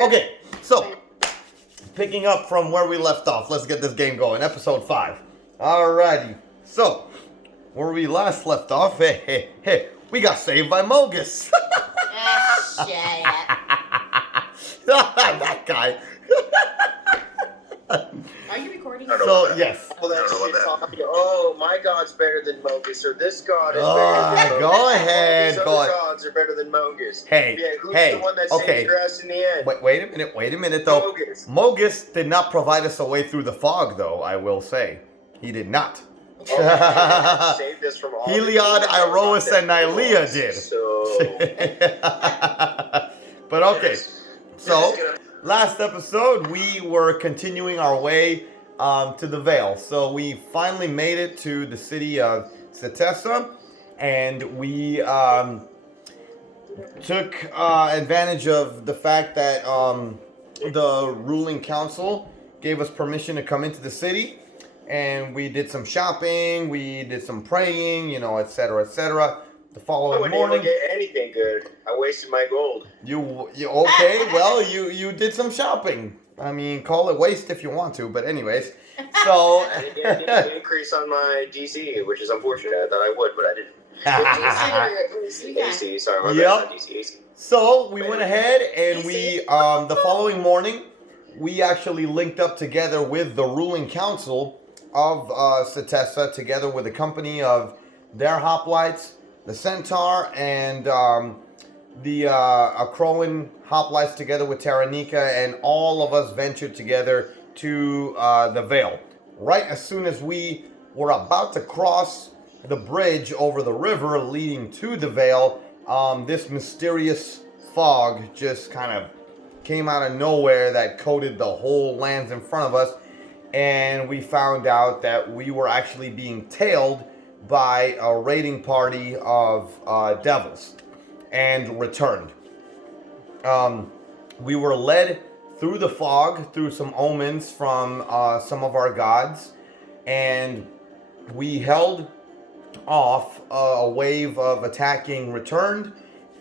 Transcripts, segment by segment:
Okay, so picking up from where we left off, let's get this game going. Episode 5. Alrighty, so where we last left off, hey, we got saved by Mogus. Shut up. That guy. Are you recording? So, yes. Well, that shit talking, oh, my god's better than Mogus, or this god is better than Mogus. Go ahead. These other gods are better than Mogus. Hey, yeah, who's hey, the one that okay. saved your ass in the end? Wait a minute, though. Mogus. Mogus did not provide us a way through the fog, though, I will say. He did not. Oh, saved us from all Heliod, Iroas, and Nylea did. So... But okay, so last episode we were continuing our way to the Vale. So we finally made it to the city of Setessa, and we took advantage of the fact that the ruling council gave us permission to come into the city. And we did some shopping, we did some praying, you know, etc., etc. The following morning, I wouldn't even get anything good. I wasted my gold. You okay? Well, you did some shopping. I mean, call it waste if you want to, but anyways. So I didn't get an increase on my DC, which is unfortunate. I thought I would, but I didn't. AC, sorry, my bad, not DC, AC. So we went ahead and we the following morning we actually linked up together with the ruling council of Setessa, together with a company of their hoplites, the Centaur, and the Acroan hoplites, together with Taranika, and all of us ventured together to the Vale. Right as soon as we were about to cross the bridge over the river leading to the Vale, this mysterious fog just kind of came out of nowhere that coated the whole lands in front of us. And we found out that we were actually being tailed by a raiding party of devils and returned. We were led through the fog, through some omens from some of our gods, and we held off a wave of attacking returned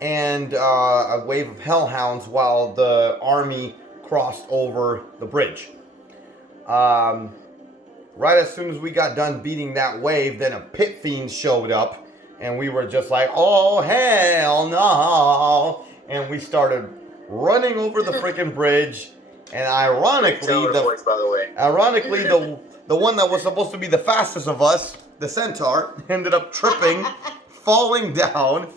and a wave of hellhounds while the army crossed over the bridge. Right as soon as we got done beating that wave, then a pit fiend showed up, and we were just like, oh hell no, and we started running over the freaking bridge. And ironically, the one that was supposed to be the fastest of us, the Centaur, ended up tripping, falling down,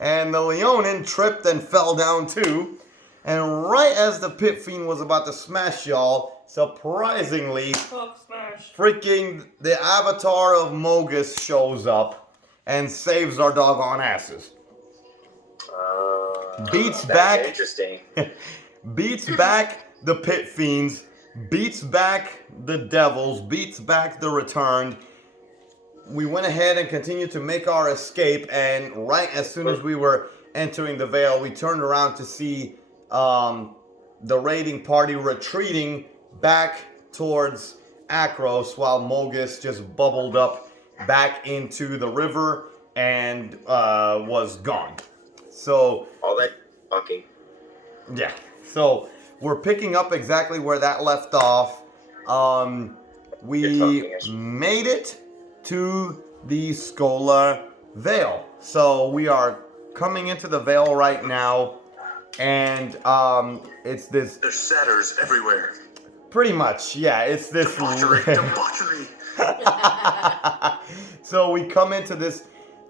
and the Leonin tripped and fell down too. And right as the pit fiend was about to smash y'all, surprisingly, Hulk smash. freaking the avatar of Mogus shows up and saves our doggone asses. Beats that's back. interesting. Beats back the pit fiends, beats back the devils, beats back the returned. We went ahead and continued to make our escape, and right as soon as we were entering the Vale, we turned around to see the raiding party retreating back towards Akros, while Mogus just bubbled up back into the river and was gone. So all that talking. Yeah. So we're picking up exactly where that left off. We made it to the Skola Vale. So we are coming into the Vale right now, and it's this. There's satyrs everywhere. Pretty much, yeah. It's this. Debauchery. So we come into this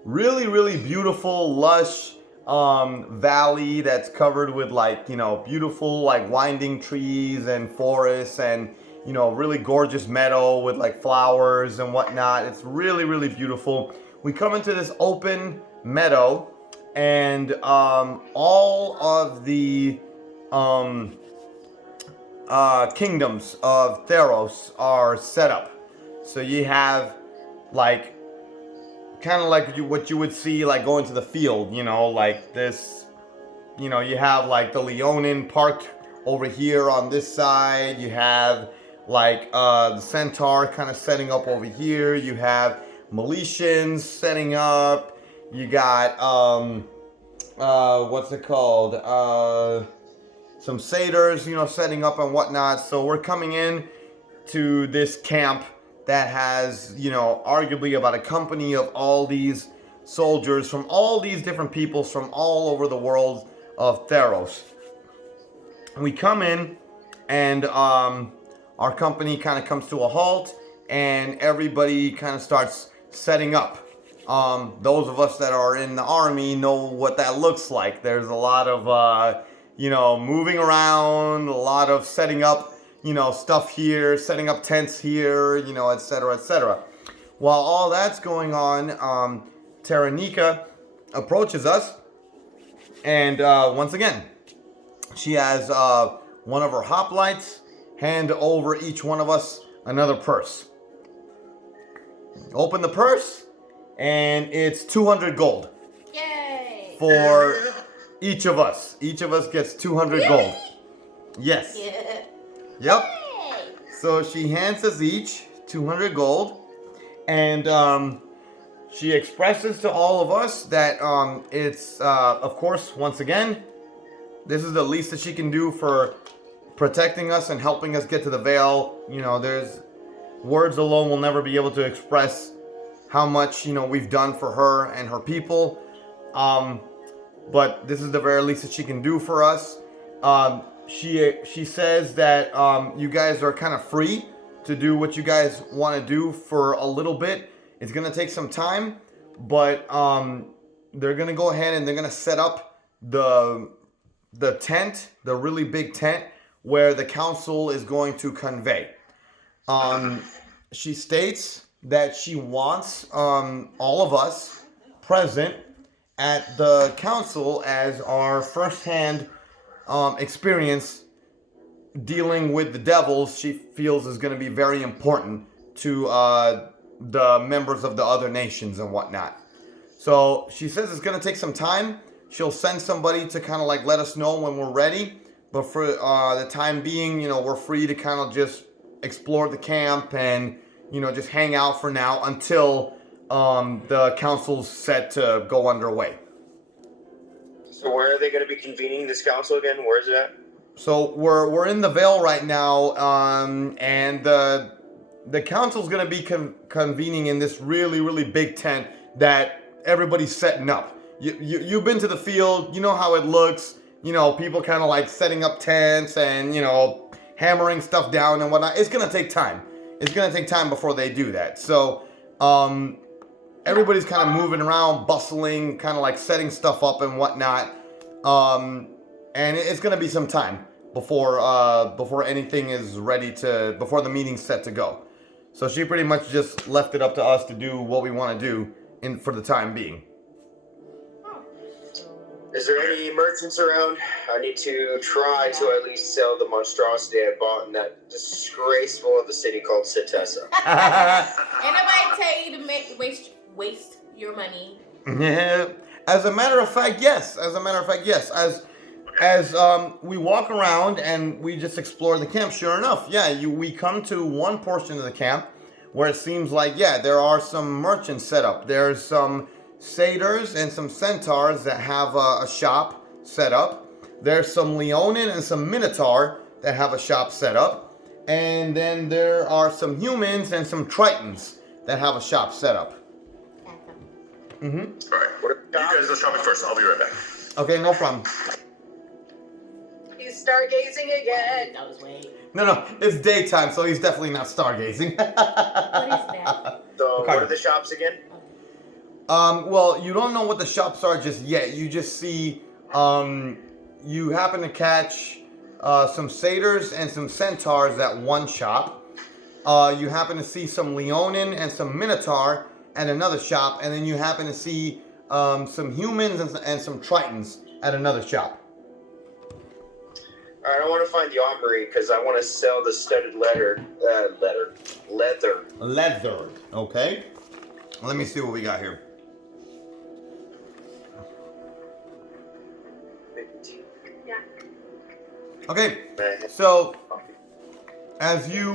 really, really beautiful, lush valley that's covered with, like, you know, beautiful, like, winding trees and forests, and, you know, really gorgeous meadow with, like, flowers and whatnot. It's really, really beautiful. We come into this open meadow, and all of the kingdoms of Theros are set up. So you have, like, kind of like what you would see, like, going to the field, you know, like this, you know, you have, like, the Leonin parked over here on this side. You have, like, the Centaur kind of setting up over here. You have Miletians setting up. You got, what's it called? Some satyrs, you know, setting up and whatnot. So we're coming in to this camp that has, you know, arguably about a company of all these soldiers from all these different peoples from all over the world of Theros. We come in, and our company kind of comes to a halt, and everybody kind of starts setting up. Those of us that are in the army know what that looks like. There's a lot of, you know, moving around, a lot of setting up, you know, stuff here, setting up tents here, you know, etc., etc. While all that's going on, Taranika approaches us, and once again, she has one of her hoplites hand over each one of us another purse. Open the purse, and it's 200 gold. Yay! For each of us. Each of us gets 200 gold. Yes. Yeah. Yep. Yay! So she hands us each 200 gold, and she expresses to all of us that it's, of course, once again, this is the least that she can do for protecting us and helping us get to the Vale. You know, there's words alone will never be able to express how much, you know, we've done for her and her people. But this is the very least that she can do for us. She says that you guys are kind of free to do what you guys want to do for a little bit. It's going to take some time, but they're going to go ahead and they're going to set up the tent, the really big tent where the council is going to convey. She states that she wants all of us present at the council as our firsthand experience dealing with the devils. She feels is going to be very important to the members of the other nations and whatnot. So she says it's going to take some time. She'll send somebody to kind of like let us know when we're ready. But for the time being, you know, we're free to kind of just explore the camp and, you know, just hang out for now until the council's set to go underway. So where are they going to be convening this council again? Where is it at? So we're in the Vale right now, and the council's going to be convening in this really, really big tent that everybody's setting up. You've been to the field, you know how it looks. You know, people kind of like setting up tents and, you know, hammering stuff down and whatnot. It's going to take time. It's going to take time before they do that. So everybody's kind of moving around, bustling, kind of like setting stuff up and whatnot. And it's going to be some time. before anything is ready before the meeting's set to go. So she pretty much just left it up to us to do what we want to do for the time being. Is there any merchants around? I need to try to at least sell the monstrosity I bought in that disgraceful of a city called Setessa. Ain't nobody tell you to waste your money. Yeah. As a matter of fact, yes. As we walk around and we just explore the camp, sure enough, we come to one portion of the camp where it seems like, there are some merchants set up. There's some satyrs and some centaurs that have a shop set up. There's some leonin and some minotaur that have a shop set up. And then there are some humans and some tritons that have a shop set up. Mm-hmm. All right. You guys go shopping first. I'll be right back. Okay, no problem. He's stargazing again. That was way. No, it's daytime, so he's definitely not stargazing. What is that? So, Okay. what are the shops again? Well, you don't know what the shops are just yet. You just see, you happen to catch some satyrs and some centaurs at one shop. You happen to see some leonin and some minotaur at another shop, and then you happen to see some humans and some tritons at another shop. Alright, I want to find the armory because I want to sell the studded leather. Leather. Okay. Let me see what we got here. Yeah. Okay. So, as you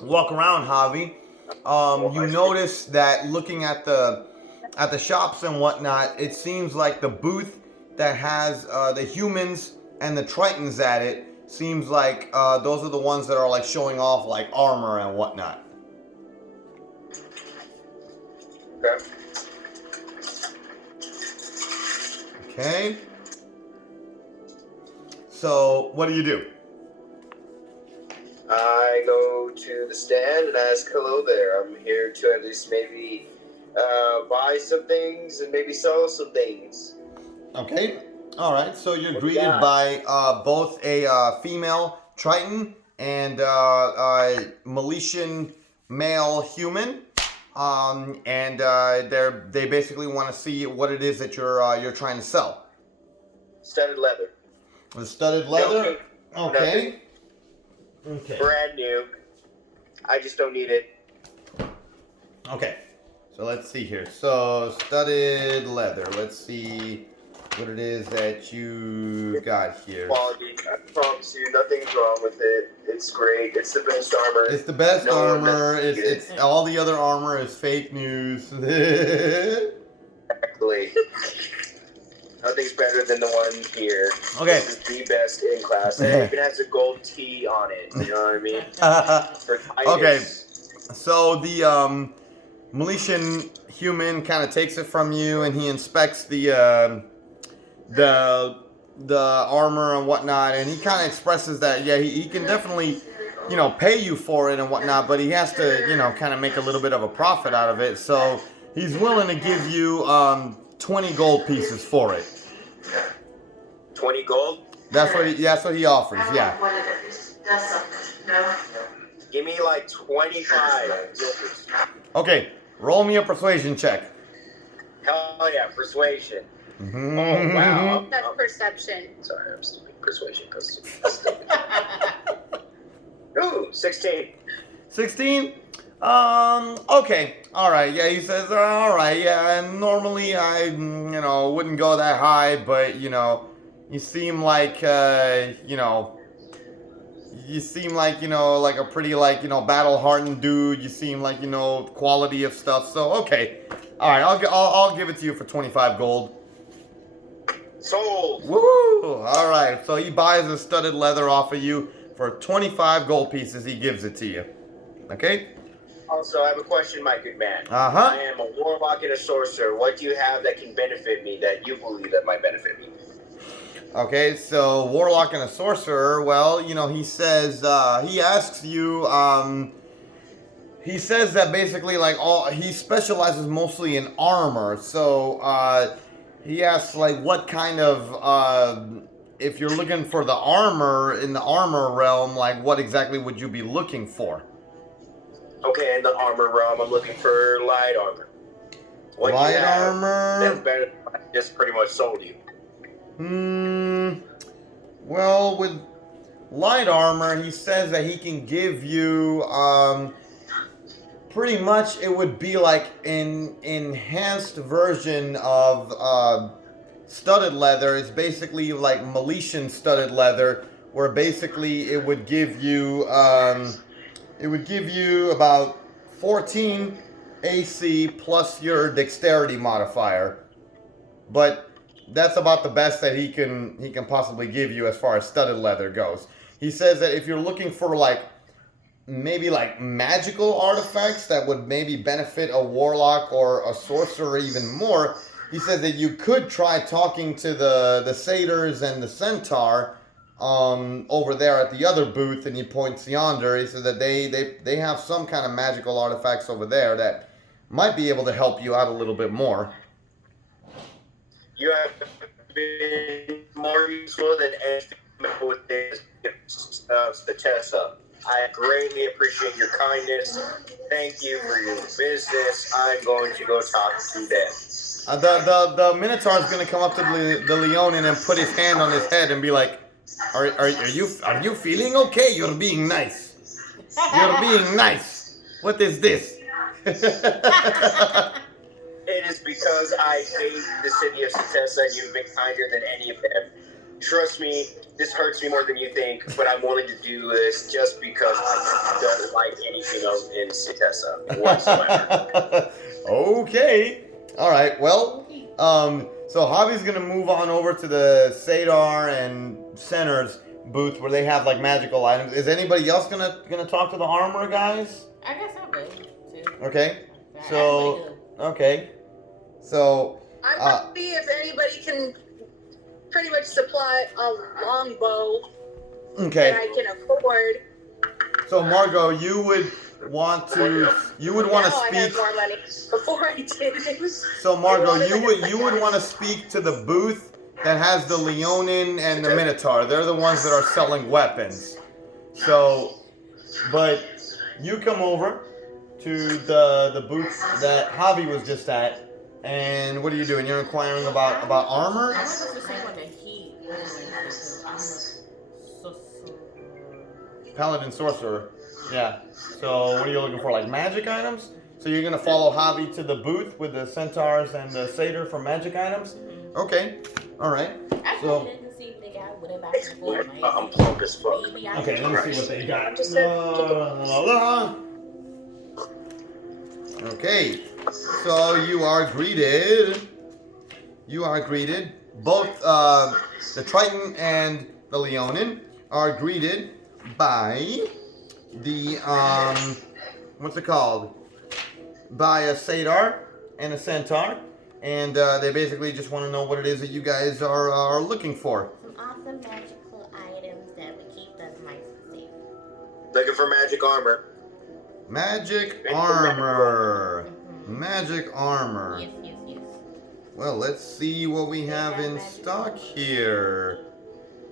walk around, Javi, you notice that looking at the shops and whatnot, it seems like the booth that has the humans and the tritons at it seems like those are the ones that are like showing off like armor and whatnot. Okay. Okay. So, what do you do? I go to the stand and ask, hello there. I'm here to at least maybe buy some things and maybe sell some things. Okay. All right. So you're What do you greeted got? by both a female Triton and a Miletian male human, and they basically want to see what it is that you're trying to sell. Studded leather. The studded leather. No, Okay. Okay. brand new. I just don't need it. Okay. So let's see here. So studded leather. Let's see what it is that you got here. Quality. I promise you, nothing's wrong with it. It's great. It's the best armor. It's the best No one armor. does It's all the other armor is fake news. Exactly. Nothing's better than the one here. Okay. This is the best in class. And it even has a gold T on it. You know what I mean? For Titus. Okay. So the Miletian human kind of takes it from you, and he inspects the armor and whatnot, and he kind of expresses that he can definitely pay you for it and whatnot, but he has to kind of make a little bit of a profit out of it. So he's willing to give you 20 gold pieces for it. 20 gold? That's what he offers. Yeah. Give me like 25. Okay. Roll me a persuasion check. Hell yeah, persuasion. Mm-hmm. Oh, wow. That's perception. Sorry, I'm stupid. Persuasion goes to Ooh, 16. 16? Okay. All right. Yeah, he says, all right. Yeah, and normally I, wouldn't go that high, but, you seem like, like a pretty, battle-hardened dude. You seem like, quality of stuff. So, okay. All right. I'll give it to you for 25 gold. Sold. Woo! All right. So he buys the studded leather off of you for 25 gold pieces. He gives it to you. Okay? Also, I have a question, my good man. Uh-huh. I am a warlock and a sorcerer. What do you have that can benefit me, that you believe that might benefit me? Okay, so warlock and a sorcerer, well, he says, he asks you, he says that basically, he specializes mostly in armor, so, he asks, what kind of if you're looking for the armor in the armor realm, like what exactly would you be looking for? Okay, in the armor realm, I'm looking for light armor. What Light you have, armor? that's better than what I just pretty much sold you. Well, with light armor, he says that he can give you, pretty much it would be like an enhanced version of, studded leather. It's basically like Miletian studded leather, where basically it would give you, about 14 AC plus your dexterity modifier. But that's about the best that he can possibly give you as far as studded leather goes. He says that if you're looking for like maybe like magical artifacts that would maybe benefit a warlock or a sorcerer even more, he says that you could try talking to the satyrs and the centaur over there at the other booth, and he points yonder. He says that they have some kind of magical artifacts over there that might be able to help you out a little bit more. You have been more useful than anything with this Satessa. I greatly appreciate your kindness. Thank you for your business. I'm going to go talk to them. The Minotaur is going to come up to the Leonin and put his hand on his head and be like, "Are you feeling okay? You're being nice. You're being nice. What is this?" It is because I hate the city of Satessa and you've been kinder than any of them. Trust me, this hurts me more than you think, but I'm willing to do this just because I don't like anything else in Satessa whatsoever. Okay. All right. Well, so Javi's gonna move on over to the Sadar and Center's booth where they have like magical items. Is anybody else gonna talk to the armor guys? I guess I will too. Okay. That's So pretty good. okay. So I'm happy if anybody can pretty much supply a longbow that okay. I can afford. So Margot, you would want to Now I have speak. more money. Before I didn't. So Margot, you would want to speak to the booth that has the Leonin and the Minotaur. They're the ones that are selling weapons. So, but you come over to the booth that Javi was just at, and what are you doing? You're inquiring about armor? I want to see what the heat is. I'm a sorcerer. Paladin sorcerer. Yeah. So what are you looking for? Like magic items? So you're gonna follow Javi to the booth with the centaurs and the satyr for magic items? Okay. All right. I So- can see if they got whatever I can afford. I'm plump as fuck. Maybe I Okay, can- let me see what they got. Just Okay, so you are greeted. You are greeted. Both the Triton and the Leonin are greeted by the what's it called? By a satyr and a centaur, and they basically just want to know what it is that you guys are looking for. Some awesome magical items that would keep us nice and safe. Looking for magic armor. Magic armor. Magic armor. Yes, yes, yes. Well, let's see what we have in stock here.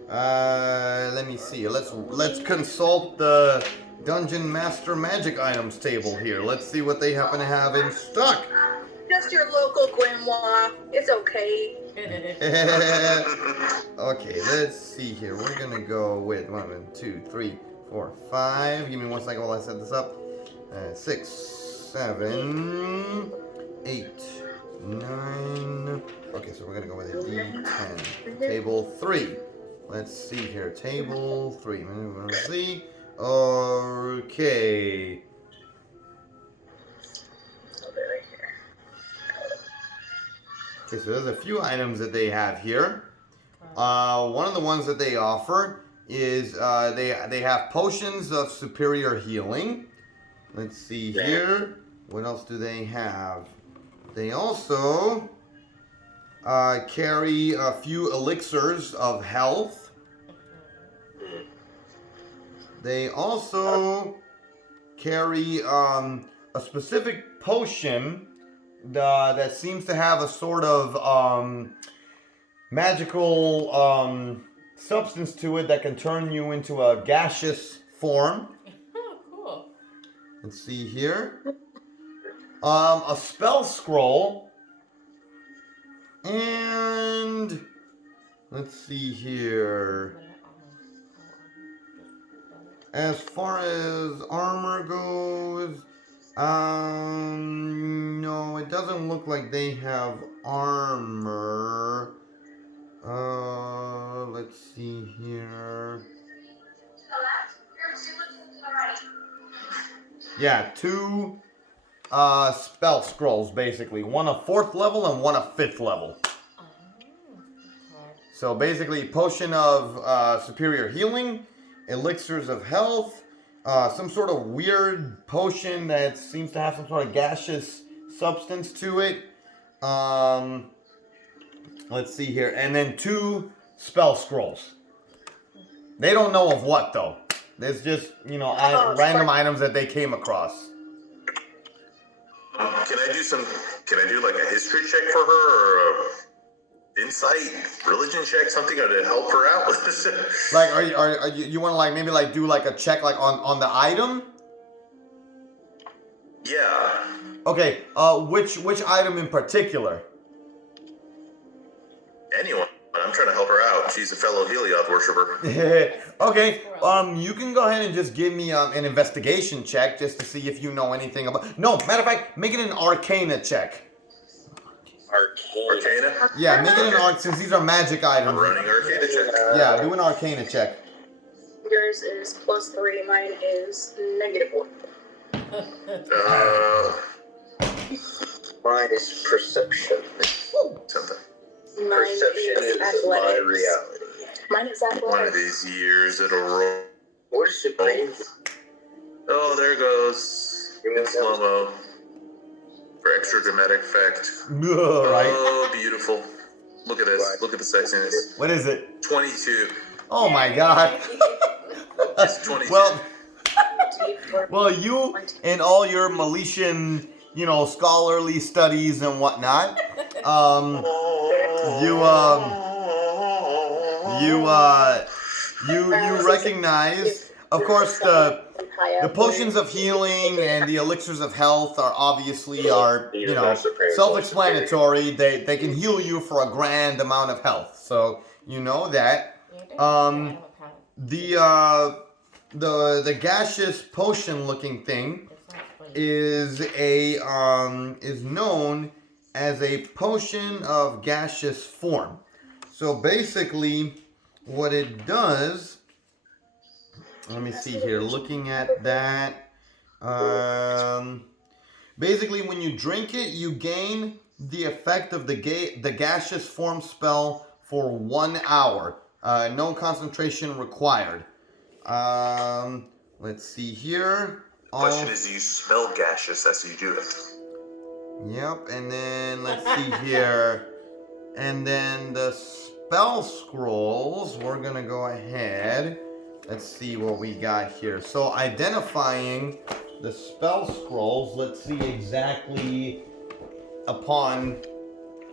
Let me see. Let's consult the Dungeon Master Magic Items table here. Let's see what they happen to have in stock. Just your local grimoire. It's okay. Okay, let's see here. We're gonna go with 1, 2, 3, 4, 5. Give me 1 second while I set this up. 6, 7, 8, 9. Okay, so we're gonna go with a D10. Table 3. Let's see here. Table 3. Let's see. Okay. Okay, so there's a few items that they have here. One of the ones that they offer is they have potions of superior healing. Let's see here. What else do they have? They also carry a few elixirs of health. They also carry a specific potion that seems to have a sort of magical substance to it that can turn you into a gaseous form. Oh, cool. Let's see here. A spell scroll. And let's see here. As far as armor goes, no, it doesn't look like they have armor. Let's see here. Yeah, 2 spell scrolls basically. One of 4th level and one of 5th level. So basically, potion of superior healing, elixirs of health, some sort of weird potion that seems to have some sort of gaseous substance to it. Let's see here. And then 2 spell scrolls. They don't know of what, though. There's just, random items that they came across. Can I do like a history check for her, or a insight, religion check, something to help her out with this? Like, are you want to like maybe like do like a check like on the item? Yeah. Okay. Which item in particular? Anyone. I'm trying to help her out. She's a fellow Helioth worshiper. Okay. You can go ahead and just give me an investigation check just to see if you know anything about. No, matter of fact, make it an Arcana check. Arcana? Yeah, make it an since these are magic items. I'm running Arcana check. Yeah, do an Arcana check. Yours is +3. Mine is -1. Mine is perception. Something. Mine Perception is my athletics. reality. Mine is athletics. One of these years it'll roll. What is supreme? Oh, there it goes. In slow-mo. For extra dramatic effect. Right. Oh, beautiful. Look at this. Look at the sexiness. What is it? 22. Oh my God. It's 22. Well, you and all your Milesian, scholarly studies and whatnot, you recognize, of course, the potions of healing and the elixirs of health are obviously self-explanatory. They can heal you for a grand amount of health, so you know that. The gaseous potion looking thing is known as a potion of gaseous form. So basically what it does, let me see here, looking at that, basically when you drink it, you gain the effect of the gaseous form spell for 1 hour. No concentration required. Let's see here. Question is, do you smell gaseous as you do it? Yep, and then let's see here. And then the spell scrolls, we're gonna go ahead. Let's see what we got here. So identifying the spell scrolls, let's see exactly upon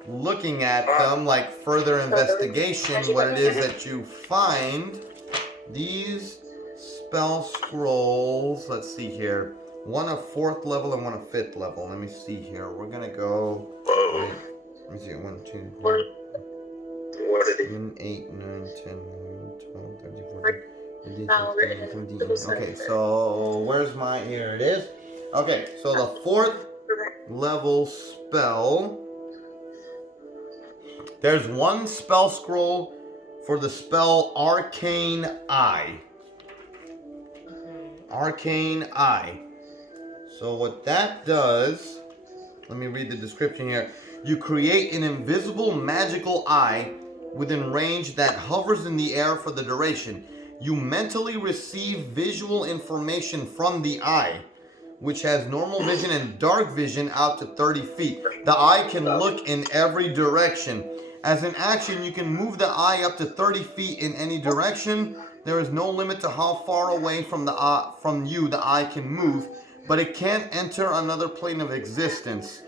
looking at them, like further investigation, what it is that you find. These spell scrolls, let's see here. One of 4th level and one of 5th level. Let me see here. We're gonna go. Whoa. Let me see. 1, 2, 3, What are they? 7, 8, 9, 10, 11, 12, 13, 14, 15, 16, 17. Okay, so where's my. Here it is. Okay, so the 4th level spell. There's 1 spell scroll for the spell Arcane Eye. Arcane Eye. So what that does, let me read the description here. You create an invisible magical eye within range that hovers in the air for the duration. You mentally receive visual information from the eye, which has normal vision and dark vision out to 30 feet. The eye can look in every direction. As an action, you can move the eye up to 30 feet in any direction. There is no limit to how far away from you the eye can move, but it can't enter another plane of existence.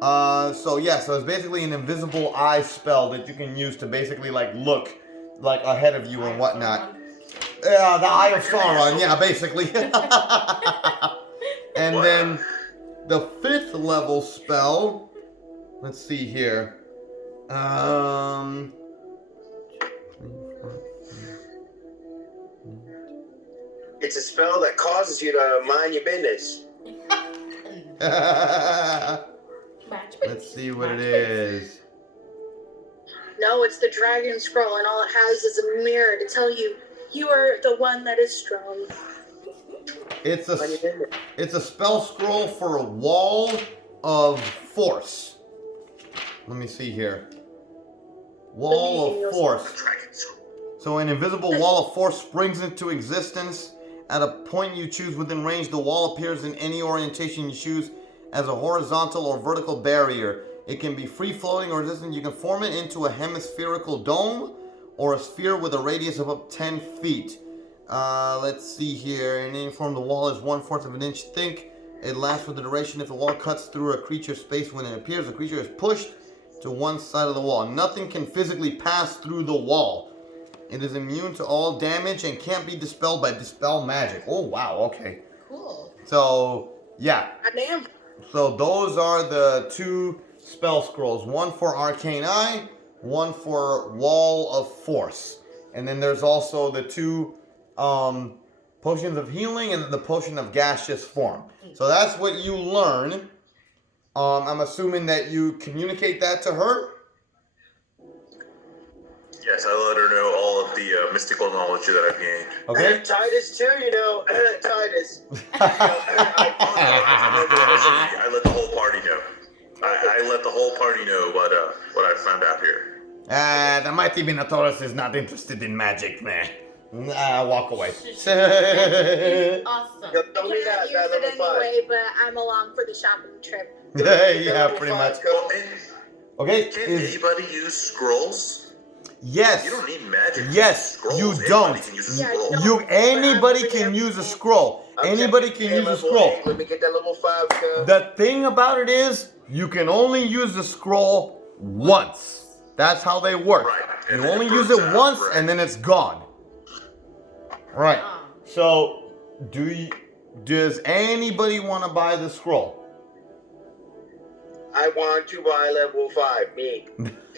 So it's basically an invisible eye spell that you can use to basically like look like ahead of you and whatnot. Yeah, the Eye of Sauron, yeah, basically. And then the 5th level spell, let's see here. It's a spell that causes you to mind your business. Let's see what it is. No, it's the dragon scroll, and all it has is a mirror to tell you you are the one that is strong. It's a spell scroll for a wall of force. Let me see here. Wall of force. So an invisible wall of force springs into existence at a point you choose within range. The wall appears in any orientation you choose as a horizontal or vertical barrier. It can be free-floating or distant. You can form it into a hemispherical dome or a sphere with a radius of up 10 feet. Let's see here. In any form, the wall is 1/4 of an inch thick. It lasts for the duration. If the wall cuts through a creature's space when it appears, the creature is pushed to one side of the wall. Nothing can physically pass through the wall. It is immune to all damage and can't be dispelled by dispel magic. Oh, wow. Okay. Cool. So, yeah. Damn. So those are the 2 spell scrolls. One for Arcane Eye, one for Wall of Force. And then there's also the 2 Potions of Healing and the Potion of Gaseous Form. So that's what you learn. I'm assuming that you communicate that to her. Yes, I let her know all of the mystical knowledge that I've gained. Okay. Titus too, Titus. I let the whole party know. I let the whole party know what I found out here. The Mighty Minotaurus is not interested in magic, man. Walk away. Awesome. Yo, tell me Can't use that it level 5. anyway, but I'm along for the shopping trip. Yeah, pretty much. Okay. Can anybody use scrolls? Yes. You don't need magic. Yes, scrolls. you Anybody don't. Can use a Yeah, scroll. Anybody can use a scroll. Anybody can use a scroll. Let me get that level 5. The thing about it is, you can only use the scroll once. That's how they work. Right. You And then only it use burns it out, once right. and then it's gone. Right. So, does anybody want to buy the scroll? I want to buy level 5. Me.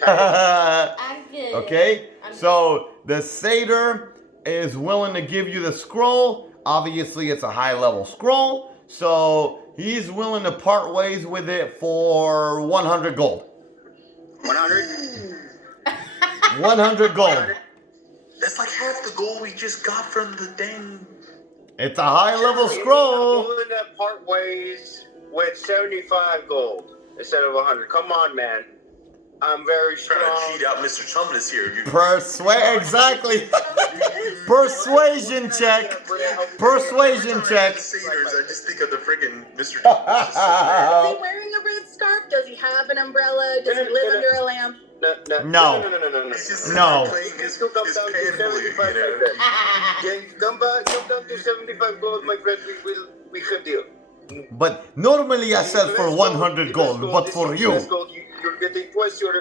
I'm good. Okay, so the satyr is willing to give you the scroll. Obviously, it's a high level scroll, so he's willing to part ways with it for 100 gold. 100? 100 gold. That's like half the gold we just got from the dang. It's a high level scroll. I'm willing to part ways with 75 gold instead of 100. Come on, man. I'm very strong. Trying to cheat out Mr. Tumnus here. Exactly. Persuasion check. Persuasion check. Satyrs, I just think of the friggin' Mr. Is he wearing a red scarf? Does he have an umbrella? Does he live under a lamp? No. He's just No. playing his Come down to pan blue, 75, my friend. Yeah, come down to 75 gold, my friend. We could deal. But normally I sell for 100 gold, but for you. You're getting twice your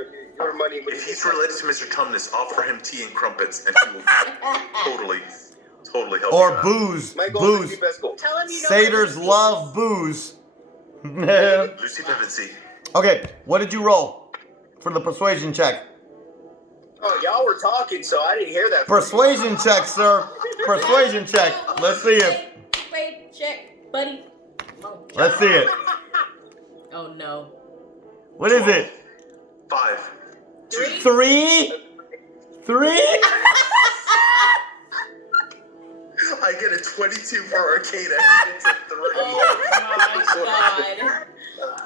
money. If he's related to Mr. Tumnus, offer him tea and crumpets, and he will totally help Or you out. booze. My gold Booze. is the best gold. Tell him you know Satyrs where love booze. Lucy Pevensey. Okay, what did you roll for the persuasion check? Oh, y'all were talking, so I didn't hear that. Persuasion check, sir. Persuasion check. Let's see it. Wait, check, buddy. Let's see it. Oh no. What is it? 5. 3? 3? I get a 22 for Arcane. I think it's a 3. Oh my god.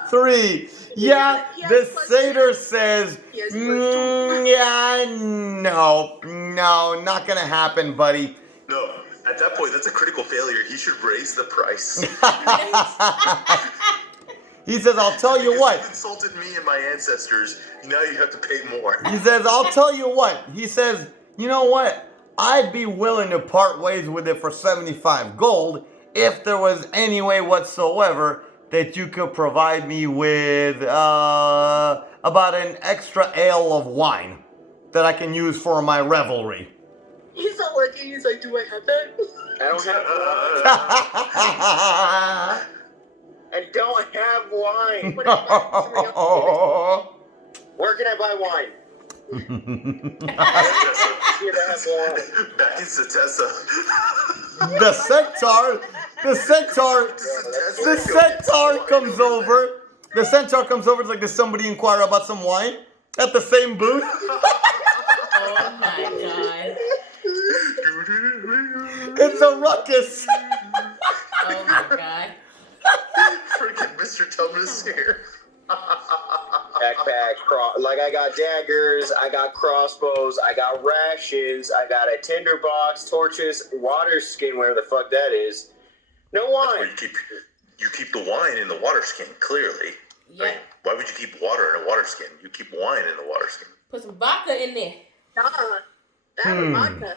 3. Yeah, Yes, the plus satyr says, Yes, plus yeah, no, not gonna happen, buddy. No, at that point, that's a critical failure. He should raise the price. He says, I'll tell you Because what. you insulted me and my ancestors. Now you have to pay more. He says, I'll tell you what. He says, you know what? I'd be willing to part ways with it for 75 gold if there was any way whatsoever that you could provide me with about an extra ale of wine. that I can use for my revelry. He's all looking. He's like, "Do I have that?" I don't have wine. And don't have wine. Where can I buy wine? Here to have wine. Back in Satessa. The centaur comes over. The centaur comes over. It's like, does somebody inquire about some wine at the same booth? Oh my god. It's a ruckus. Oh my god. Freaking Mr. Thomas here. Backpack, like I got daggers, I got crossbows, I got rations, I got a tinderbox, torches, water skin, wherever the fuck that is. No That's where wine. you keep the wine in the water skin, clearly. Yeah. I mean, why would you keep water in a water skin? You keep wine in the water skin. Put some vodka in there. Nah, that was vodka.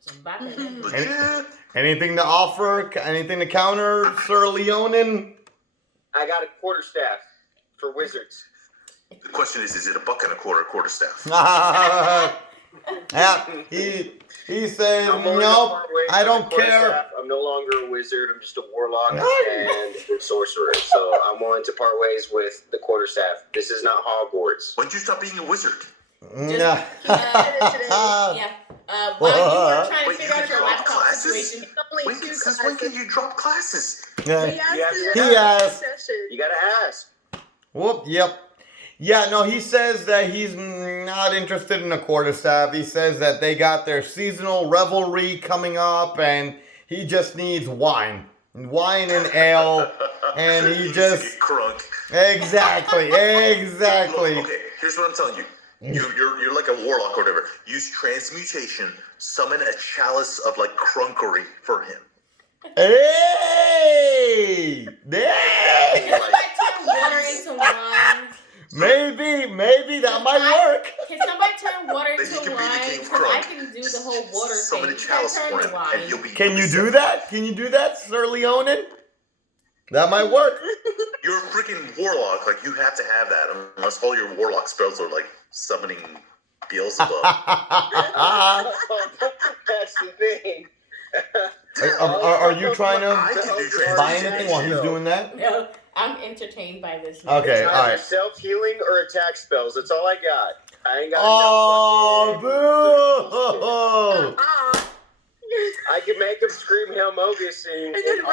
Some vodka in there. Legit. Anything to offer? Anything to counter, Sir Leonin? I got a quarterstaff for wizards. The question is it a buck and a quarterstaff? Yeah, he says, I'm willing to nope, part ways I with don't the care. quarterstaff. I'm no longer a wizard. I'm just a warlock and a sorcerer. So I'm willing to part ways with the quarterstaff. This is not Hogwarts. When'd you stop being a wizard? Yeah. While you were trying to Wait, figure you out your dropped laptop classes? situation. Only When, two since when classes. can you drop classes? Yeah. He asked He in asked. the session. You gotta ask. Whoop, yep. Yeah, no, he says that he's not interested in a quarterstaff. He says that they got their seasonal revelry coming up and he just needs wine. Wine and ale. And he Easy just... get crunk. Exactly. Look, okay, here's what I'm telling you. You're like a warlock or whatever. Use transmutation. Summon a chalice of like crunkery for him. Hey! Can somebody turn water into wine? Maybe that might work. Can somebody turn water Then he into can be the wine? king of Because I crunk. can do the whole water Summon thing. a You chalice can't for turn him, to wine. and you'll be. Can you do that? Can you do that, Sir Leonin? That might work. You're a freaking warlock. Like you have to have that, unless all your warlock spells are like summoning Beelzebub. That's the thing. Are you trying I can do to buy anything while he's doing that? No, I'm entertained by this. Okay, It's all either right. self-healing or attack spells. That's all I got. I ain't got Oh, no boo! I can make him scream Hail Mogus and then run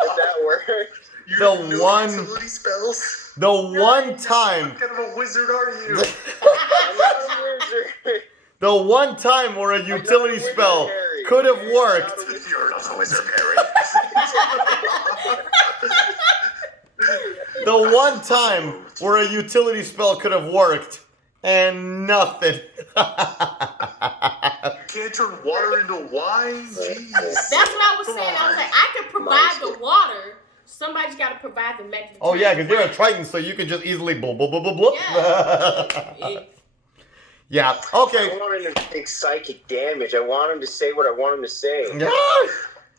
if that works. You The have no one- utility spells. The one time, What kind of a wizard are you? I'm not a wizard. the one time where a utility spell could have worked. You're not a wizard, Harry. The one time where a utility spell could have worked, and nothing. You can't turn water into wine? Jeez. That's what I was saying. I was like, I can provide the water. Somebody's got to provide the magic. Oh yeah, because you're a Triton, so you can just easily blah blah blah blah blah. Yeah. Yeah. I Okay. want him to take psychic damage. I want him to say what I want him to say. Yeah.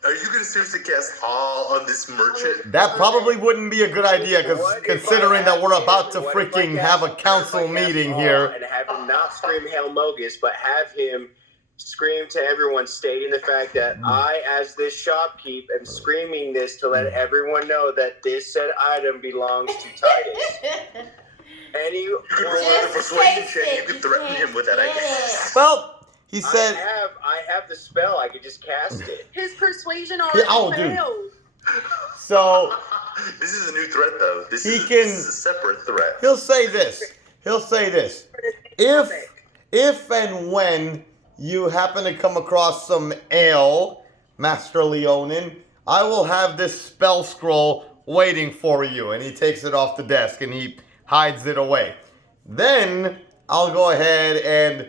Are you going to seriously cast all on this merchant? That probably wouldn't be a good idea, because What if considering I that we're have about to him- what if I freaking cast- have a what if I council cast meeting all here. and have him not scream Hail Mogus, but have him scream to everyone, stating the fact that I, as this shopkeep, am screaming this to let everyone know that this said item belongs to Titus. Any You could roll out a Just persuasion taste check. You it. could threaten him with that, I guess. Well, he said. I have the spell. I could just cast it. His persuasion already Oh, dude. failed. So This is a new threat, though. This He is can- this is a separate threat. he'll say this. He'll say this. If and when you happen to come across some ale, Master Leonin, I will have this spell scroll waiting for you. And he takes it off the desk and he hides it away. Then I'll go ahead and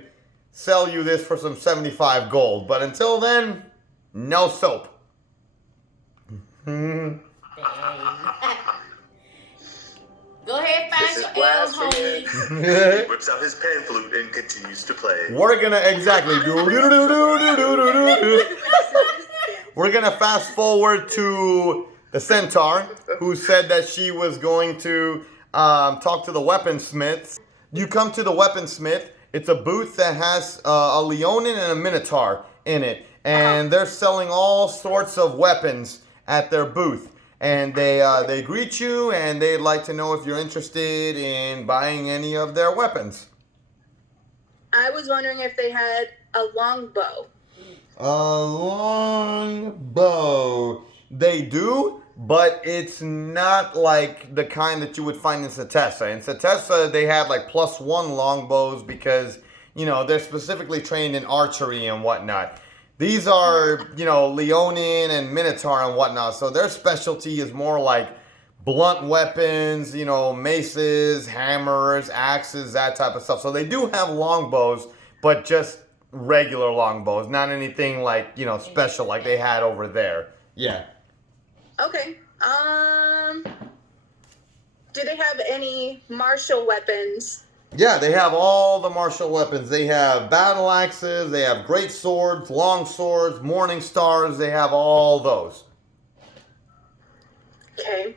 sell you this for some 75 gold. But until then, no soap. Dang. Go ahead, This find is your ale, blasphemy. homie. He whips out his pan flute and continues to play. We're gonna exactly We're gonna fast forward to the centaur who said that she was going to talk to the weaponsmiths. You come to the weaponsmith. It's a booth that has a Leonin and a Minotaur in it. And they're selling all sorts of weapons at their booth. And they greet you, and they'd like to know if you're interested in buying any of their weapons. I was wondering if they had a longbow. A long bow. They do, but it's not like the kind that you would find in Setessa. In Setessa, they had like +1 longbows because, they're specifically trained in archery and whatnot. These are, Leonin and Minotaur and whatnot. So their specialty is more like blunt weapons, maces, hammers, axes, that type of stuff. So they do have longbows, but just regular longbows, not anything like, special like they had over there. Yeah. Okay. Do they have any martial weapons? Yeah, they have all the martial weapons. They have battle axes, they have great swords, long swords, morning stars. They have all those. Okay.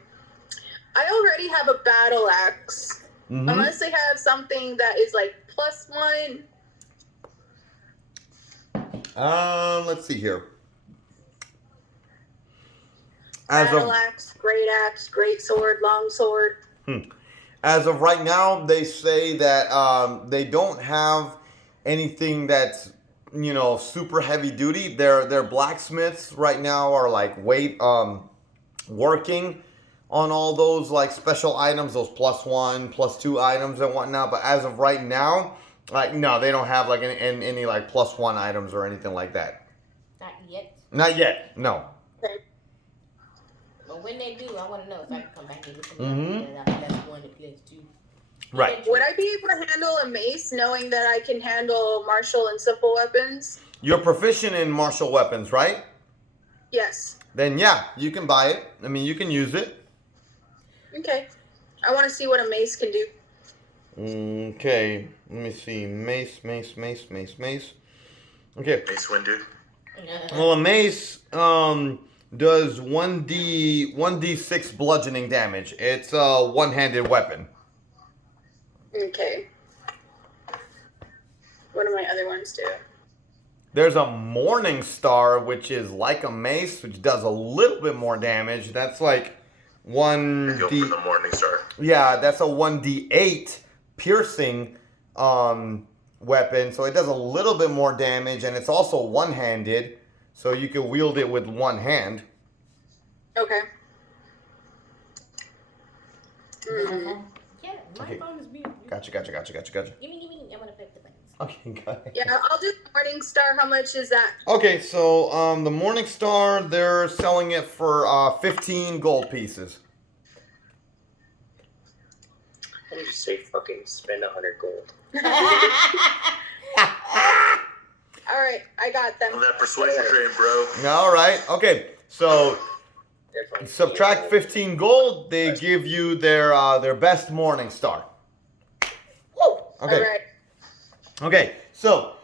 I already have a battle axe. Mm-hmm. Unless they have something that is like +1. Let's see here. Battle axe, great sword, long sword. As of right now, they say that they don't have anything that's, super heavy duty. Their blacksmiths right now are like working on all those like special items, those +1, +2 items and whatnot. But as of right now, no, they don't have like any like +1 items or anything like that. Not yet. Not yet, no. Okay. But when they do, I want to know if I can come back and get some. Mm-hmm. That's one to +2. Right. Would I be able to handle a mace knowing that I can handle martial and simple weapons? You're proficient in martial weapons, right? Yes. Then yeah, you can buy it. I mean, you can use it. Okay. I want to see what a mace can do. Okay, let me see. Mace. Okay. Mace Windu. Well, a mace does 1d6 bludgeoning damage. It's a one-handed weapon. Okay. What do my other ones do? There's a morning star, which is like a mace, which does a little bit more damage. That's like Go for 1d. the Morning Star. Yeah, that's a 1d8 piercing weapon, so it does a little bit more damage, and it's also one-handed, so you can wield it with one hand. Okay. Yeah, my Okay. phone is being. Gotcha. Give me. I want to flip the buttons. Okay, got it. Yeah, I'll do Morning Star. How much is that? Okay, so the Morning Star, they're selling it for 15 gold pieces. Let me just say fucking spend 100 gold. All right, I got On them. that persuasion train, bro. All right, okay, so Definitely. subtract 15 gold, they give you their best Morning Star. Woo! Okay. All right. Okay, so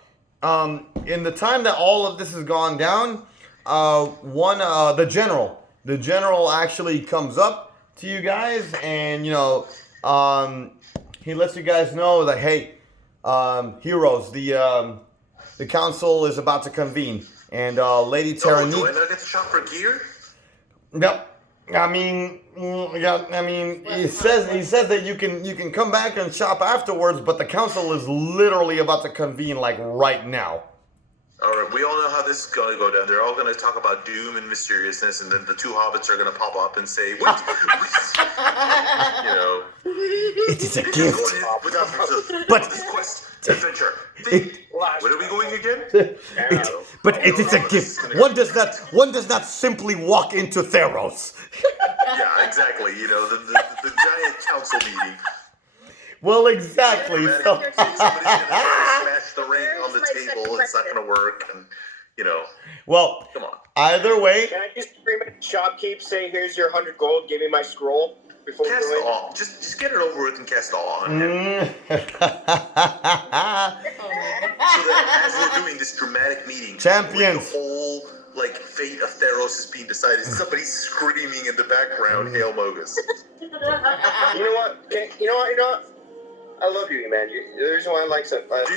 in the time that all of this has gone down, the general actually comes up to you guys, and he lets you guys know that, hey, heroes, the council is about to convene, and Lady Oh, do Terranit. I not get to shop for gear? Yep. I mean, he says that you can come back and shop afterwards, but the council is literally about to convene like right now. All right, we all know how this is going to go down. They're all going to talk about doom and mysteriousness, and then the two hobbits are going to pop up and say, "Wait, It is a Go gift. ahead, without yourself. But- This quest, adventure. Where are we going again? But it is a gift. One does not simply walk into Theros. Yeah, exactly. The giant council meeting. Well, exactly. So, Somebody's going to smash the ring on the table. It's not going to work, and well, come on. either way, Can I just scream at the shopkeep, say, "Here's your 100 gold. Give me my scroll." Before Cast we go in? awe. Just get it over with and cast awe on him. mm, So that as we're doing this dramatic meeting, Champions. with the whole like fate of Theros is being decided. Somebody's screaming in the background, "Hail Mogus!" You know what? You know what? I love you, man. The reason why I like something. I love you.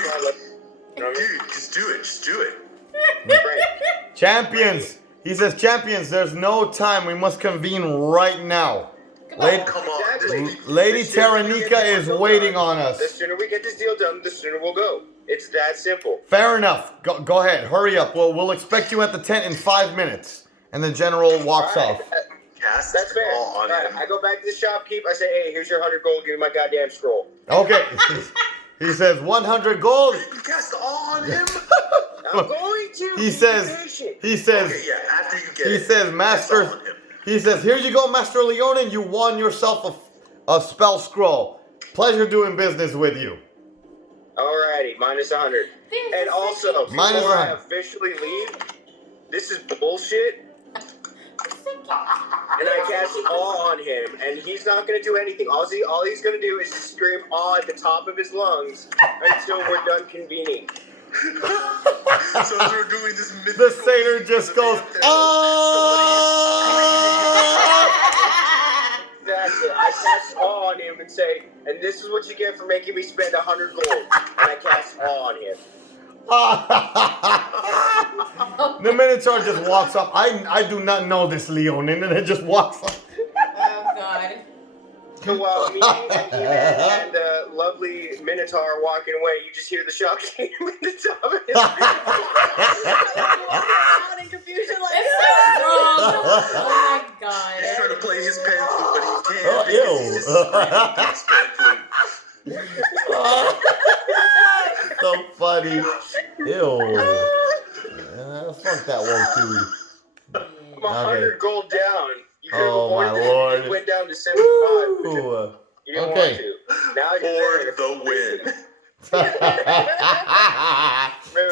You know what I mean? Dude, just do it. Just do it. Right. Champions. He says, champions, there's no time. We must convene right now. Come Lady, on. Come on. Exactly. Lady The sooner we get Taranika this is deal waiting done, on us. The sooner we get this deal done, the sooner we'll go. It's that simple. Fair enough. Go ahead. Hurry up. We'll expect you at the tent in 5 minutes. And the general walks All right, off. Cast That's fair. all on All right, him. I go back to the shopkeep. I say, hey, here's your 100 gold. Give me my goddamn scroll. Okay. He says 100 gold. You cast all on him? I'm going to. He Be says, patient. he says, Okay, yeah, after you get he it. says, cast Master, all on him. he says, here you go, Master Leonin. You won yourself a spell scroll. Pleasure doing business with you. Alrighty, minus 100. And also, before Minus I 100. officially leave, this is bullshit. And I cast all on him, and he's not going to do anything. All he's going to do is just scream awe at the top of his lungs until we're done convening. So we're doing this The mythical satyr just goes, ah! Exactly. I cast awe on him and say, and this is what you get for making me spend 100 gold. And I cast awe on him. The Minotaur just walks up. I do not know this Leonin, and it just walks up. Oh, God. So while me and He-Man and the lovely Minotaur are walking away, you just hear the shopkeep at the top of his Out in confusion like It's so wrong. Oh, my God. He's trying to play his pan flute, but he can't. Oh, because ew. he's just screaming his pan flute. So funny. Ew. Fuck that one, dude. I'm 100 gold down. You could have Oh, my avoided lord. it. It went down to 75. Which Ooh. you didn't Okay. want to. Now you're For the win.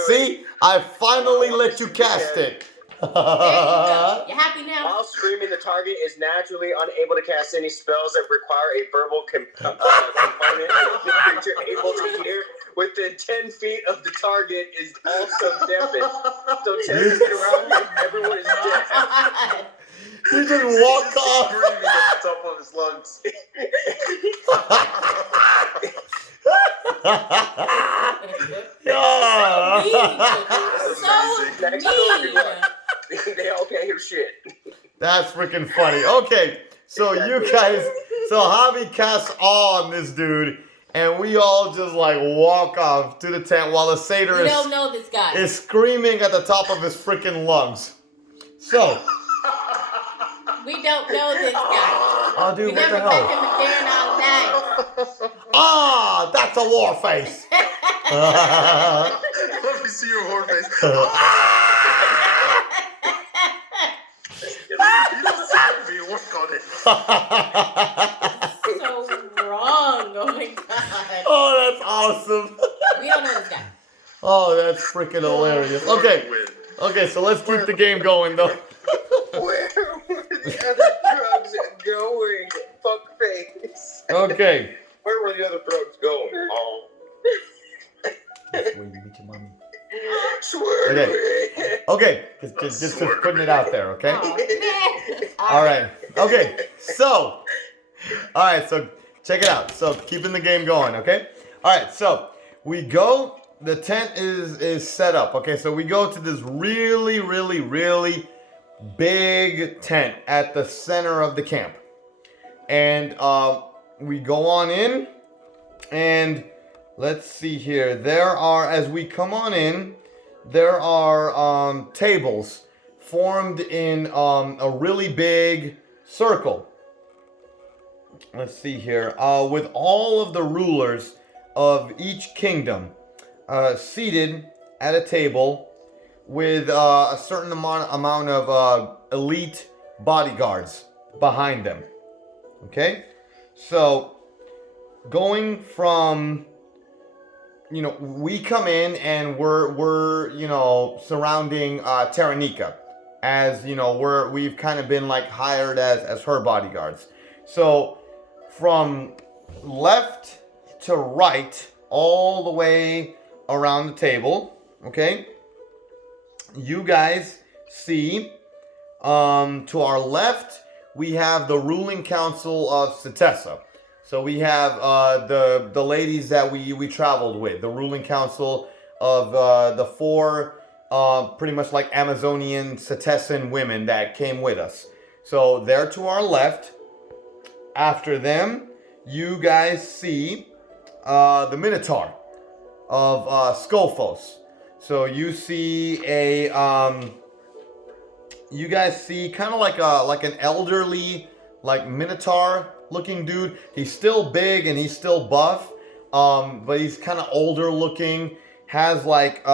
See, I finally let you cast it. There you go. You happy now? While screaming, the target is naturally unable to cast any spells that require a verbal component of the creature able to hear within 10 feet of the target is also deafened. So 10 feet around him, everyone is deaf. You just walk off. Screaming at the top of his lungs. So Next door, good mean. luck. They all can't hear shit. That's freaking funny. Okay, so you guys, so Javi casts awe on this dude, and we all just like walk off to the tent while the satyr We don't know this guy. is screaming at the top of his freaking lungs. So, We don't know this guy. oh dude, We what never the met hell? him a day in our life. Ah, that's a war face. Let me see your horn face. You don't see me. Work on it. So wrong. Oh my God. Oh, that's awesome. We don't know this guy. Oh, that's freaking hilarious. Okay, okay, so let's keep the game going though. Where were the other drugs going? Fuckface. Okay. Where were the other drugs going? Oh. Swear to me. Okay, just putting it out there, okay? Oh, man. All right. Okay. So, all right. So check it out. So keeping the game going, okay? All right. So we go. The tent is set up. Okay. So we go to this really, really, really big tent at the center of the camp, and we go on in, and let's see here. There are, as we come on in, there are tables formed in a really big circle. Let's see here. With all of the rulers of each kingdom seated at a table with a certain amount of elite bodyguards behind them. Okay? So, going from, you know, we come in and we're you know, surrounding Taranika, as, you know, we've kind of been like hired as her bodyguards. So from left to right, all the way around the table, okay, you guys see, to our left, we have the ruling council of Setessa. So we have the ladies that we traveled with, the ruling council of the four pretty much like Amazonian Setessan women that came with us. So they're to our left. After them, you guys see the Minotaur of Skolfos. So you see you guys see kind of like an elderly, like Minotaur looking dude. He's still big and he's still buff, but he's kind of older looking. Has like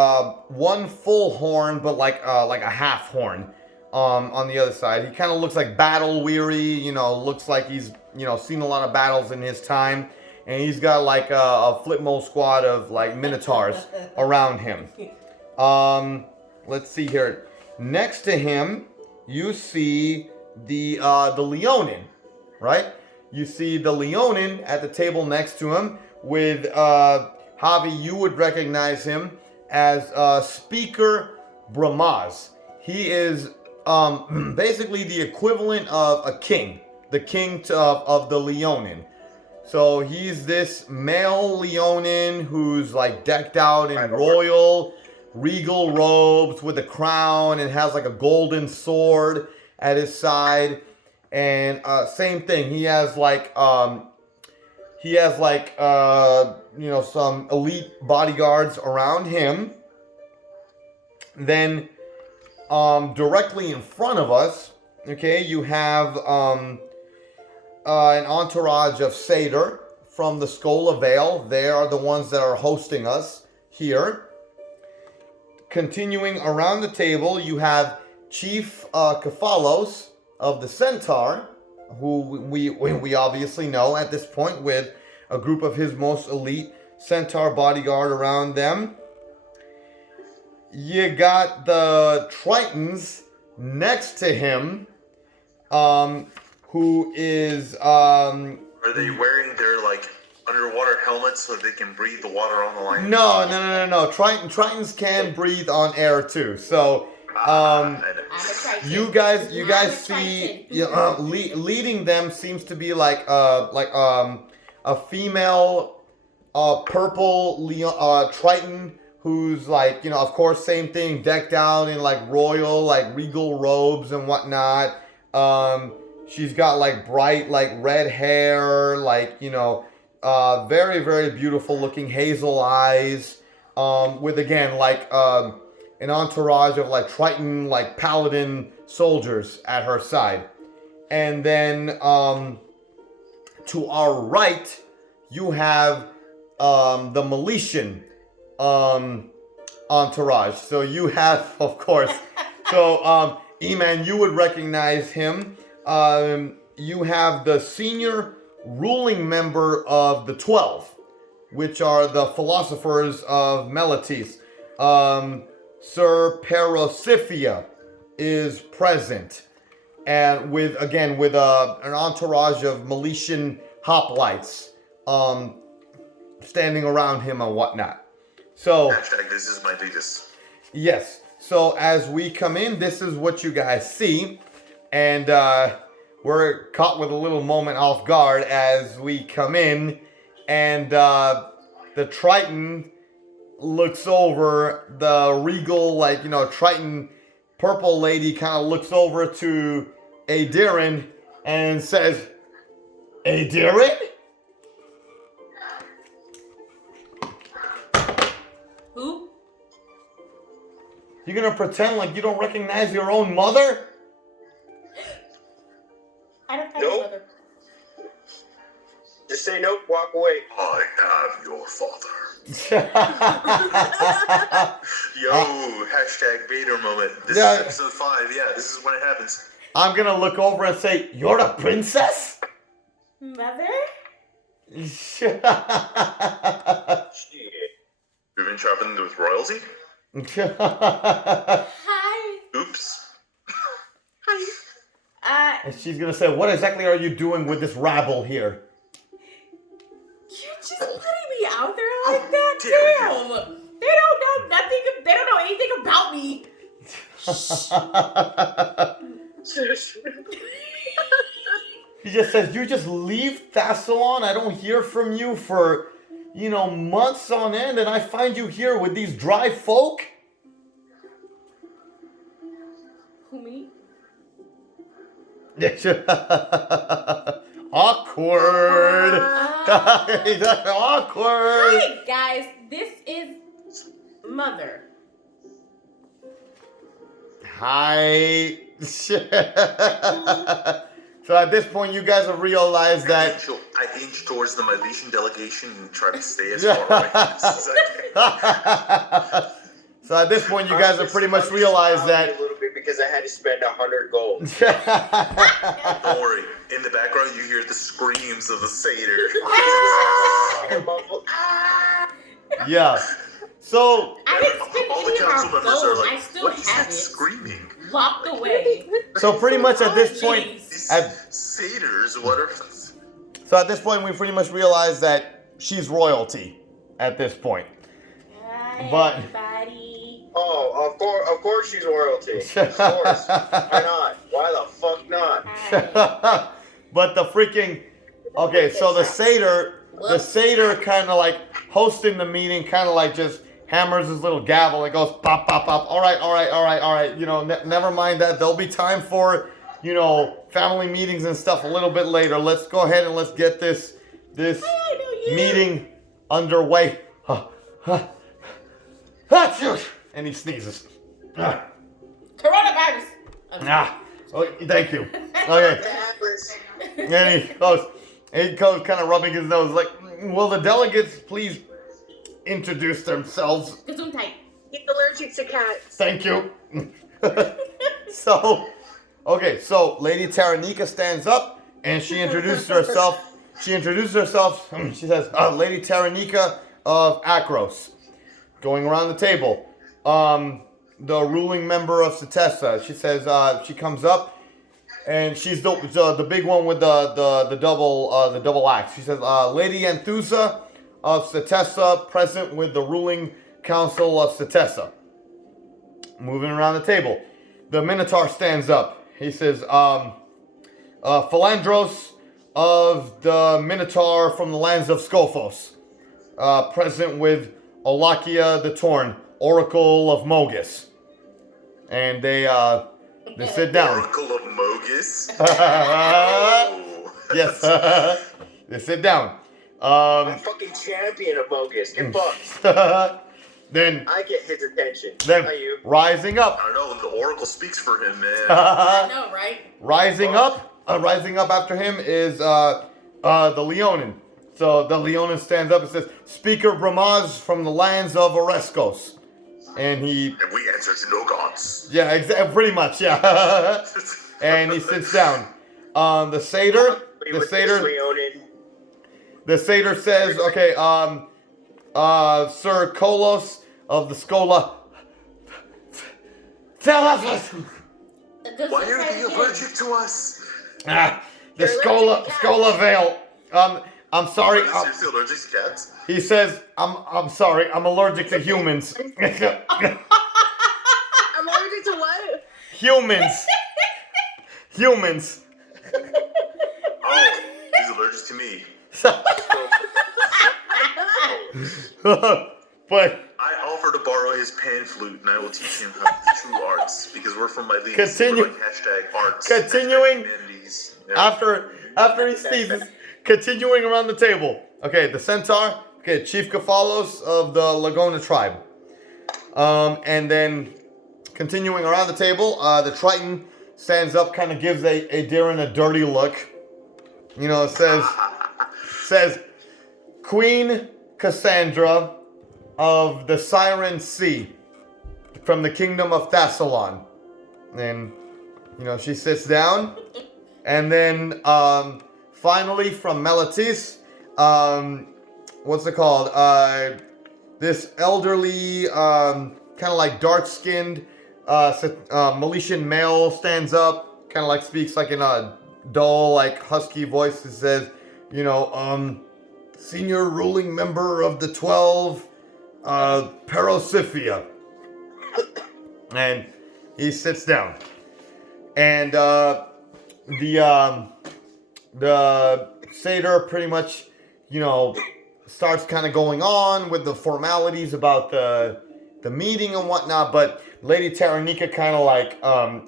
one full horn, but like a half horn on the other side. He kind of looks like battle weary. Looks like he's seen a lot of battles in his time, and he's got like a Flipmo squad of like Minotaurs around him. Let's see here. Next to him, you see the Leonin, right? You see the Leonin at the table next to him with Javi. You would recognize him as Speaker Bramaz. He is basically the equivalent of a king, the king of the Leonin. So he's this male Leonin who's like decked out in royal, regal robes with a crown and has like a golden sword at his side. And same thing, he has like some elite bodyguards around him. Then directly in front of us, okay, you have an entourage of Satyr from the Skola Vale. They are the ones that are hosting us here. Continuing around the table, you have Chief Kefalos of the Centaur, who we obviously know at this point, with a group of his most elite Centaur bodyguard around them. You got the Tritons next to him, who is... Are they wearing their, like, underwater helmets so they can breathe the water on the line? No. Tritons can breathe on air, too. So... you guys see, leading them seems to be like a female purple Triton who's like, of course, same thing, decked out in like royal, like regal robes and whatnot. She's got like bright, like red hair, like, very, very beautiful looking hazel eyes, with again, like, an entourage of like Triton, like paladin soldiers at her side. And then to our right, you have the Miletian entourage. So you have, of course, so Eman, you would recognize him. You have the senior ruling member of the 12, which are the philosophers of Meletis. Sir Perosifia is present, and with an entourage of Miletian hoplites standing around him and whatnot. So hashtag this is my latest. Yes. So as we come in, this is what you guys see, and we're caught with a little moment off guard as we come in, and the Triton looks over, the regal, like, Triton purple lady kind of looks over to Adirin and says, Adirin? Who? You gonna pretend like you don't recognize your own mother? I don't have Nope. a mother. Just say nope, walk away. I am your father. Yeah. Yo, hashtag Vader moment. This Yeah. is episode 5. Yeah, this is when it happens. I'm gonna look over and say, you're a princess? Mother? Shit. You've been traveling with royalty? Hi. Oops. Hi. And she's gonna say, what exactly are you doing with this rabble here? You're just putting me out there like that? Damn. Damn. They don't know nothing. They don't know anything about me. He just says, you just leave Thassalon? I don't hear from you for, months on end, and I find you here with these dry folk? Who, me? Awkward. Awkward. Hi, guys. This is Mother. Hi. So at this point, you guys have realized that. I inch towards the Milesian delegation and try to stay as far away as I can. So at this point, you guys have pretty much realized that. A little bit because I had to spend 100 gold. Don't worry. In the background, you hear the screams of the satyr. Yeah. So. I didn't spend All the any of council our members gold. are like, I still what is have that it. screaming? Locked away. So pretty much at this point. These At, satyrs, what are... so at this point, we pretty much realized that she's royalty. At this point. Hi, But- everybody. Oh, of course she's royalty. Of course. Why not? Why the fuck not? Hi. But the freaking. Okay, so the satyr kind of like hosting the meeting, kind of like just hammers his little gavel and goes pop, pop, pop. All right. Never mind that. There'll be time for, family meetings and stuff a little bit later. Let's go ahead and let's get this meeting underway. And he sneezes. Coronavirus. Oh, thank you. Okay. And he goes kind of rubbing his nose like, will the delegates please introduce themselves? Gesundheit. He's allergic to cats. Thank you. So Lady Taranika stands up and she introduces herself. She says, Lady Taranika of Akros. Going around the table. The ruling member of Setessa. She says, she comes up and she's the big one with the double axe. She says, Lady Anthusa of Setessa, present with the ruling council of Setessa. Moving around the table. The Minotaur stands up. He says, Philandros of the Minotaur from the lands of Scophos. Present with Olakia the Torn, Oracle of Mogus. And they sit down. Oracle of Mogus? Yes. They sit down. I'm fucking champion of Mogus. Get fucked. Then I get his attention. Then Not you. rising up. I don't know, the Oracle speaks for him, man. I know, right? Rising up after him is the Leonin. So the Leonin stands up and says, Speaker Bramaz from the lands of Oreskos. And he... And we answer to no gods. Yeah, pretty much, yeah. And he sits down. The satyr says, okay, Sir Kolos of the Skola Vale. Why are they allergic to us? The Skola Vale. I'm sorry. Are you seriously allergic to cats? He says, I'm sorry. I'm allergic to humans. I'm allergic to what? Humans. Oh, he's allergic to me. But I offer to borrow his pan flute and I will teach him how the true arts because we're from my league. Continue- We're like hashtag arts. continuing- hashtag humanities. Yeah. after he sneezes, continuing around the table. Okay, the Centaur. Okay, Chief Kefalos of the Lagona tribe. And then continuing around the table, the Triton stands up, kind of gives a Darren a dirty look. Says Queen Cassandra of the Siren Sea from the Kingdom of Thassalon. And, she sits down. And then, finally, from Melatis, what's it called? This elderly, kind of like dark-skinned, Milesian male stands up, kind of like speaks like in a dull, like husky voice and says, senior ruling member of the 12, Parosifia. And he sits down, and the satyr pretty much, starts kind of going on with the formalities about the meeting and whatnot, but Lady Taranika kind of like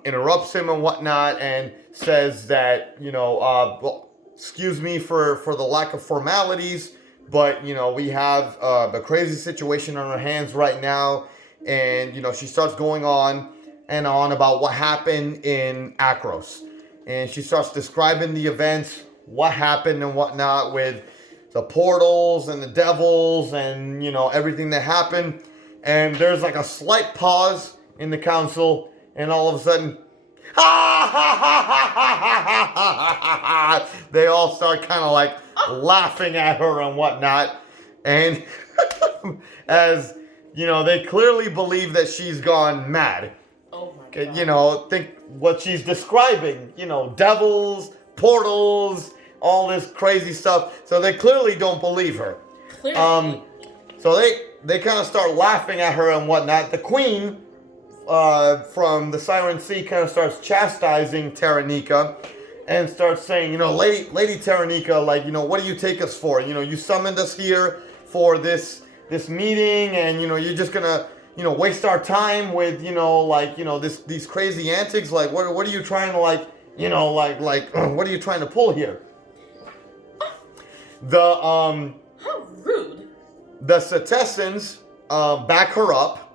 interrupts him and whatnot and says that, well, excuse me for the lack of formalities, but, we have a crazy situation on our hands right now. And, she starts going on and on about what happened in Akros. And she starts describing the events, what happened and whatnot with the portals and the devils and, everything that happened. And there's like a slight pause in the council, and all of a sudden, they all start kind of like laughing at her and whatnot. And as, they clearly believe that she's gone mad. Oh my God. Think what she's describing, devils, portals, all this crazy stuff. So they clearly don't believe her. Clearly. So they kind of start laughing at her and whatnot. The queen from the Siren Sea kind of starts chastising Taranika and starts saying, Lady Taranika, like, what do you take us for? You summoned us here for this meeting, and, you're just gonna, waste our time with, these crazy antics. Like, what are you trying to, like, what are you trying to pull here? How rude. The Setessans back her up,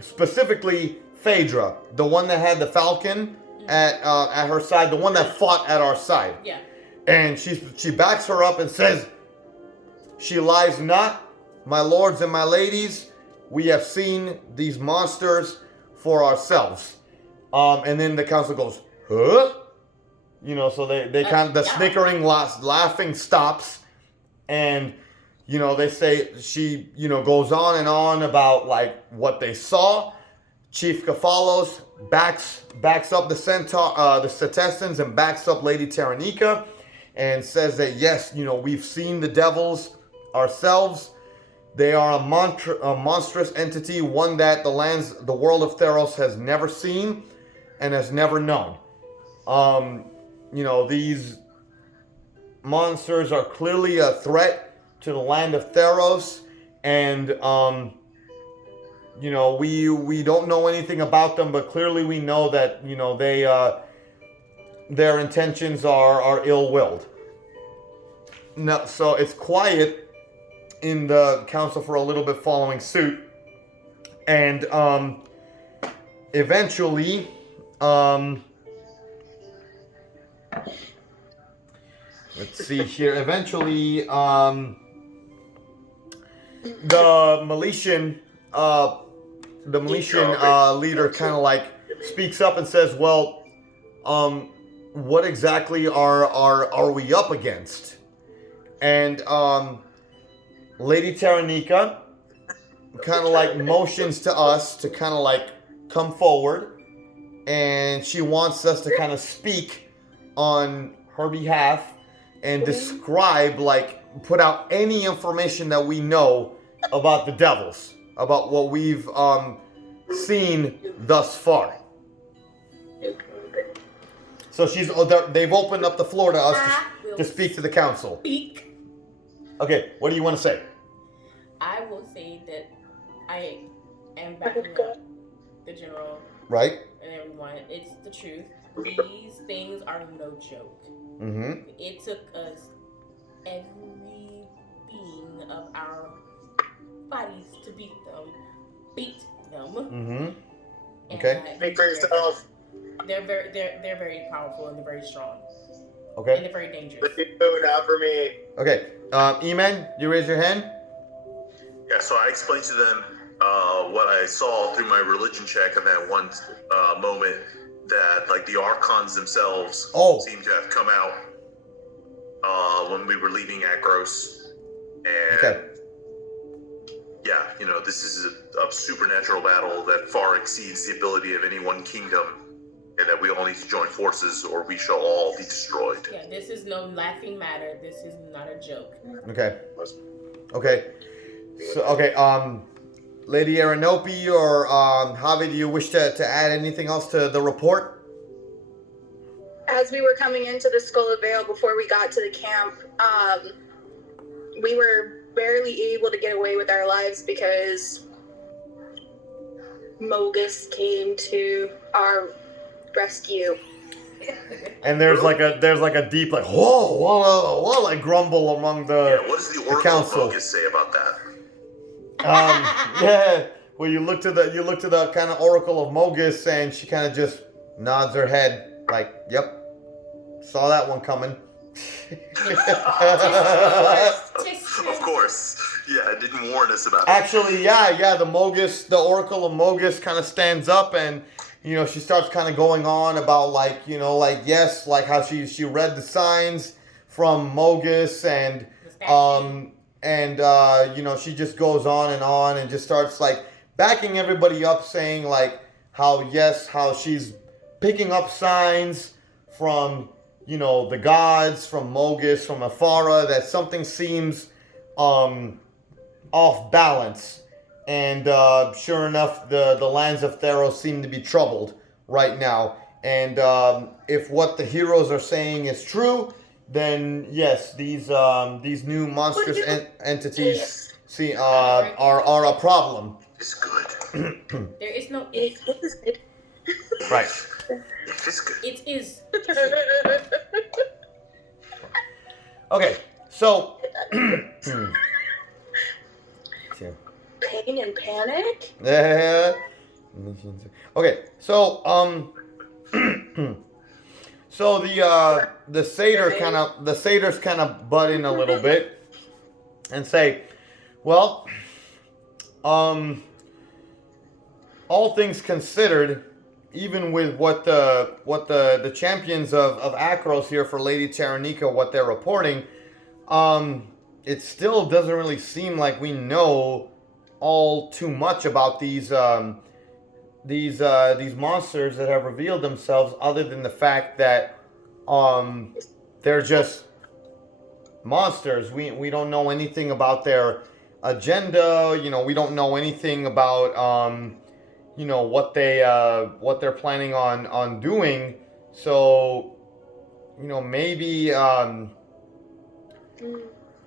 specifically Phaedra, the one that had the falcon at her side, the one that fought at our side. Yeah. And she backs her up and says, "She lies not, my lords and my ladies. We have seen these monsters for ourselves." And then the council goes, "Huh?" So they kind of, the snickering, laughing stops, and they say, she goes on and on about like what they saw. Chief Kefalos backs up the centaur, the Setessans, and backs up Lady Taranika, and says that yes, we've seen the devils ourselves. They are a monstrous entity, one that the world of Theros has never seen and has never known. These monsters are clearly a threat to the land of Theros, and we don't know anything about them, but clearly we know that their intentions are ill-willed. No, so it's quiet in the council for a little bit following suit, and eventually let's see here. Eventually, the Miletian leader kind of like speaks up and says, "Well, what exactly are we up against?" And Lady Taranika kind of like motions to us to kind of like come forward, and she wants us to kind of speak on her behalf and describe, like, put out any information that we know about the devils, about what we've seen thus far. So they've opened up the floor to us to speak to the council. Speak. Okay, what do you want to say? I will say that I am backing up the general. Right? And everyone. It's the truth. These things are no joke. Mm-hmm. It took us every being of our bodies to beat them. Mm-hmm. And Okay. Speak for yourself. They're very powerful and they're very strong. Okay. And they're very dangerous. For you, not for me. Okay. Eman, you raise your hand? Yeah, so I explained to them what I saw through my religion check in that one moment, that like the archons themselves seem to have come out when we were leaving Akros, and yeah, this is a supernatural battle that far exceeds the ability of any one kingdom, and that we all need to join forces or we shall all be destroyed. Yeah, this is no laughing matter. This is not a joke. Okay. Okay. So Lady Aranopi or Javi, do you wish to add anything else to the report? As we were coming into the Skola Vale before we got to the camp, we were barely able to get away with our lives because Mogus came to our rescue. And there's like a deep like whoa like grumble among the what does the Oracle council. of Mogus say about that? Yeah. Well, you look to the kind of Oracle of Mogus, and she kind of just nods her head like, "Yep, saw that one coming." Of course. Yeah, it didn't warn us about it. Actually, yeah, the Oracle of Mogus kind of stands up, and she starts kind of going on about yes, like how she read the signs from Mogus, and she just goes on and just starts like backing everybody up, saying like how she's picking up signs from the gods, from Mogus, from Afara, that something seems off balance, and sure enough, the lands of Theros seem to be troubled right now. And if what the heroes are saying is true, then yes, these new monstrous entities are a problem. It's good. There is no It is good. Right. It's good. It is. Okay, so. Pain and panic? Okay, so so the satyrs kind of butt in a little bit and say, well, all things considered, even with what the champions of Akros here for Lady Taranika, what they're reporting, it still doesn't really seem like we know all too much about these monsters that have revealed themselves, other than the fact that they're just monsters. We don't know anything about their agenda. We don't know anything about what they're planning on doing. So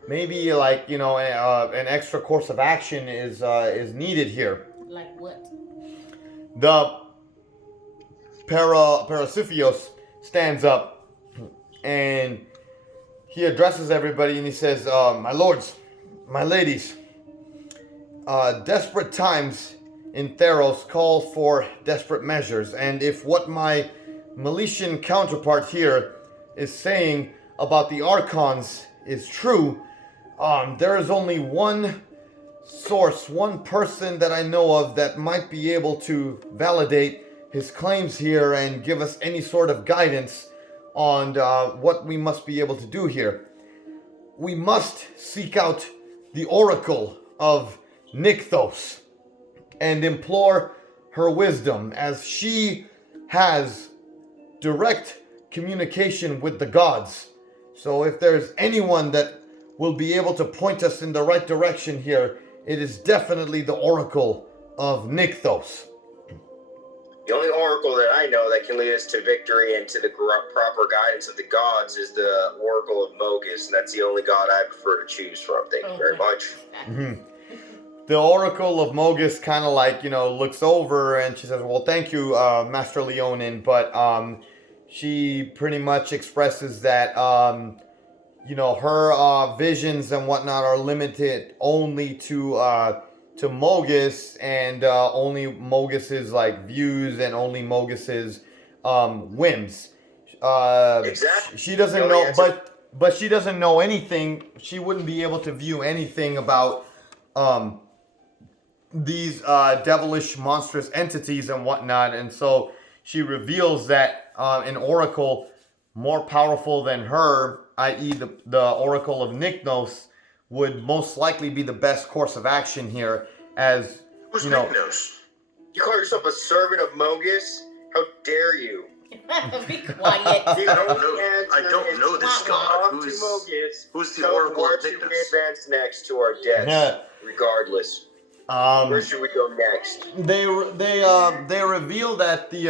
maybe like an extra course of action is needed here. Like what? The Parasiphios stands up and he addresses everybody and he says, my lords, my ladies, desperate times in Theros call for desperate measures, and if what my Meletian counterpart here is saying about the Archons is true, there is only one source, one person that I know of that might be able to validate his claims here and give us any sort of guidance on what we must be able to do here. We must seek out the Oracle of Nykthos and implore her wisdom, as she has direct communication with the gods. So if there's anyone that will be able to point us in the right direction here, it is definitely the Oracle of Nykthos. The only oracle that I know that can lead us to victory and to the proper guidance of the gods is the Oracle of Mogus, and that's the only god I prefer to choose from. Thank you very much. Mm-hmm. The Oracle of Mogus kind of like, looks over and she says, well, thank you, Master Leonin, but she pretty much expresses that, her visions and whatnot are limited only to Mogus, and only Mogus's like views and only Mogus's whims. Exactly. She doesn't know, but she doesn't know anything. She wouldn't be able to view anything about these devilish, monstrous entities and whatnot, and so she reveals that an oracle more powerful than her, i.e. the Oracle of Nykthos, would most likely be the best course of action here, as Who's Nykthos? You call yourself a servant of Mogus? How dare you? Be quiet. I don't know this god. Who's the Oracle of Where should we Nykthos? advance next to our deaths? Yeah. Regardless. Where should we go next? They reveal that the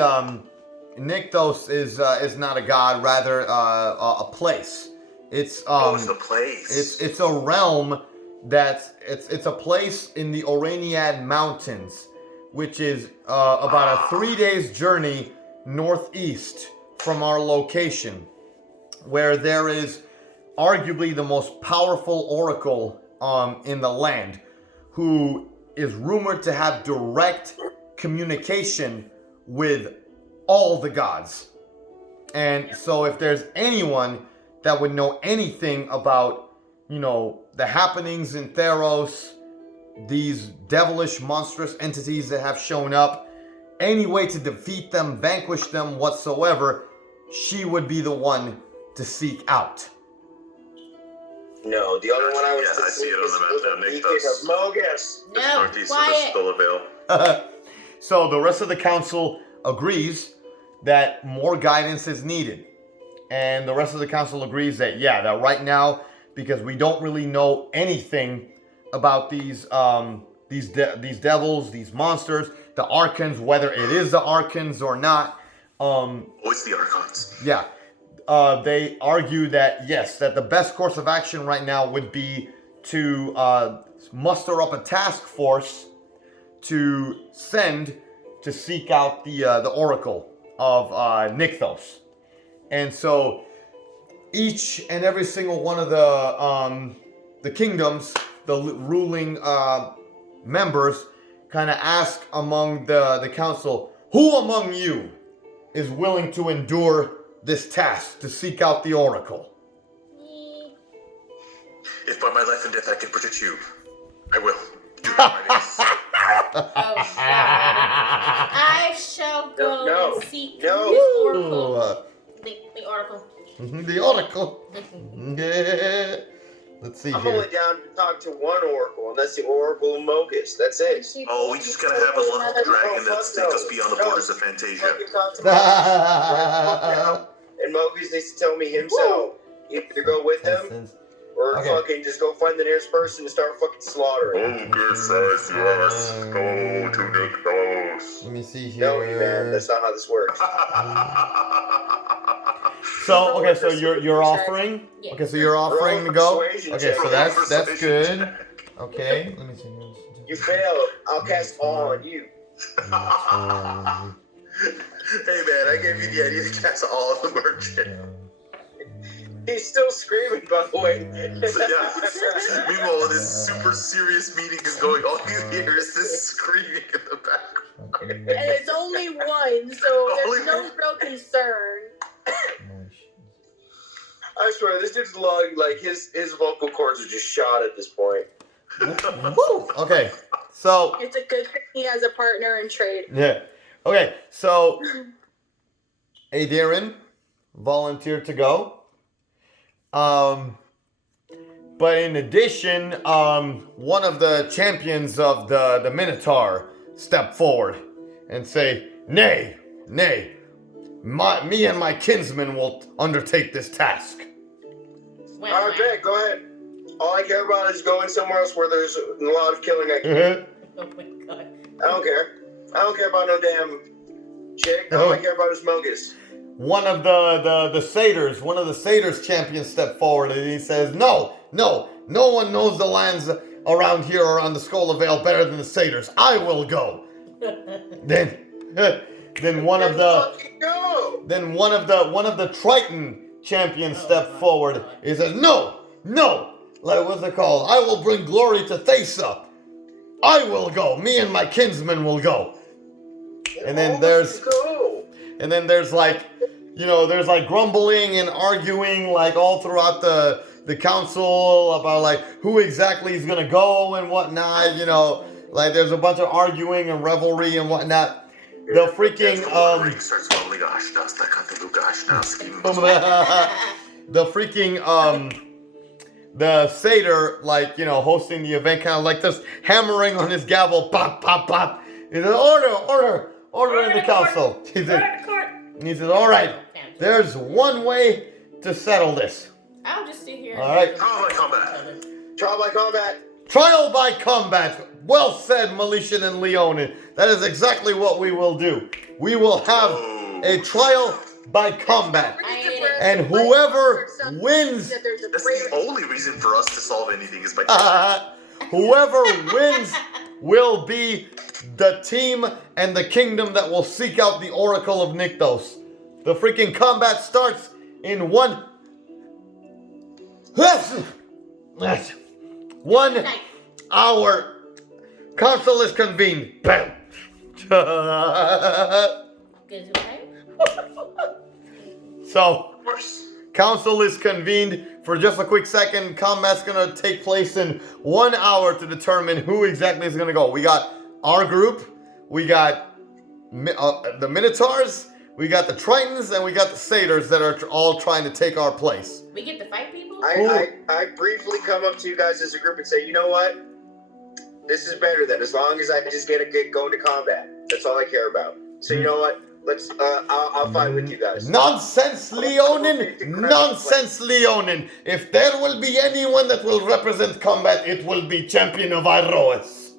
Nykthos is not a god, rather a place. It's it's a place. It's a realm it's a place in the Oraniad Mountains, which is about a 3 days journey northeast from our location, where there is arguably the most powerful oracle in the land, who is rumored to have direct communication with all the gods. And so if there's anyone that would know anything about, the happenings in Theros, these devilish, monstrous entities that have shown up, any way to defeat them, vanquish them whatsoever, she would be the one to seek out. No, the only one I was I see it on the map now. Nykthos of Mogus. No, Northeast of the quiet. Skola Vale. So the rest of the council agrees that more guidance is needed. And the rest of the council agrees that, that right now, because we don't really know anything about these devils, these monsters, the Archons, whether it is the Archons or not. It's the Archons. Yeah. They argue that, yes, that the best course of action right now would be to muster up a task force to send to seek out the Oracle of Nykthos. And so each and every single one of the kingdoms, the ruling members, kind of ask among the council, who among you is willing to endure this task to seek out the Oracle? If by my life and death I can protect you, I will. You have my name. Oh, God. I shall go and seek this oracle. The oracle. The Oracle. Yeah. Let's see I'm here. only down to talk to one oracle, and that's the Oracle of Mogus. That's it. Oh, we just gotta have a level dragon that's take us beyond the borders of Fantasia. And Mogus needs to tell me himself. Either go with him, or fucking just go find the nearest person and start fucking slaughtering. Mogus says yes. Go to Nykthos. Let me see here. No, man, that's not how this works. So you're offering. Yeah. Okay, so you're offering to go. Persuasion Okay, so check. that's good. Okay, let me see. You fail, I'll cast all on you. Hey man, I gave you the idea to cast all of the merchant. He's still screaming, by the way. So yeah. Meanwhile, this super serious meeting is going. All you hear is this screaming in the background. And it's only one, so there's no real concern. I swear, this dude's lung, like his vocal cords are just shot at this point. Woo! Okay, so It's a good thing he has a partner in trade. yeah. Okay, so Darren volunteered to go. But in addition, one of the champions of the Minotaur stepped forward and say, "Nay, me and my kinsmen will undertake this task." Okay, go ahead. All I care about is going somewhere else where there's a lot of killing activity. Oh my God. I don't care. I don't care about no damn chick. All I care about is Mogus. One of the satyrs champions stepped forward and he says, no one knows the lands around here or on the Skola Vale better than the satyrs. I will go. Then one of the Triton champions stepped forward. He says, no, like what's it called? I will bring glory to Thesa. I will go. Me and my kinsmen will go. And then there's like, there's like grumbling and arguing like all throughout the council about like who exactly is gonna go and whatnot. Like there's a bunch of arguing and revelry and whatnot. The freaking the satyr, like, hosting the event, kind of like this, hammering on his gavel, pop, pop, pop. He says, order in the council. He says, all right, there's one way to settle this. I'll just sit here. All right. Trial by combat. Trial by combat. Trial by combat. Well said, Melician and Leonin. That is exactly what we will do. We will have a trial by combat. And whoever wins... That's the only reason for us to solve anything is by whoever wins will be the team and the kingdom that will seek out the Oracle of Nykthos. The freaking combat starts in 1 hour. Council is convened. Bam. So, council is convened for just a quick second. Combat's gonna take place in 1 hour to determine who exactly is gonna go. We got our group, we got the Minotaurs, we got the Tritons, and we got the Satyrs that are all trying to take our place. We get to fight people? I briefly come up to you guys as a group and say, you know what? This is better than as long as I just get going to combat. That's all I care about. So you know what? Let's. I'll fight with you guys. Nonsense, Leonin! Nonsense, Leonin! If there will be anyone that will represent combat, it will be Champion of Iroas.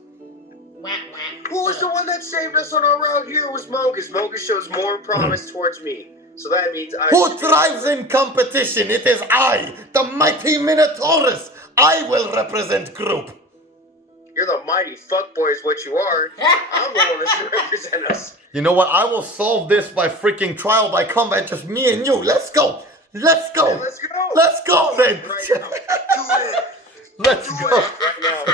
Who was the one that saved us on our route here? Was Mogus. Mogus shows more promise towards me. So that means I... Who thrives in competition? It is I, the mighty Minotaurus. I will represent group. You're the mighty fuckboy is what you are. I'm the one that should represent us. You know what? I will solve this by freaking trial by combat. Just me and you. Let's go. Let's go. Yeah, let's go. Let's go then. Right now. Do it. Let's Do go. it right now.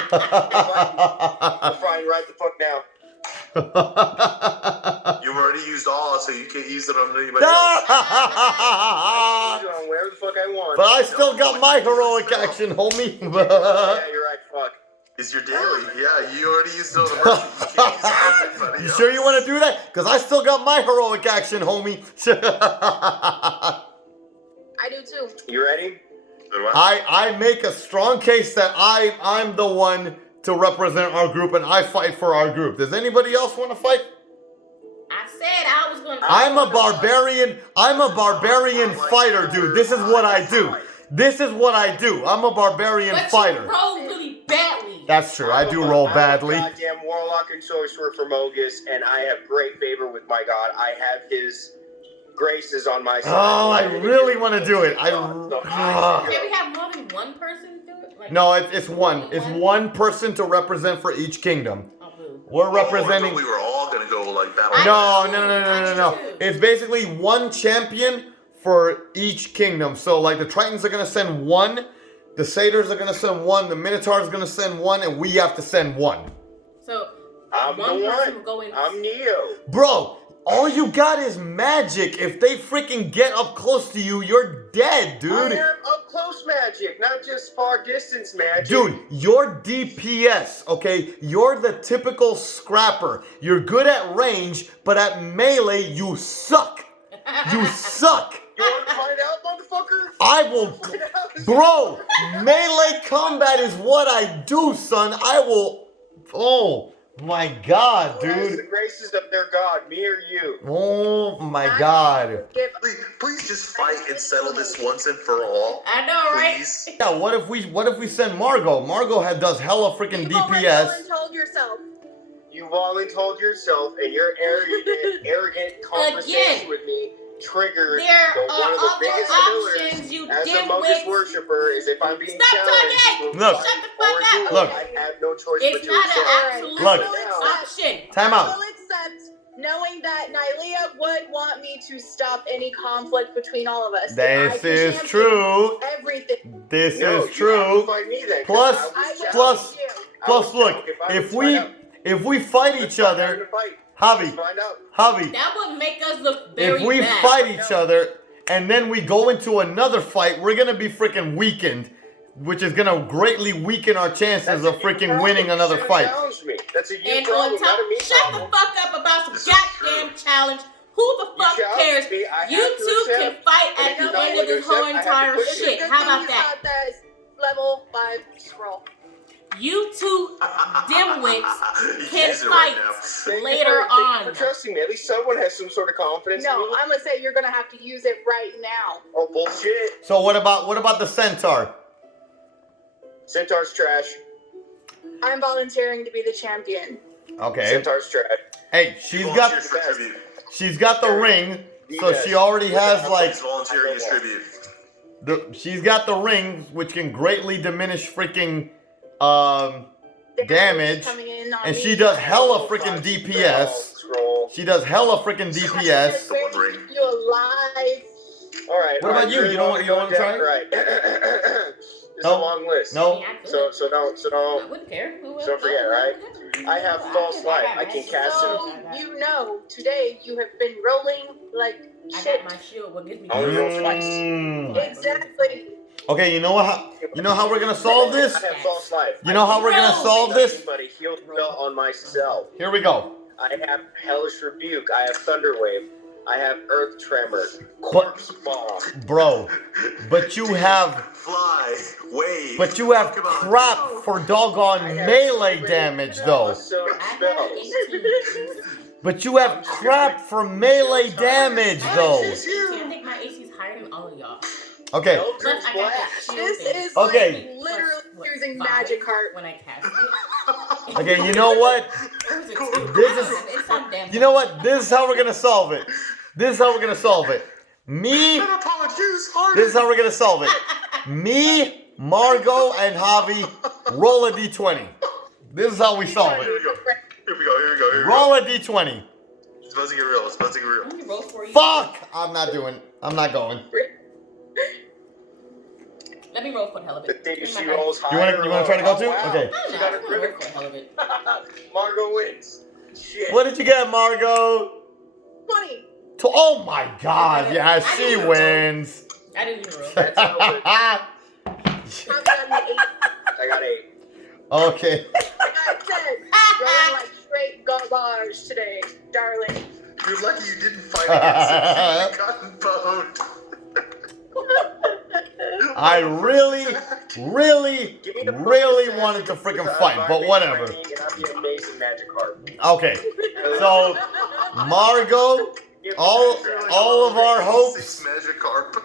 We're fighting right the fuck now. You already used all, so you can't use it on anybody else. I can use it on wherever the fuck I want. But I still got my heroic action, homie. Yeah, you're right. Fuck. It's your daily. Yeah, you already used it on the merchant. You can't use it on everybody You else. sure you want to do that? Because I still got my heroic action, homie. I do too. You ready? I make a strong case that I'm the one to represent our group and I fight for our group. Does anybody else want to fight? I said I was going to... I'm a barbarian fighter, dude. This is what I do. This is what I do. I'm a barbarian fighter. But you roll really badly. That's true. I do roll badly. I'm a goddamn warlock and sorcerer for Mogus, and I have great favor with my god. I have his graces on my side. Oh, I really want to do it. Can we have more than one person do it? Like, No, it's one. It's one person to represent for each kingdom. We're representing. We were all gonna go like battle. No. It's basically one champion for each kingdom. So like the Tritons are gonna send one, the Satyrs are gonna send one, the Minotaurs are gonna send one, and we have to send one. So I'm the one. Will go in. I'm Neo. Bro, all you got is magic. If they freaking get up close to you, you're dead, dude. I have up close magic, not just far distance magic. Dude, you're DPS, okay? You're the typical scrapper. You're good at range, but at melee, you suck. You suck. You want to find out, motherfucker? I will... Bro, melee combat is what I do, son. I will... Oh, my God, Who has dude. the graces of their god, me or you? Oh, my God. Please just fight and settle this once and for all. I know, right? Please. Yeah, what if we send Margot? Margot does hella freaking You've already DPS. told yourself. You voluntold yourself, and your arrogant conversation with me triggered There one of the are biggest other pillars options, you as a Mogus dimwits. worshiper is if I'm being Stop challenged. talking! to Look. fight Shut the fuck or up. do it, Look. I have no choice It's but to not an accept. absolute Look. option. Time I out. will accept knowing that Nylea would want me to stop any conflict between all of us. This And I can is champion true. Everything. This No, is you have to true. fight me then, 'cause Plus- I was I will plus- challenged. you. Plus, look, if we fight each other, Javi, That would make us look very if we bad. fight each other and then we go into another fight, we're gonna be freaking weakened, which is gonna greatly weaken our chances of freaking winning another fight. That's a you And problem, on top, not a me shut the problem. fuck up about some This is goddamn challenge. Who the fuck challenged cares? me, I You have to two can accept. fight And at if you the don't end want of to this whole accept, I have to entire quit. shit. Good How thing about you that? got that level 5 scroll. You two dimwits can Use it fight right now. Thank you later for on. trusting me. At least someone has some sort of confidence in No, me. I'm gonna say you're gonna have to use it right now. Oh, bullshit. So what about the centaur? Centaur's trash. I'm volunteering to be the champion. Okay. Centaur's trash. Hey, she's got the ring, so she already has like volunteering as tribute. she's got the ring, which can greatly diminish freaking damage, and she does hella freaking DPS. She does hella freaking DPS. You alive? All right. What about you? You don't want to try? Right. It's a long list. No. So don't I wouldn't care. don't forget, right? I have false light. I can cast So it. you know, today you have been rolling like I shit. got my shield. What gives me? I only roll twice. Exactly. Okay, you know how we're gonna solve this? I have false light. You know how we're gonna solve this? But a heal spell on myself. Here we go. I have hellish rebuke. I have thunder wave. I have earth tremor. Corpse bomb. Bro, but you have Fly, wave. But you have Come on. crap for doggone melee damage though. Awesome I have spells. 18. But you have crap for melee damage though. I think my AC is higher than all of y'all. Okay. Eldritch Plus, I got that blast. shield This thing. is Okay. like literally Plus, using 5 magic heart. when I cast it. Okay, you know what? Or was it 2? This is- It's some damn. You know what? This is how we're gonna solve it. This is how we're gonna solve it. Me, this is how we're gonna solve it. Me, Margot, and Javi roll a d20. This is how we solve Here it. we go. Here we go. Here we go. Here we go. Roll a d20. It's about to get real. It's about to get real. Let me roll for you. Fuck! I'm not going. Let me roll for the hell of The it. thing Give me she my rolls You wanna higher. try to go Oh, too? wow. Okay. dice. She I'm got not a gonna roll crit. for the hell of it. Margot wins. Shit. What did you get, Margot? 20. Oh my god, yeah, she wins. I didn't even roll. That's how good. I've got an 8. I got 8. Okay. I got 10. Rolling like straight garbage today, darling. You're lucky you didn't fight against him. You gotten boned. I really wanted to freaking fight, but whatever. And I'll be an amazing magic heart. Okay, so Margot, all of our hopes, Magic carp.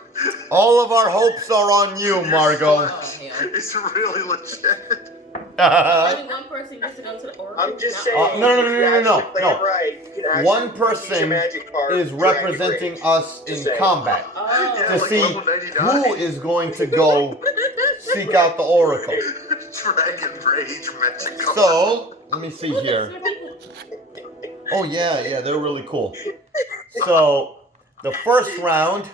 all of our hopes are on you, Margot. Oh, hell. It's really legit. Only one person gets to go to the oracle. I'm just Not saying. all. no, if you actually play no. it right, you can actually One use your person magic card is to drag your representing rage. us in Just saying. combat Oh. Yeah. to like see level 99. who is going to go seek out the oracle. Dragon Rage Magic carp. So, let me see here. Oh yeah, they're really cool. So, the first round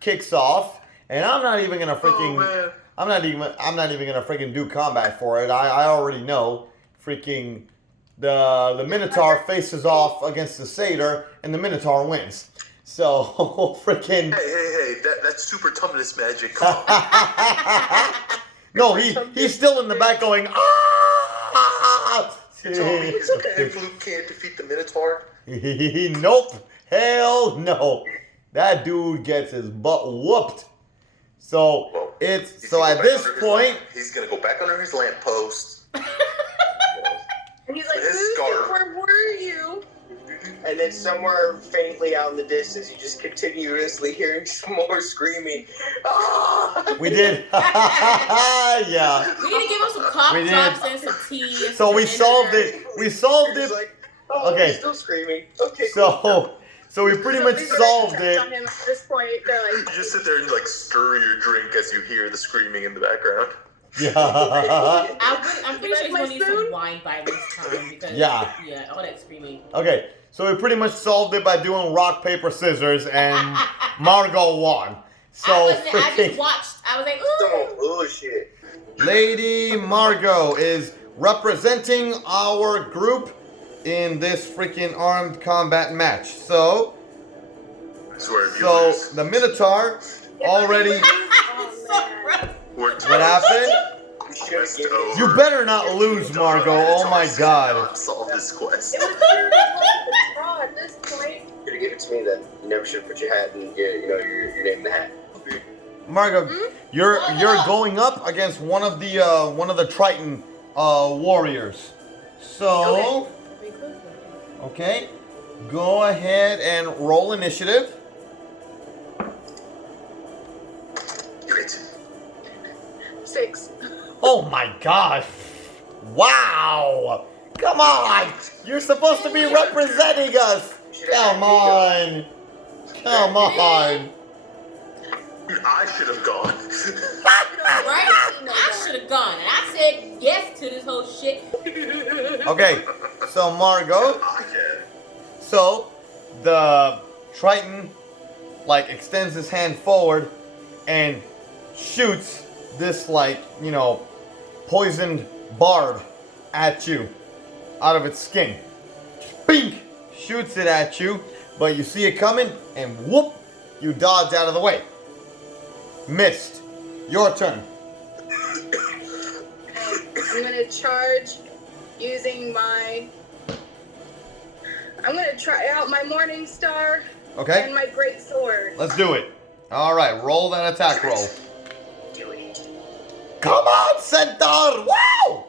kicks off, and I'm not even gonna freaking, Oh, man. I'm not even gonna freaking do combat for it. I already know, freaking, the Minotaur faces off against the Satyr, and the Minotaur wins. So, freaking. Hey, that's super tumnus magic. No, he's still in the back going, ah! You told me his flute can't defeat the Minotaur? Nope. Hell no. That dude gets his butt whooped. So Well, it's so at this point, he's gonna go back under his lamppost. And he's like, His Lucy, scarf. where were you? And then somewhere faintly out in the distance, you just continuously hearing some more screaming. Ah! we did. Yeah. We need to give him some cough We did. drops and some tea. and So some we solved ginger. it. We solved It's it. like, oh, Okay. he's still screaming. Okay, cool. So we pretty So much we were solved trapped it. on him at this point. They're You like, just sit there and like stir your drink as you hear the screaming in the background. Yeah. I'm pretty sure he's My gonna need some spoon? wine by this time because Yeah. all that screaming. Okay. So we pretty much solved it by doing rock, paper, scissors, and Margot won. So I freaking- just watched. I was like, Some ooh. bullshit. Lady Margot is representing our group in this freaking armed combat match. So, I swear, if you lose, the Minotaur already. It's so rough. we're What happened? You should have given it. You better not lose, Margot. Oh my God. Solve this quest. it was pure luck draw at this point. You should have given it to me then. You never should have put your hat in your name in the hat. Margot, you're going up against one of the Triton warriors. So, okay, go ahead and roll initiative. Great. 6. Oh my gosh. Wow! Come on! You're supposed to be representing us! Come on! Come on! I should have gone. Right? I should have gone. And I said yes to this whole shit. Okay, so Margot. I can. So the Triton like extends his hand forward and shoots this poisoned barb at you out of its skin. Bink! Shoots it at you, but you see it coming and whoop! You dodge out of the way. Missed. Your turn. I'm gonna charge using I'm gonna try out my Morning Star Okay. and my Great Sword. Let's do it. All right, roll that attack roll. Do it. Come on, Centaur! Wow!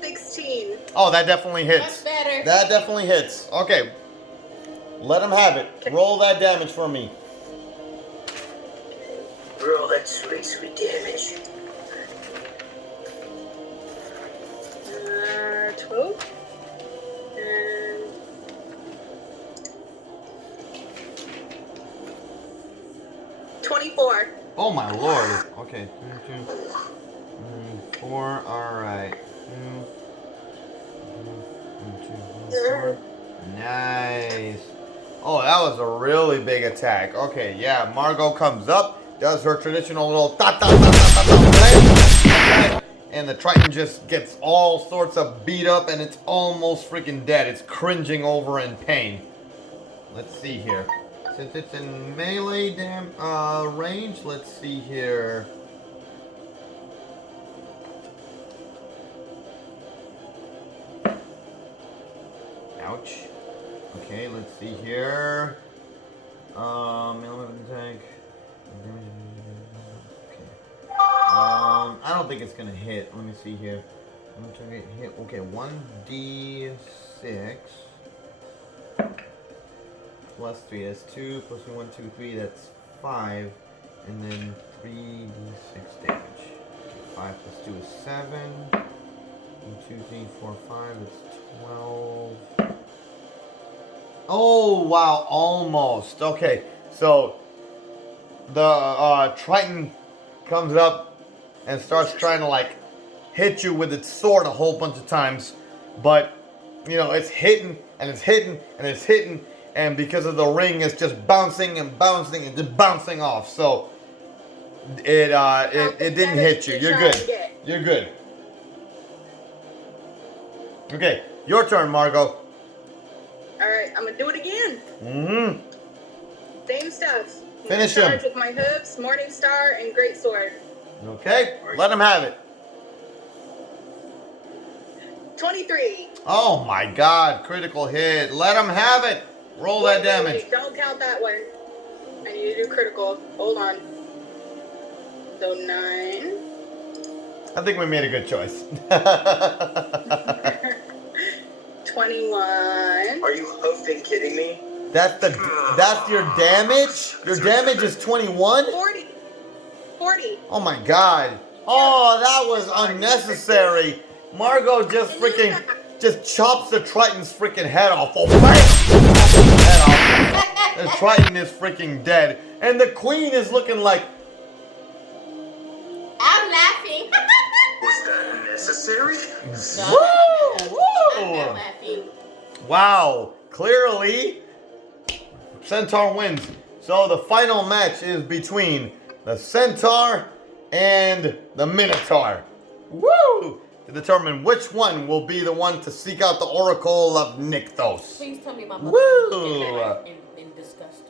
16. Oh, that definitely hits. That's better. That definitely hits. Okay. Let him have it. Roll that damage for me. Roll that sweet, sweet damage. 12. And 24. Oh my lord. Okay. 2, 3, 4. All right. 2, 4. Nice. Oh, that was a really big attack. Okay, yeah. Margot comes up, does her traditional little ta ta ta ta ta ta, and the Triton just gets all sorts of beat up, and it's almost freaking dead. It's cringing over in pain. Let's see here. Since it's in melee range, let's see here. Ouch. Okay, let's see here. Melee attack. Okay. I don't think it's gonna hit. Let me see here. I'm trying to get hit. Okay, 1d6 plus 3. That's 2 plus 1, 2, 3. That's 5, and then 3d6 damage. 5 plus 2 is 7. 1, 2, 3, 4, 5. It's 12. Oh wow, almost. Okay, so the Triton comes up and starts trying to hit you with its sword a whole bunch of times, but it's hitting and it's hitting and it's hitting, and because of the ring, it's just bouncing and bouncing and just bouncing off. So it didn't hit you. You're good. You're good. Okay, your turn, Margot. Alright, I'm gonna do it again. Mm-hmm. Same stuff. Finish him. Charge with my hooves, Morning Star, and Great Sword. Okay, let him have it. 23. Oh my god, critical hit. Let him have it. Roll that damage. Wait, don't count that one. I need to do critical. Hold on. So 9. I think we made a good choice. 21. Are you huffing kidding me? That's your damage? Your damage is 21? 40. 40. Oh my god. Oh, that was unnecessary. Margot just chops the Triton's freaking head off. Oh, bam! Head off. The Triton is freaking dead. And the Queen is looking like, I'm laughing. Was that necessary? No, I'm woo! not laughing. Wow. Clearly, Centaur wins. So the final match is between the Centaur and the Minotaur. Woo! To determine which one will be the one to seek out the Oracle of Nykthos. Please tell me my mother Woo! in disgust.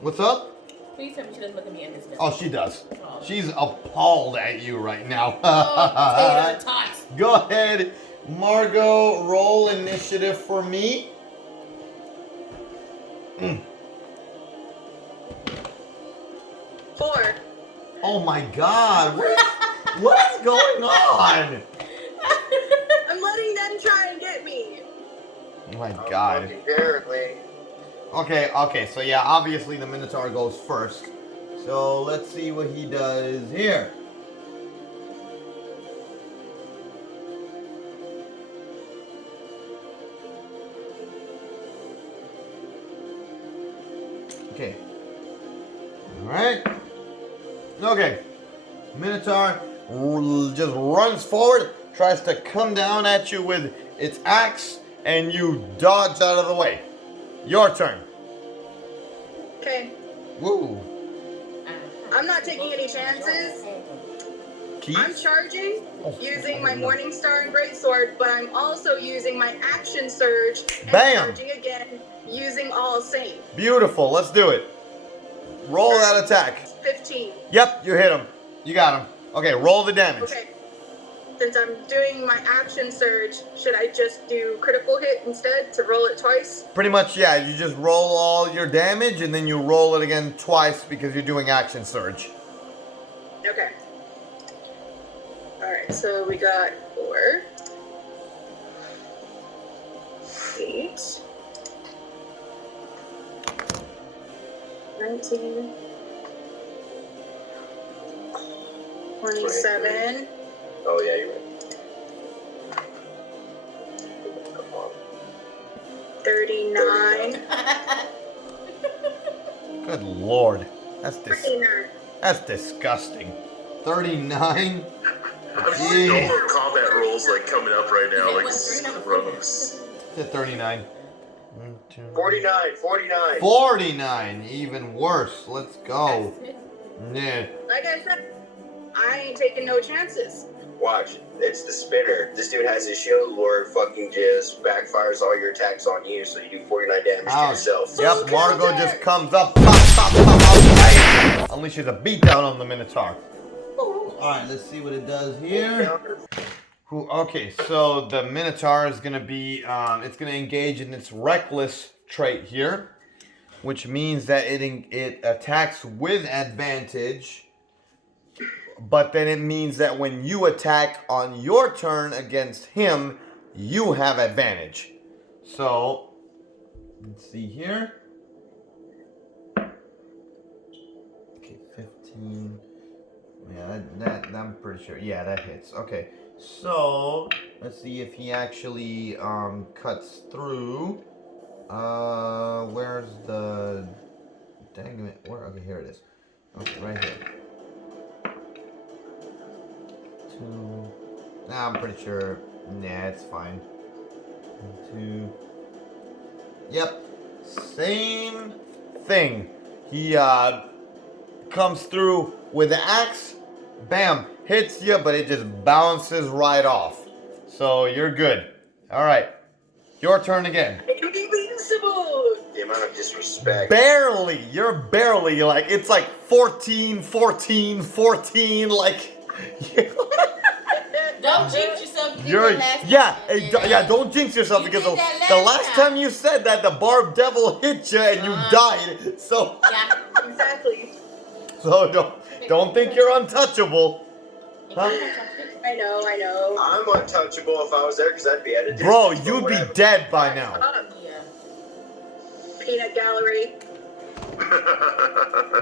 What's up? Please tell me she doesn't look at me in disgust. Oh, she does. Oh. She's appalled at you right now. Tater tots. Go ahead, Margot, roll initiative for me. 4. Oh my god, what is going on? I'm letting them try and get me. Oh my god. Apparently. Okay, so yeah, obviously the Minotaur goes first. So let's see what he does here. Okay. Alright. Okay. Minotaur just runs forward, tries to come down at you with its axe, and you dodge out of the way. Your turn. Okay. Woo. I'm not taking any chances. Keith? I'm charging using my Morning Star and Greatsword, but I'm also using my action surge and Bam! charging again using All Saint. Beautiful. Let's do it. Roll that attack. 15. Yep, you hit him. You got him. Okay, roll the damage. Okay. Since I'm doing my action surge, should I just do critical hit instead to roll it twice? Pretty much, yeah. You just roll all your damage and then you roll it again twice because you're doing action surge. Okay. Alright, so we got 4, 8, 19, 27. Oh, yeah, you're right. 39. Good lord. That's 39. that's disgusting. 39? I'm seeing all the combat rolls like coming up right now. Like, What's this is 39? gross. It's 39. 1, 2, 49. 49. Even worse. Let's go. Yeah. Like I said, I ain't taking no chances. Watch, it's the spinner. This dude has his shield lord fucking just backfires all your attacks on you, so you do 49 damage to yourself. Yep, Margot just comes up, pop, pop, pop, pop, unleashes a beatdown on the Minotaur. Alright, let's see what it does here. Okay, so the Minotaur is going to be, it's going to engage in its reckless trait here, which means that it attacks with advantage, but then it means that when you attack on your turn against him, you have advantage. So, let's see here. Okay, 15. Yeah, that I'm pretty sure. Yeah, that hits. Okay, so let's see if he actually cuts through. Where's the dang it? Where? Okay, here it is. Okay, right here. 2. Nah, I'm pretty sure. Nah, it's fine. 2. Yep, same thing. He comes through with the axe, bam, hits you, but it just bounces right off. So you're good. All right, your turn again. Invincible! The amount of disrespect. Barely, you're barely, like, it's like 14, 14, 14, like... Don't jinx yourself. You You're, did that last yeah, time. yeah, don't jinx yourself You because did the that last last time time. you said that, the barb devil hit you and you died. So, Yeah. Exactly. so don't think you're untouchable. Huh? I know. I'm untouchable if I was there because I'd be at a distance. Bro, but you'd be whatever. dead by now. Yeah. Peanut gallery.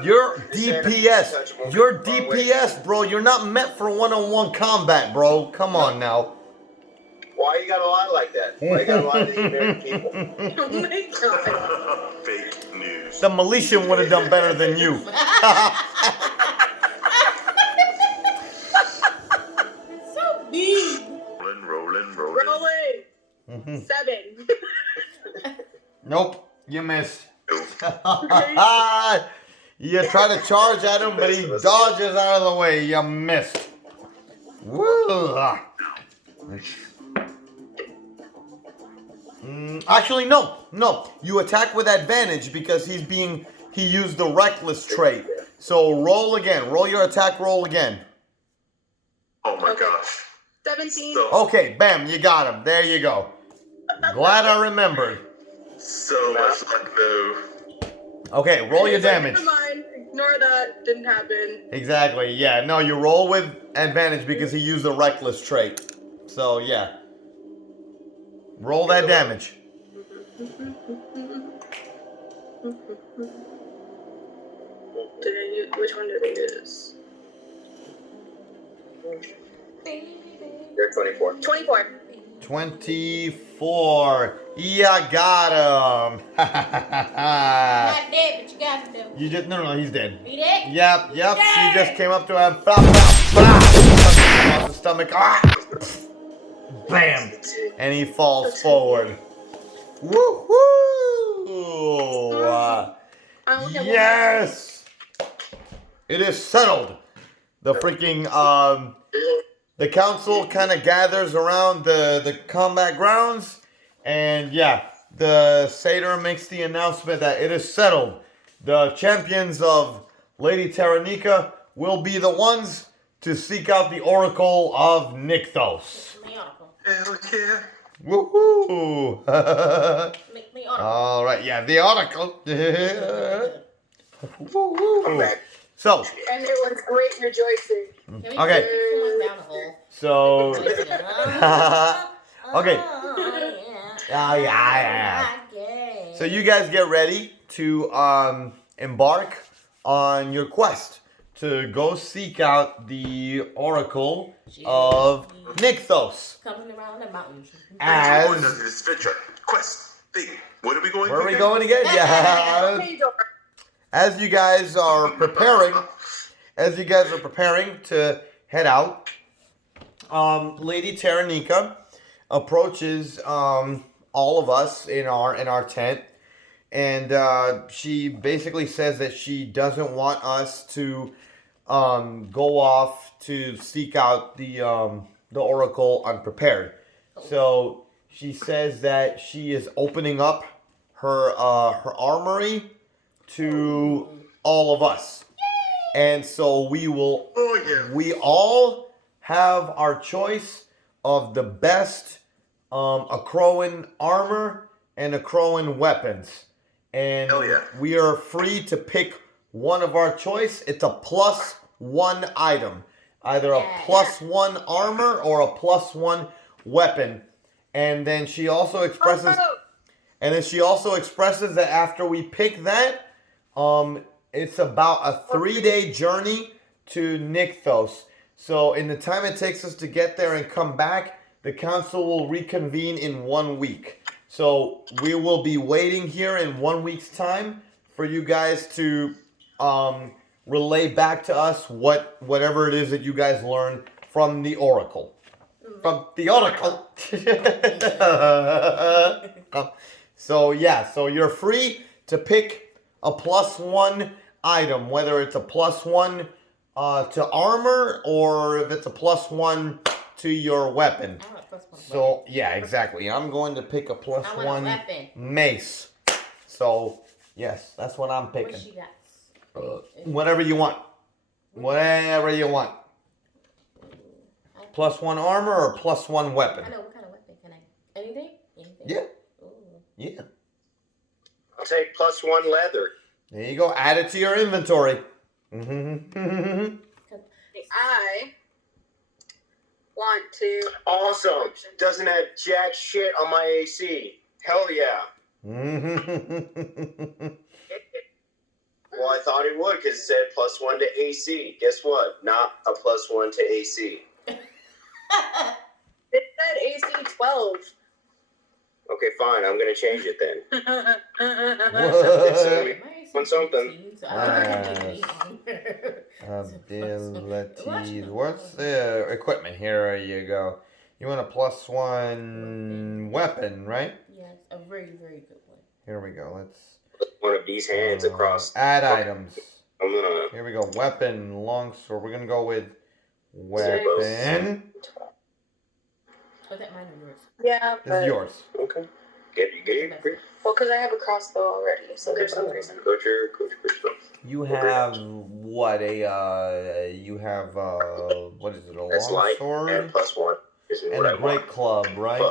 You're DPS. You're DPS, bro. You're not meant for one-on-one combat, bro. Come on now. Why you gotta lie like that? Why you gotta lie to the American people? Oh my god. Fake news. The Militian would have done better than you. So mean. Rolling. Rolling. 7. Nope, you missed. You try to charge at him, but he dodges out of the way. You missed. Woo. Actually, no. You attack with advantage because he used the reckless trait. So roll again. Roll your attack roll again. Oh my Okay. gosh. 17. Okay, bam, you got him. There you go. Glad I remembered. So much luck though. Okay, roll your damage. Never mind. Ignore that. Didn't happen. Exactly, yeah. No, you roll with advantage because he used the reckless trait. So, yeah. Roll that damage. Which one did I use? You're 24. 24. 24. Yeah, got him. Not dead, but you got him though. You just no, he's dead. He dead? Yep. Dead. She just came up to him. Flop, flop, flop. Across the stomach. Ah! Bam! And he falls forward. Woo hoo! Yes! It is settled. The freaking the council kind of gathers around the combat grounds, and yeah, the satyr makes the announcement that it is settled. The champions of Lady Taranika will be the ones to seek out the Oracle of Nykthos. Hell yeah. Woohoo! Make the oracle. All right, yeah, the Oracle. Woohoo! So. And it was great rejoicing. Okay. So. Okay. Yeah. So you guys get ready to embark on your quest to go seek out the Oracle of Nykthos. Coming around the mountains. As this adventure quest thing. What are we going? Where are we going again? Yeah. As you guys are preparing to head out, Lady Taranika approaches all of us in our tent, and she basically says that she doesn't want us to go off to seek out the Oracle unprepared. So she says that she is opening up her armory to all of us. And so we all have our choice of the best Akroan armor and Akroan weapons. And we are free to pick one of our choice. It's a +1 item. Either a +1 armor or a +1 weapon. And then she also expresses that after we pick that, it's about a 3-day journey to Nykthos. So in the time it takes us to get there and come back, the council will reconvene in 1 week. So we will be waiting here in 1 week's time for you guys to relay back to us whatever it is that you guys learned from the Oracle. From the Oracle. So you're free to pick a +1 item, whether it's a +1 to armor or if it's a +1 to your weapon. I want a +1 So weapon. yeah, exactly. I'm going to pick a I want a +1 weapon. mace. So yes, that's what I'm What picking. she got? Whatever you want. Whatever you want. +1 armor or +1 weapon. I know, what kind of weapon can I? Anything? Yeah. Ooh. Yeah. I'll take +1 leather. There you go. Add it to your inventory. I want to. Awesome. Doesn't have jack shit on my AC. Hell yeah. Well, I thought it would because it said +1 to AC. Guess what? Not a +1 to AC. It said AC 12. Okay, fine. I'm going to change it then. What? On something. Abilities. What's the equipment? Here you go. You want a +1 weapon, right? Yes, a very, very good one. Here we go. Let's One of these hands across. add items. I'm gonna. Here we go. Weapon, longsword. We're gonna go with weapon. Oh, that mine or yours? Yeah, This is yours. Okay. Get it. Well, because I have a crossbow already, so there's no reason. Coach your stuff. You have what? You have what is it? A That's light longsword and +1. and a great club, right?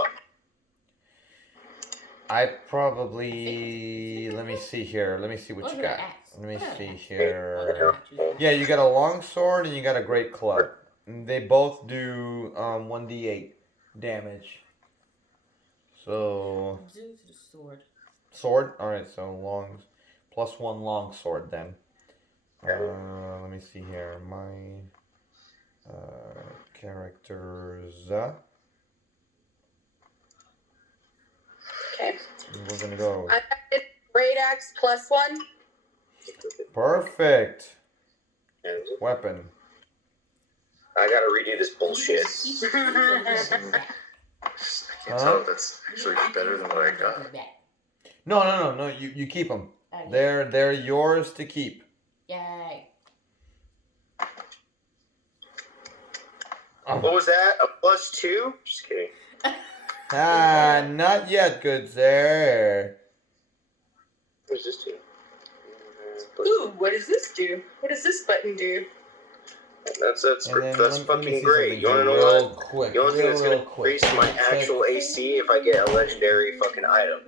I probably let me see here. Let me see what you got. Let me see here. Yeah, you got a longsword and you got a great club. They both do 1d8 damage. So Do the sword. sword. All right, so +1 longsword then. Let me see here. My characters. we're gonna go. I did great axe +1. Perfect. Weapon. I gotta redo this bullshit. I can't tell if that's actually better than what I got. No. You keep them. They're yours to keep. Yay. What was that? A +2? Just kidding. Not yet, good sir. What does this do? Ooh, what does this do? What does this button do? That's And then that's let me fucking see great. something You wanna know real what? quick, The only thing that's real gonna quick. increase my actual AC if I get a legendary fucking item.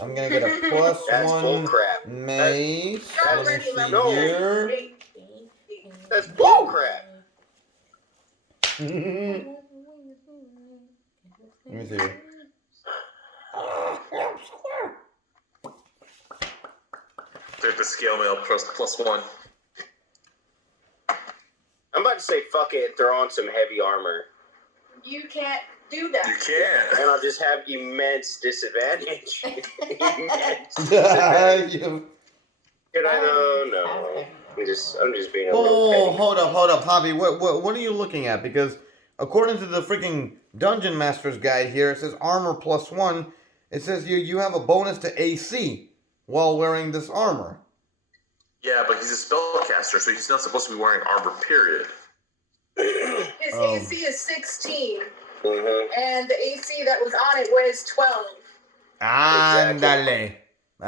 I'm gonna get a That's +1 bullcrap. mace. Let me see No. here. That's bullcrap. Let me see. Take the scale mail +1. I'm about to say fuck it and throw on some heavy armor. You can't do that. You can't. And I'll just have immense disadvantage. Immense You- disadvantage. And I don't know. I'm just being a little Oh, petty. hold up, Javi. What are you looking at? Because according to the freaking Dungeon Master's guide here, it says armor +1. It says you have a bonus to AC while wearing this armor. Yeah, but he's a spellcaster, so he's not supposed to be wearing armor, period. His AC is 16, Mm-hmm. and the AC that was on it was 12. Ándale. So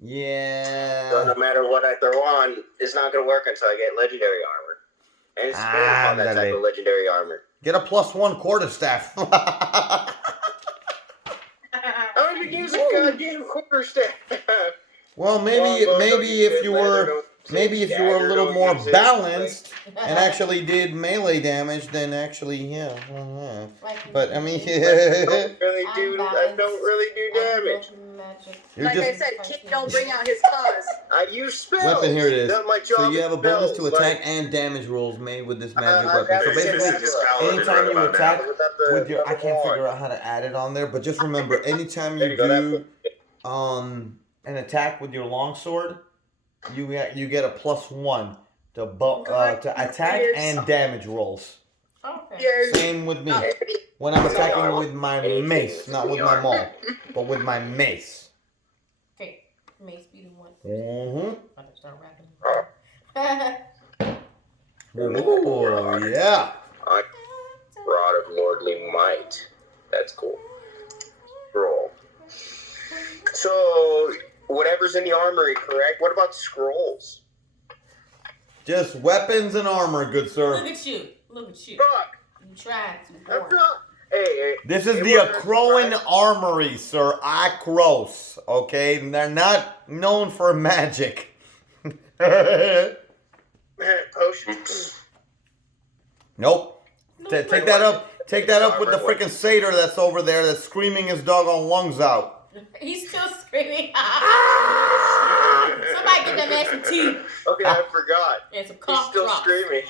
Yeah. no matter what I throw on, it's not going to work until I get legendary armor. And it's spent on that type of legendary armor. Get a +1 quarterstaff. I don't even use a goddamn quarterstaff. Well, maybe if you were a little more balanced and actually did melee damage, then actually yeah. But I mean, I don't really do damage. you're Like I just said, Kid don't bring out his claws. I use spells. weapon. Here it is. That's my So job you have a is bonus to spells, attack like- and damage rolls made with this magic I've weapon. got So to basically, say his paladin anytime right you about attack now. with your, I can't figure out how to add it on there, but just remember, anytime There you you go, do an attack with your longsword, you get a +1 to attack and damage rolls. Okay. Yes. Same with me. When I'm attacking with my mace, not with my maul, but with my mace. Okay. Mace be the one. Mm-hmm. I'm gonna start rapping. Oh yeah. Rod of Lordly Might. That's cool. Scroll. So, whatever's in the armory, correct? What about scrolls? Just weapons and armor, good sir. Look at you. Look at you. Fuck! You tried to. I'm not. Hey, This is it the wasn't a Acroan surprise. Armory, sir. Acros. Okay? And they're not known for magic. Potions. Nope. Take that up. Take that up with the freaking satyr that's over there that's screaming his doggone lungs out. He's still screaming. Somebody get that man some tea Okay, I forgot. and some He's cough still drops. screaming.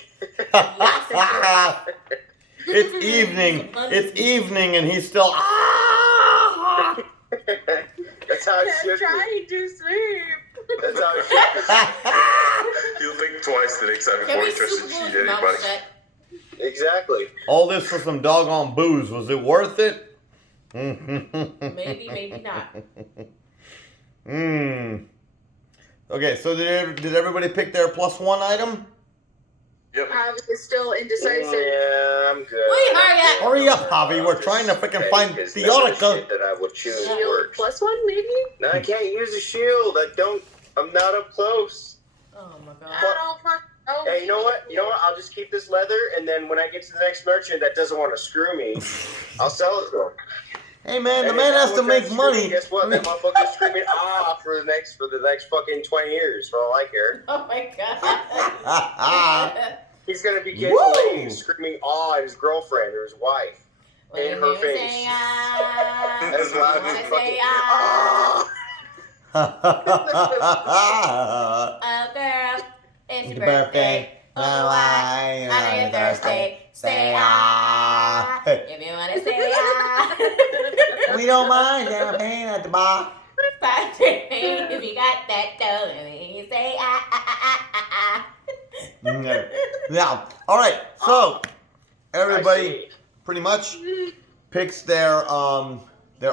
It's evening. It's evening and he's still. That's how it I'm should be. trying to sleep. That's how it should You'll think twice the next time Can before we you trust super to glue cheat his mouth anybody. shut? be. Exactly. All this for some doggone booze. Was it worth it? Maybe not. Okay, so did everybody pick their +1 item? Yep. Javi is still indecisive. Yeah, I'm good. Wait, hurry up. Hurry up, Javi. We're trying to freaking find Because Theotica. none of the shit that I would choose Shield works. +1, maybe? No, I can't use a shield. I'm not up close. Oh my I god. don't fucking know. Hey, you know what? I'll just keep this leather, and then when I get to the next merchant that doesn't want to screw me, I'll sell it to him. Hey man, the And man if has that to one make tries to money. screw me, guess what? That motherfucker's screaming for the next fucking 20 years. For all I care, Oh my god. he's gonna be getting Woo! laid, screaming at his girlfriend or his wife in her face. As loud as fucking. Oh girl, it's your birthday. Oh why? I know you're thirsty. Say ah. If you wanna say ah. We don't mind champagne at the bar. Five champagne if you got that dough. And you say Yeah. All right. So everybody pretty much picks their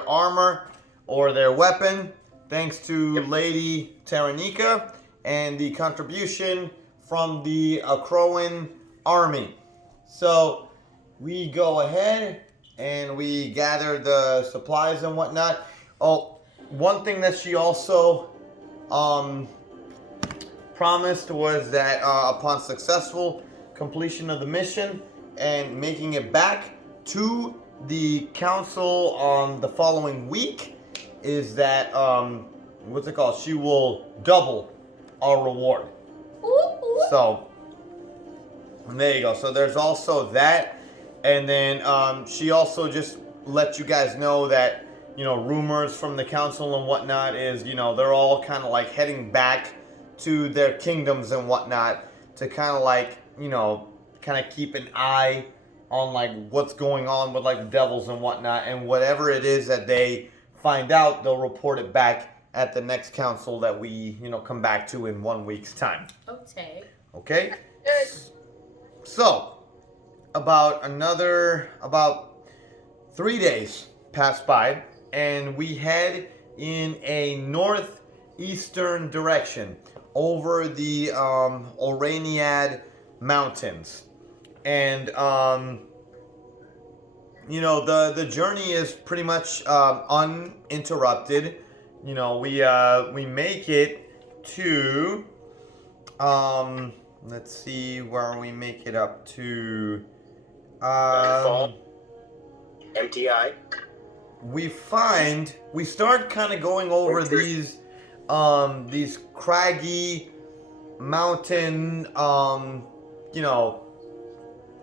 armor or their weapon, thanks to Lady Taranika and the contribution from the Crowan army. So we go ahead and we gather the supplies and whatnot. Oh, one thing that she also promised was that upon successful completion of the mission and making it back to the council on the following week, is that what's it called? She will double our reward. So there you go. So there's also that, and then she also just let you guys know that, you know, rumors from the council and whatnot is, you know, they're all kind of like heading back to their kingdoms and whatnot to kind of like, you know, kind of keep an eye on like what's going on with like the devils and whatnot, and whatever it is that they find out, they'll report it back at the next council that we, you know, come back to in 1 week's time. Okay. So about 3 days pass by, and we head in a northeastern direction over the Oraniad Mountains. And you know, the journey is pretty much uninterrupted. You know, we make it to let's see where we make it up to. MTI. We start kind of going over these craggy mountain, you know,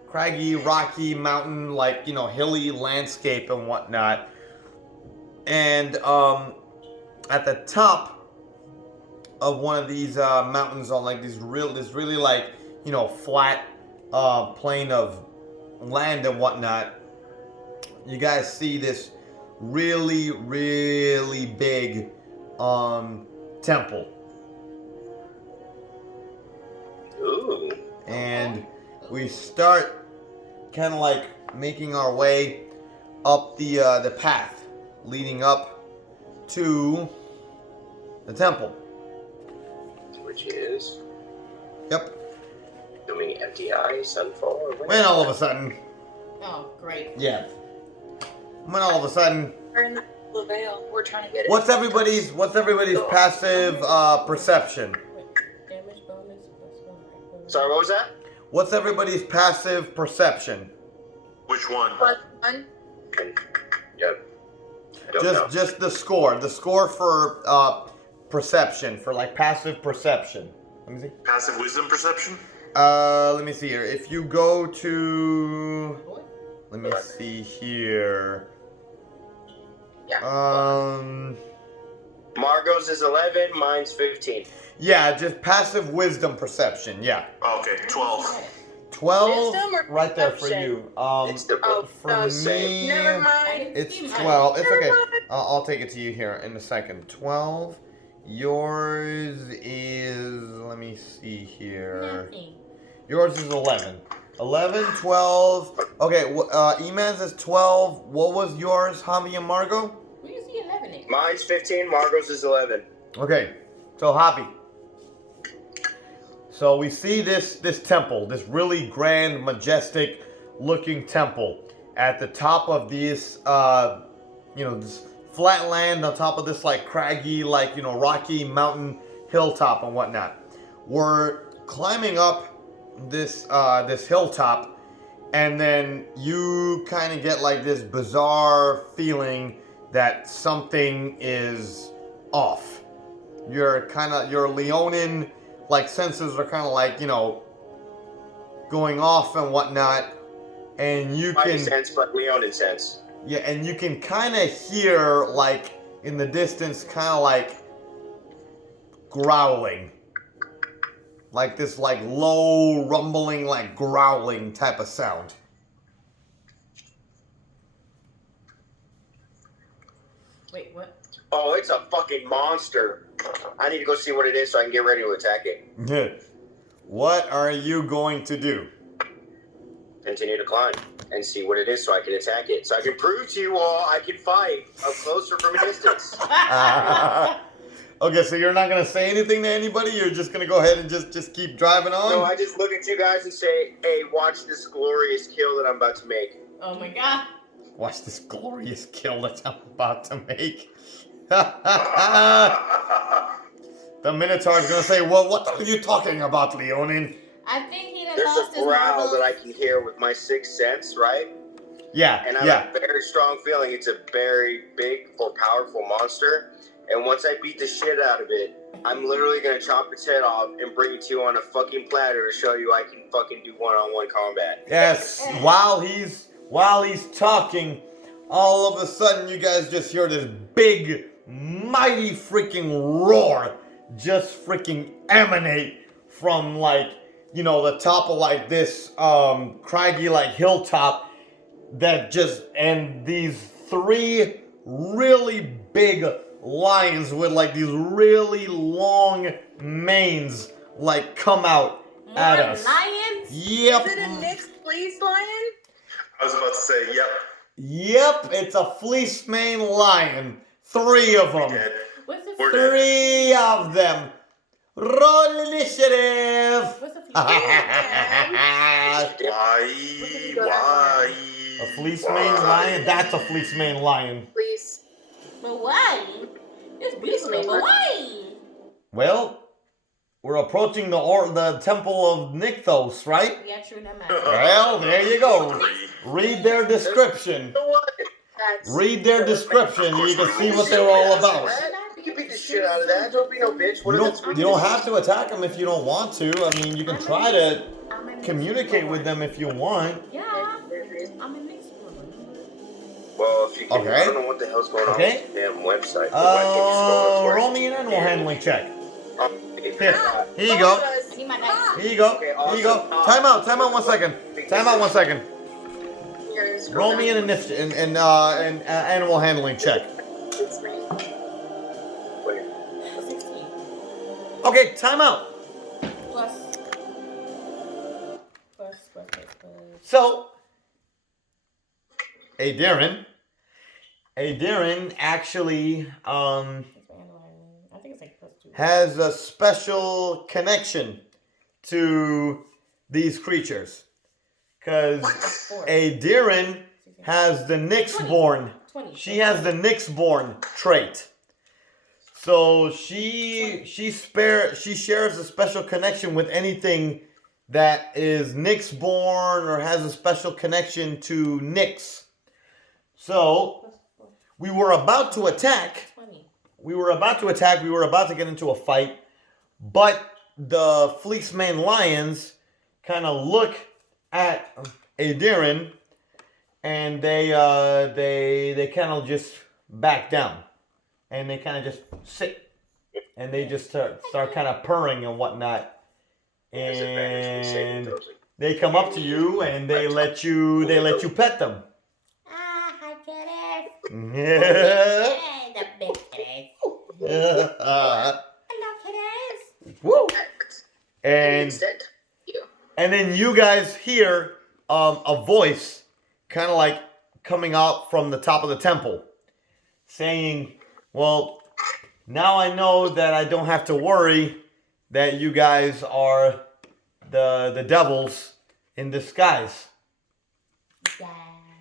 craggy, rocky mountain, like, you know, hilly landscape and whatnot. And at the top of one of these mountains, on like this really like, you know, flat plain of land and whatnot, you guys see this really, really big temple. Ooh. And we start kind of like making our way up the path leading up to the temple. Which is? Yep. Doing MTI, Sunfall, or what? When all of a sudden. Oh, great. Yeah. When all of a sudden. We're in the Skola Vale. We're trying to get it. What's everybody's passive perception? Damage bonus +1. Sorry, what was that? What's everybody's passive perception? Which one? +1. Yep. I don't know. Just the score. The score for perception, for like passive perception. Let me see. Passive wisdom perception? Let me see here. If you go to, let me see here. Yeah. Margot's is 11, mine's 15. Yeah, just passive wisdom perception. Yeah. Oh, okay, 12. 12 Wisdom or right there for perception? you. It's the For me, Never mind. it's Never 12. It's okay. mind. I'll take it to you here in a second. 12. Yours is, let me see here. Nothing. Yours is 11. 11, 12. Okay, Eman's is 12. What was yours, Javi and Margot? Where you see 11 at? Mine's 15, Margot's is 11. Okay, so Javi. So we see this temple, this really grand, majestic looking temple at the top of this, you know, this flat land on top of this like craggy, like, you know, rocky mountain hilltop and whatnot. We're climbing up this this hilltop, and then you kind of get like this bizarre feeling that something is off. Your Leonin like senses are kind of like, you know, going off and whatnot, and you My can sense, but Leonin sense. yeah, and you can kind of hear like in the distance, kind of like growling. Like this like low rumbling, like growling type of sound. Wait, what? Oh, it's a fucking monster. I need to go see what it is so I can get ready to attack it. What are you going to do? Continue to climb and see what it is so I can attack it. So I can prove to you all I can fight up close or from a distance. Okay, so you're not going to say anything to anybody? You're just going to go ahead and just keep driving on? No, I just look at you guys and say, hey, watch this glorious kill that I'm about to make. Oh my god. Watch this glorious kill that I'm about to make. The Minotaur's going to say, well, what are you talking about, Leonin? I think he done There's lost a his growl marbles. that I can hear with my sixth sense, right? Yeah, And I have a very strong feeling it's a very big or powerful monster. And once I beat the shit out of it, I'm literally going to chop its head off and bring it to you on a fucking platter to show you I can fucking do one-on-one combat. Yes, while he's talking, all of a sudden you guys just hear this big, mighty freaking roar just freaking emanate from like, you know, the top of like this craggy like hilltop that just, and these three really big lions with like these really long manes like come out at us. Lions? Yep. Is it a mixed fleece lion? I was about to say, yep. Yep, it's a fleece mane lion. 3 of them. Dead. What's the We're dead. 3 of them. Roll initiative. What's the Why? A fleece mane lion? That's a fleece mane lion. Please. But why? It's beautiful, but why? Well, we're approaching the temple of Nykthos, right? Yeah, true, that matters. Well, there you go. Read their description. You know what? That's Read their description and you can see what they're all about. You can beat the shit out of that. Don't be no bitch. You don't have to attack them if you don't want to. I mean, you can try to communicate with them if you want. Yeah, I'm an explorer. Well, if you can, Okay. I don't know what the hell's going on Okay. with the damn website. Why can't you scroll up Roll me an animal handling check. Here. Here you go. I need my dice. Here you go. Here you go. Time out 1 second. Time out 1 second. Roll me an initiative and animal handling check. Wait. 16. Okay, time out. Plus. So, Darren actually I think it's like plus 2. has a special connection to these creatures. Because Darren has the Nyxborn. 20. She has the Nyxborn trait. So she shares a special connection with anything that is Nyxborn or has a special connection to Nyx. So we were about to attack. 20. We were about to get into a fight, but the Fleeceman Lions kind of look at Darren and they kind of just back down. And they kind of just sit, and they just start kind of purring and whatnot. And they come up to you and they let you pet them. Ah, hi, kitties. Yeah. The big kitties. Hello, kitties. Woo. And You. then you guys hear a voice kind of like coming out from the top of the temple, saying, well, now I know that I don't have to worry that you guys are the devils in disguise. Yeah.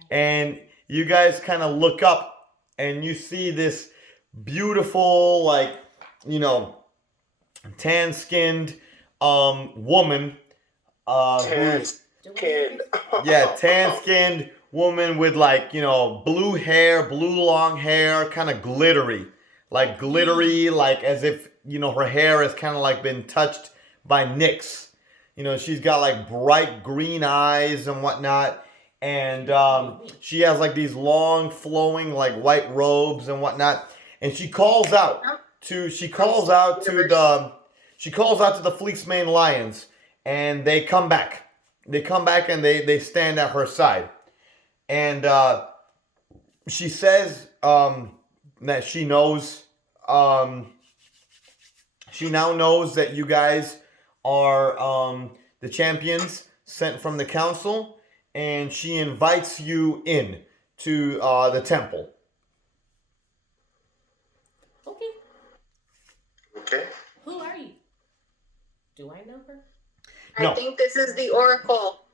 And you guys kind of look up and you see this beautiful, like, you know, tan-skinned woman. Tan-skinned. Yeah, tan-skinned woman with, like, you know, blue hair, blue long hair, kind of glittery. Like as if, you know, her hair has kind of like been touched by Nyx. You know, she's got like bright green eyes and whatnot. And she has like these long flowing like white robes and whatnot. And she calls out to the Fleeceman Lions, and they come back. They come back and they stand at her side. And she says, that she knows. She now knows that you guys are the champions sent from the council, and she invites you in to the temple. Okay. Okay. Who are you? Do I know her? No. I think this is the Oracle.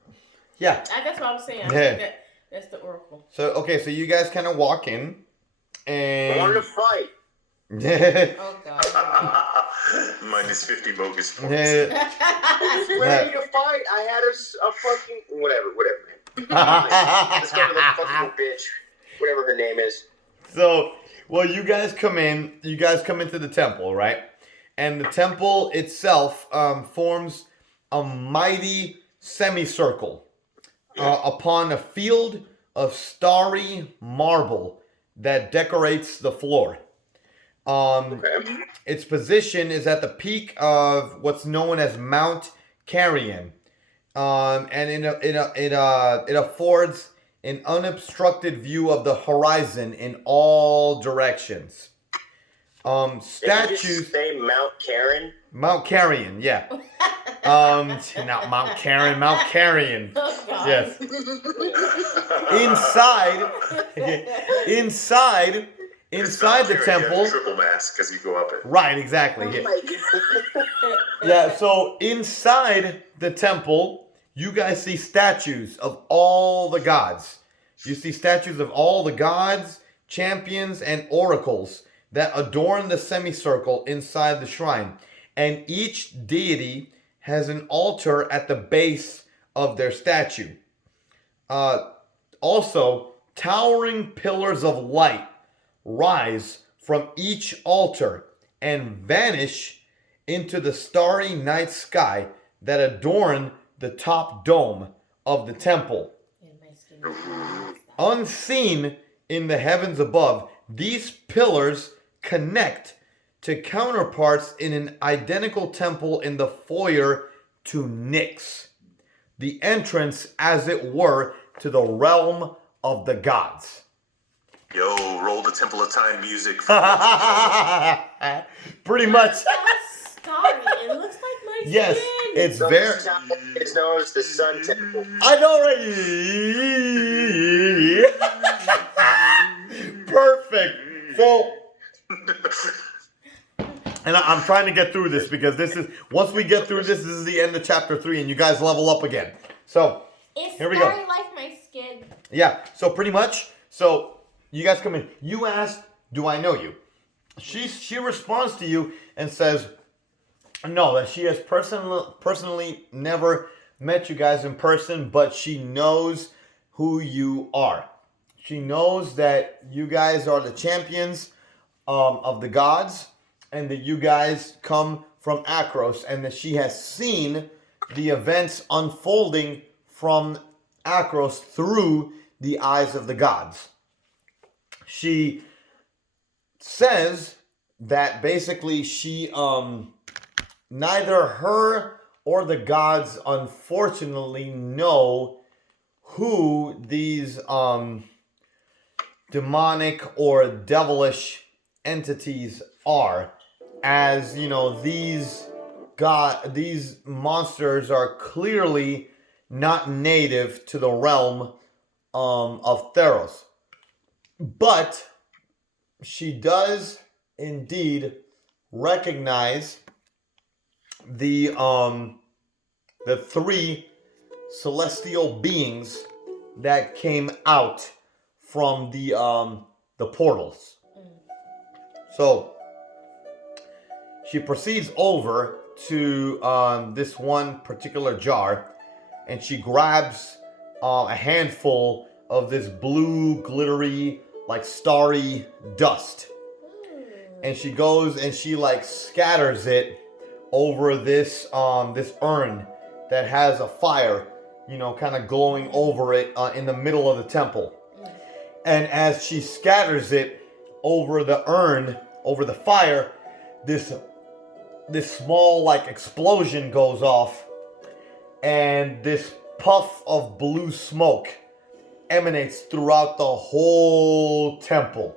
Yeah. That's what I was saying. I Yeah. think that's the Oracle. So so you guys kind of walk in, I wanted to and fight. Oh God. Minus 50 bogus points. yeah. I was ready to fight. I had a fucking whatever, man. Let's go to the fucking bitch, whatever her name is. So, well, you guys come in. You guys come into the temple, right? And the temple itself forms a mighty semicircle upon a field of starry marble that decorates the floor. Okay. Its position is at the peak of what's known as Mount Carrion, and it affords an unobstructed view of the horizon in all directions. Did you Statues. just say Mount Karen? Mount Carrion, yeah. Not Mount Karen, Mount Carrion. Oh God. Yes. Inside the temple. Triple mass because you go up it. Right, exactly. Oh Yeah. my God. Yeah, so inside the temple, you guys see statues of all the gods. You see statues of all the gods, champions, and oracles that adorn the semicircle inside the shrine. And each deity has an altar at the base of their statue. Also, towering pillars of light rise from each altar and vanish into the starry night sky that adorn the top dome of the temple. Unseen in the heavens above, these pillars connect to counterparts in an identical temple in the foyer to Nyx, the entrance, as it were, to the realm of the gods. Yo, roll the Temple of Time music. Pretty much. Starry. It looks like my Yes, skin. it's So very. this temple is known as the Sun Temple. I know, right? Perfect. So, and I'm trying to get through this because once we get through this is the end of chapter 3 and you guys level up again. So, It's here we go. starry like my skin. Yeah, so pretty much, so you guys come in. You ask, do I know you? She responds to you and says, no, that she has personally never met you guys in person, but she knows who you are. She knows that you guys are the champions of the gods, and that you guys come from Akros, and that she has seen the events unfolding from Akros through the eyes of the gods. She says that basically she neither her or the gods unfortunately know who these demonic or devilish entities are, as you know, these monsters are clearly not native to the realm of Theros. But she does indeed recognize the three celestial beings that came out from the portals. So she proceeds over to this one particular jar, and she grabs a handful of this blue, glittery, like starry dust. And she goes and she like scatters it over this urn that has a fire, you know, kind of glowing over it in the middle of the temple. And as she scatters it over the urn, over the fire, this small like explosion goes off, and this puff of blue smoke emanates throughout the whole temple.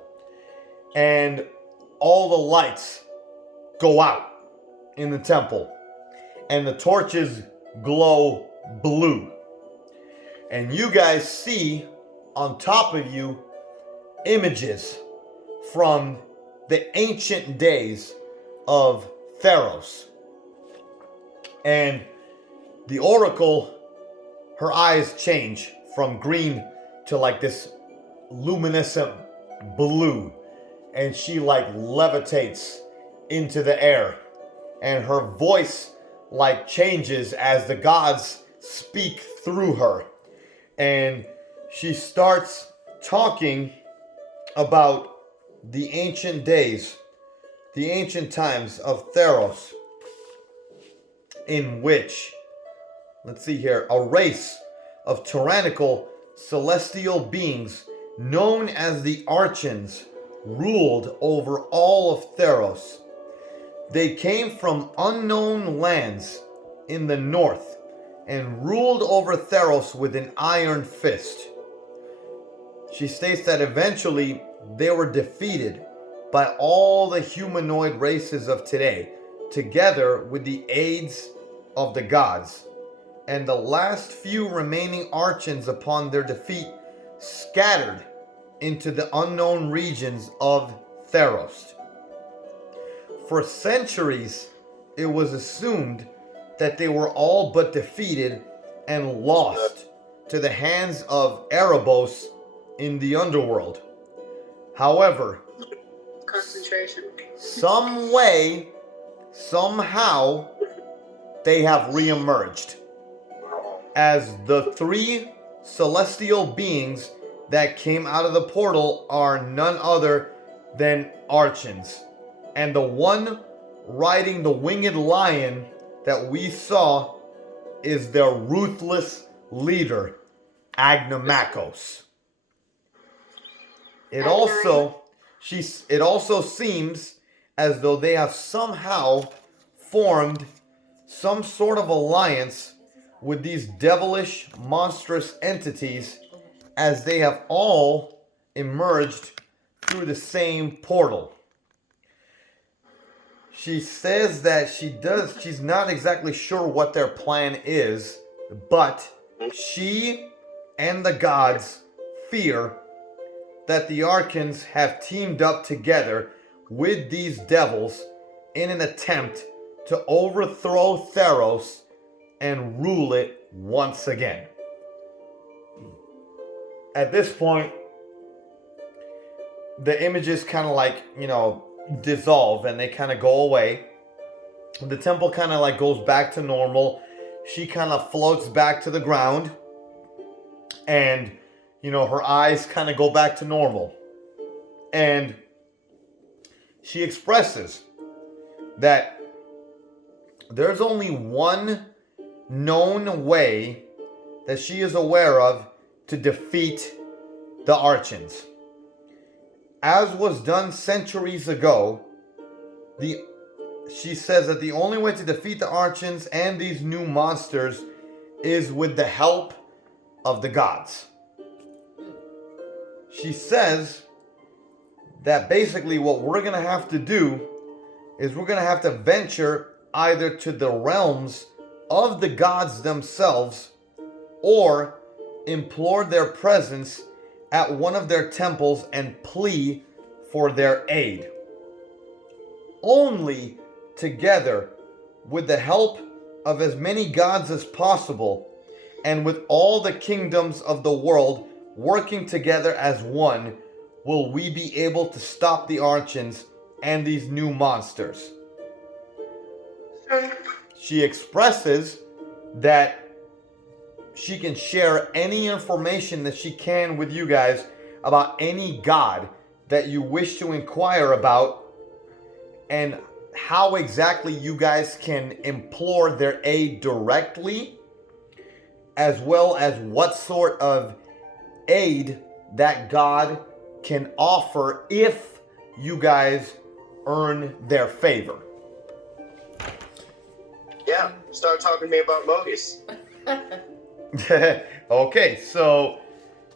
and all the lights go out in the temple, and the torches glow blue. And you guys see on top of you images from the ancient days of Theros. And the oracle, her eyes change from green to like this luminescent blue, and she like levitates into the air, and her voice like changes as the gods speak through her, and she starts talking about the ancient days, the ancient times of Theros, in which, let's see here, a race of tyrannical celestial beings known as the Archons ruled over all of Theros. They came from unknown lands in the north and ruled over Theros with an iron fist. She states that eventually they were defeated by all the humanoid races of today, together with the aids of the gods. And the last few remaining Archons, upon their defeat, scattered into the unknown regions of Theros. For centuries, it was assumed that they were all but defeated and lost to the hands of Erebos in the underworld. However, Concentration. some way, somehow, they have re-emerged as the three celestial beings that came out of the portal are none other than Archons. And the one riding the winged lion that we saw is their ruthless leader, Agnamakos. It also seems as though they have somehow formed some sort of alliance with these devilish, monstrous entities, as they have all emerged through the same portal. She says that she's not exactly sure what their plan is, but she and the gods fear that the Archons have teamed up together with these devils in an attempt to overthrow Theros and rule it once again. At this point, the images kind of like, dissolve and they kind of go away. The temple kind of like goes back to normal. She kind of floats back to the ground, and her eyes kind of go back to normal. And she expresses that there's only one known way that she is aware of to defeat the Archons. As was done centuries ago, she says that the only way to defeat the Archons and these new monsters is with the help of the gods. She says that basically what we're going to have to do is we're going to have to venture either to the realms of the gods themselves or implore their presence at one of their temples and plea for their aid. Only together, with the help of as many gods as possible, and with all the kingdoms of the world working together as one, will we be able to stop the Archons and these new monsters. She expresses that she can share any information that she can with you guys about any god that you wish to inquire about, and how exactly you guys can implore their aid directly, as well as what sort of aid that god can offer if you guys earn their favor. Yeah, start talking to me about Mogus. Okay, so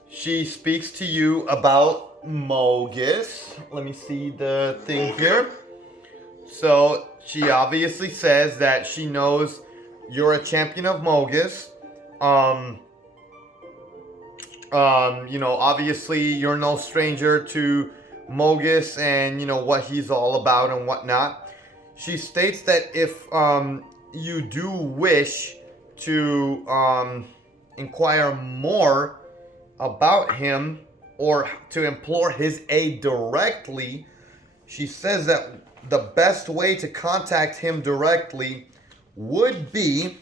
she speaks to you about Mogus. Let me see the thing here. So she obviously says that she knows you're a champion of Mogus. Obviously you're no stranger to Mogus and what he's all about and whatnot. She states that if you do wish to inquire more about him or to implore his aid directly, she says that the best way to contact him directly would be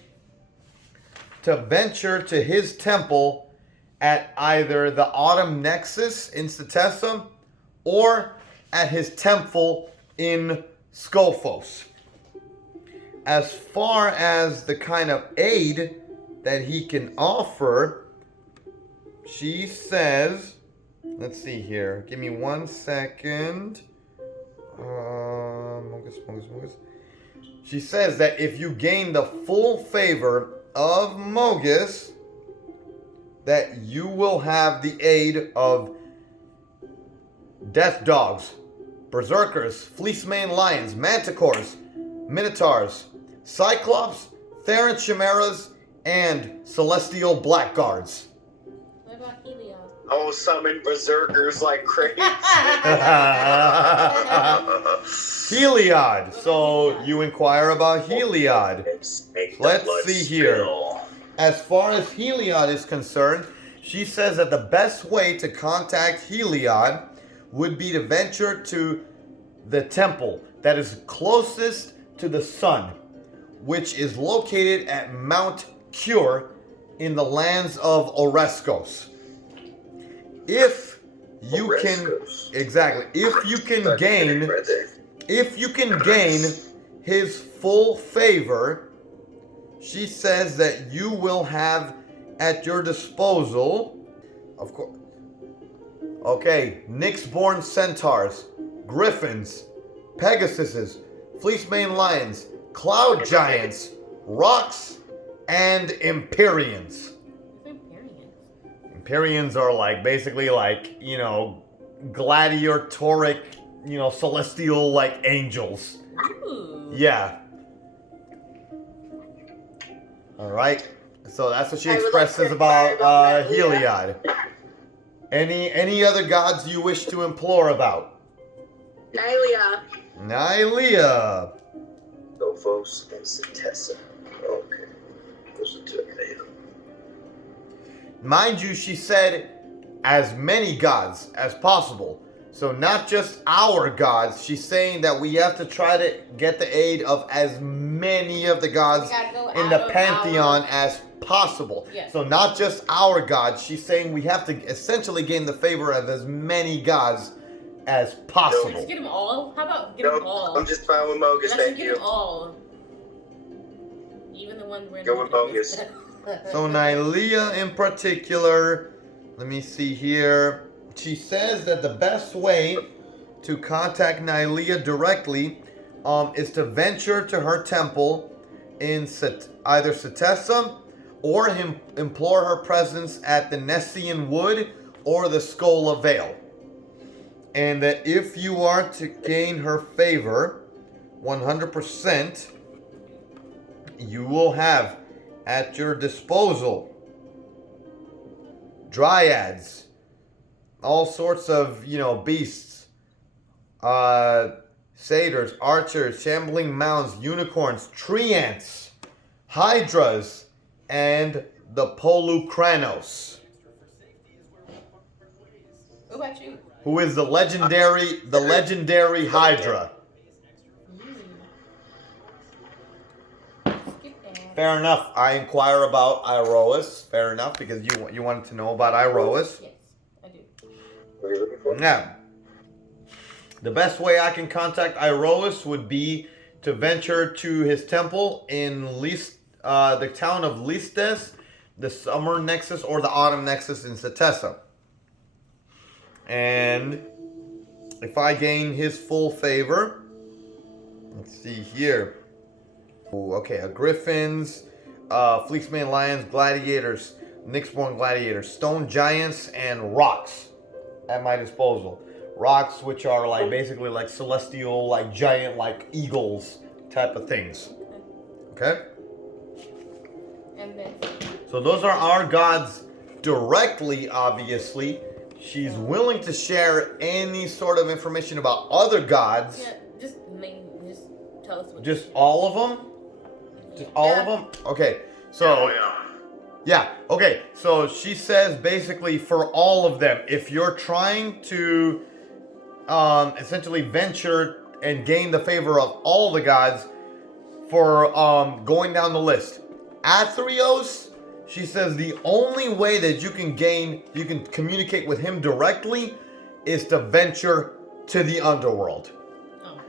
to venture to his temple at either the Autumn Nexus in Setessa or at his temple in Skophos. As far as the kind of aid that he can offer, she says, let's see here, give me 1 second. Mogus. She says that if you gain the full favor of Mogus, that you will have the aid of death dogs, berserkers, fleece-maned lions, manticores, minotaurs, cyclops, Theran chimeras, and celestial blackguards. What about Helios? I'll summon berserkers like crazy. Heliod. So you inquire about Heliod. Let's see here. As far as Heliod is concerned, she says that the best way to contact Heliod would be to venture to the temple that is closest to the sun, which is located at Mount Cure in the lands of Oreskos. If you can, exactly, if you can gain his full favor, she says that you will have at your disposal, of course, Nyx-born centaurs, griffins, pegasuses, fleece-maned lions, cloud giants, rocks, and Empyreans. Empyreans are basically gladiatoric, celestial angels. Ooh. Yeah. All right. So that's what she expresses about Heliod. Any other gods you wish to implore about? Nylea. Skophos and Setessa. Okay. Those are two. Mind you, she said as many gods as possible. So not just our gods. She's saying that we have to try to get the aid of as many of the gods in the pantheon as possible. Yes. So not just our gods. She's saying we have to essentially gain the favor of as many gods as possible. Let's get them all. How about get them all? I'm just fine with Mogus, Let's thank get you. them all. Even the ones we're Go with Mogus. So Nylea in particular, let me see here. She says that the best way to contact Nylea directly is to venture to her temple in either Setessa or implore her presence at the Nessian Wood or the Skola Vale. And that if you are to gain her favor 100%, you will have at your disposal dryads, all sorts of beasts, satyrs, archers, shambling mounds, unicorns, tree ants, hydras, and the Polukranos. What about you? Who is the legendary hydra. Fair enough. I inquire about Iroas. Fair enough, because you wanted to know about Iroas. Yes, I do. What are you looking for? Now, the best way I can contact Iroas would be to venture to his temple in the town of Listes, the Summer Nexus or the Autumn Nexus in Setessa. And if I gain his full favor, let's see here. Ooh, okay, griffins, fleece-maned lions, gladiators, Nyx-born gladiators, stone giants, and rocks at my disposal. Rocks which are like basically like celestial, like giant, like eagles type of things. Okay? And then So those are our gods directly, obviously. She's willing to share any sort of information about other gods. yeah, just tell us what. Just all of them? Just all of them? Okay. So yeah. Okay. So she says basically for all of them, if you're trying to essentially venture and gain the favor of all the gods for going down the list. Athreos, she says the only way that you can communicate with him directly is to venture to the underworld. Oh.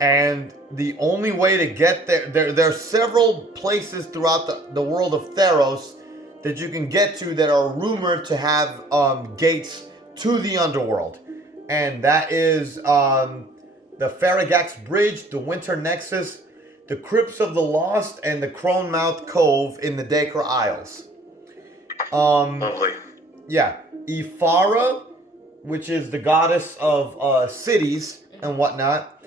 And the only way to get there are several places throughout the world of Theros that you can get to that are rumored to have gates to the underworld. And that is the Faragax Bridge, the Winter Nexus, the Crypts of the Lost, and the Cronemouth Cove in the Dacre Isles. Lovely. Yeah. Ifara, which is the goddess of cities and whatnot.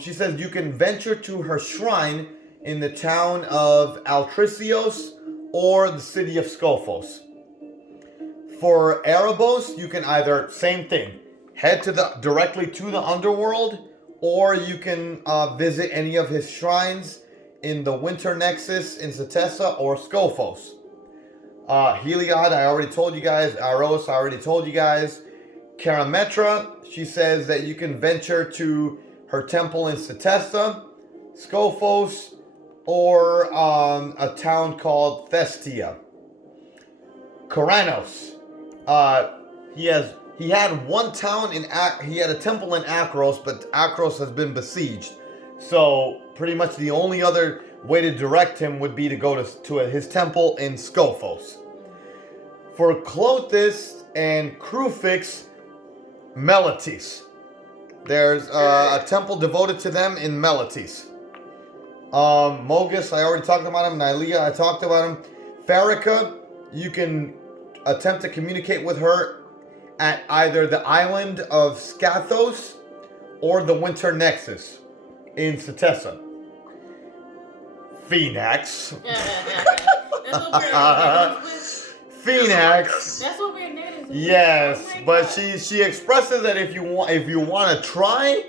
She says you can venture to her shrine in the town of Altricios or the city of Skophos. For Erebos, you can either, same thing, head directly to the underworld, or you can visit any of his shrines in the Winter Nexus in Setessa or Skophos. Heliod, I already told you guys. Aros, I already told you guys. Karametra, she says that you can venture to her temple in Setessa, Skophos, or a town called Thestia. Koranos, he had one town he had a temple in Akros, but Akros has been besieged. So pretty much the only other way to direct him would be to go to his temple in Skophos. For Clothis and Krufix, Melitis. There's a temple devoted to them in Melitis. Mogus, I already talked about him. Nylea, I talked about him. Farika, you can attempt to communicate with her at either the island of Scathos or the Winter Nexus in Setessa. Phoenix. Phoenix. That's what we're named. Yes, Oh but God. she expresses that if you want to try,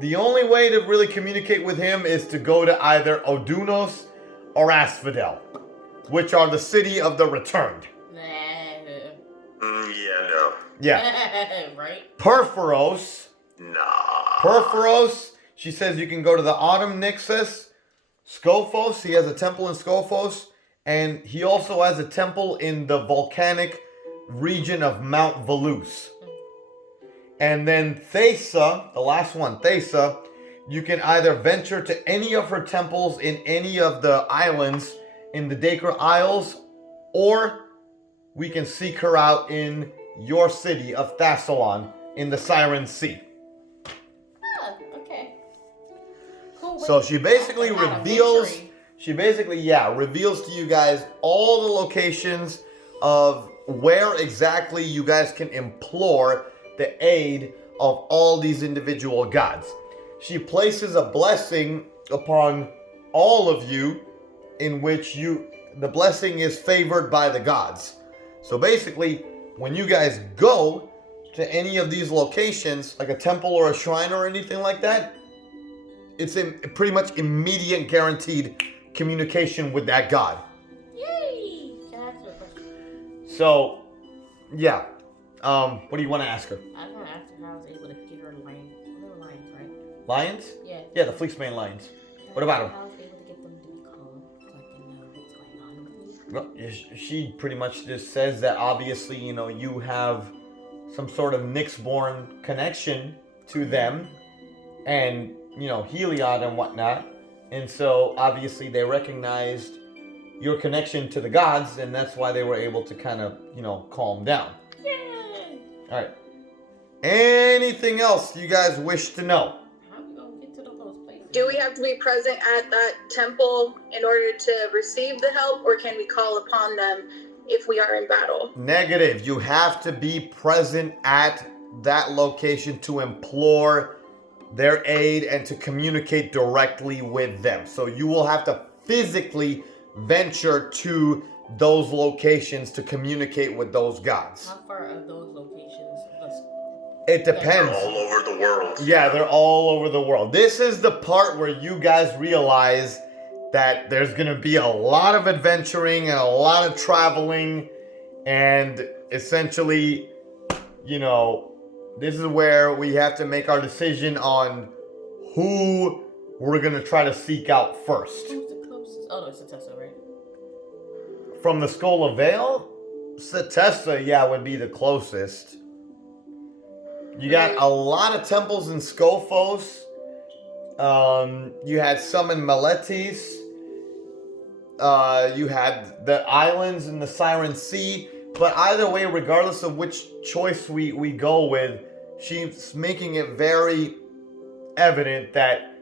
the only way to really communicate with him is to go to either Odunos or Asphodel, which are the city of the returned. Yeah, no. Yeah. Right? Perforos. Nah. Perforos, she says you can go to the Autumn Nixus. Skophos, he has a temple in Skophos. And he also has a temple in the volcanic region of Mount Velus. And then Thesa, the last one, Thesa, you can either venture to any of her temples in any of the islands in the Dacre Isles, or we can seek her out in your city of Thassalon in the Siren Sea. Oh, okay. Cool. So she basically That's a lot of reveals, venturing. reveals to you guys all the locations of where exactly you guys can implore the aid of all these individual gods. She places a blessing upon all of you in which the blessing is favored by the gods. So basically, when you guys go to any of these locations, like a temple or a shrine or anything like that, it's pretty much immediate guaranteed communication with that god. Yay! Can I ask you a question? So, yeah. What do you want to ask her? I was going to ask her how I was able to get her lions. They were lions, right? Lions? Yeah. Yeah, the Fleecemane lions. What about them? How I was able to get them to be calm so I can know what's going on with me. Well, she pretty much just says that obviously, you have some sort of Nyxborn connection to them and, Heliod and whatnot. And so obviously they recognized your connection to the gods, and that's why they were able to kind of, calm down. Yay! All right. Anything else you guys wish to know? How we gonna get to those places? Do we have to be present at that temple in order to receive the help, or can we call upon them if we are in battle? Negative. You have to be present at that location to implore their aid and to communicate directly with them. So you will have to physically venture to those locations to communicate with those gods. How far are those locations? It depends. They're all over the world. Yeah, they're all over the world. This is the part where you guys realize that there's going to be a lot of adventuring and a lot of traveling. And essentially, you know, this is where we have to make our decision on who we're going to try to seek out first. Who's the closest? Oh, no, it's Setessa, right? From the Skola Vale, Setessa, yeah, would be the closest. You got a lot of temples in Skofos. You had some in Meletis. You had the islands in the Siren Sea. But either way, regardless of which choice we go with, she's making it very evident that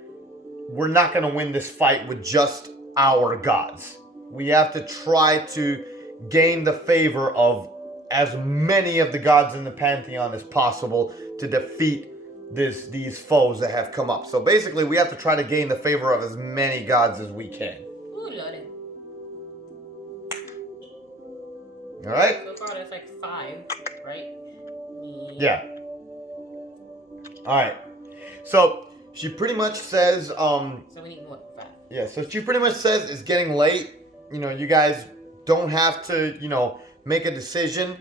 we're not going to win this fight with just our gods. We have to try to gain the favor of as many of the gods in the Pantheon as possible to defeat these foes that have come up. So basically, we have to try to gain the favor of as many gods as we can. Ooh, Lordy. All right? So far, that's like 5, right? Yeah. All right. So she pretty much says, So we need what? 5. yeah, so she pretty much says it's getting late. You know, you guys don't have to, you know, make a decision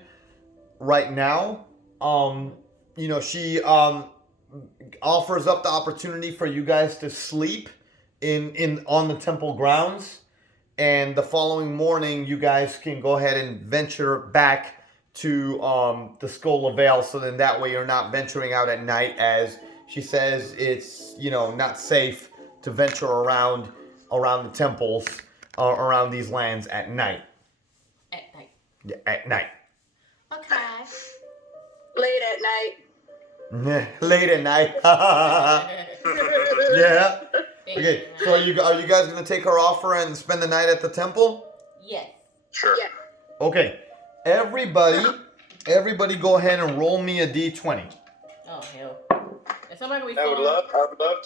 right now. You know, she offers up the opportunity for you guys to sleep on the temple grounds, and the following morning you guys can go ahead and venture back to the Skola Vale, so then that way you're not venturing out at night, as she says it's, you know, not safe to venture around the temples around these lands at night. At night. Yeah, at night. Okay. Late at night. Late at night. Yeah. Okay. So are you guys gonna take her offer and spend the night at the temple? Yes. Sure. Yeah. Okay. Everybody, go ahead and roll me a d20. Oh, hell. Is somebody gonna be I would love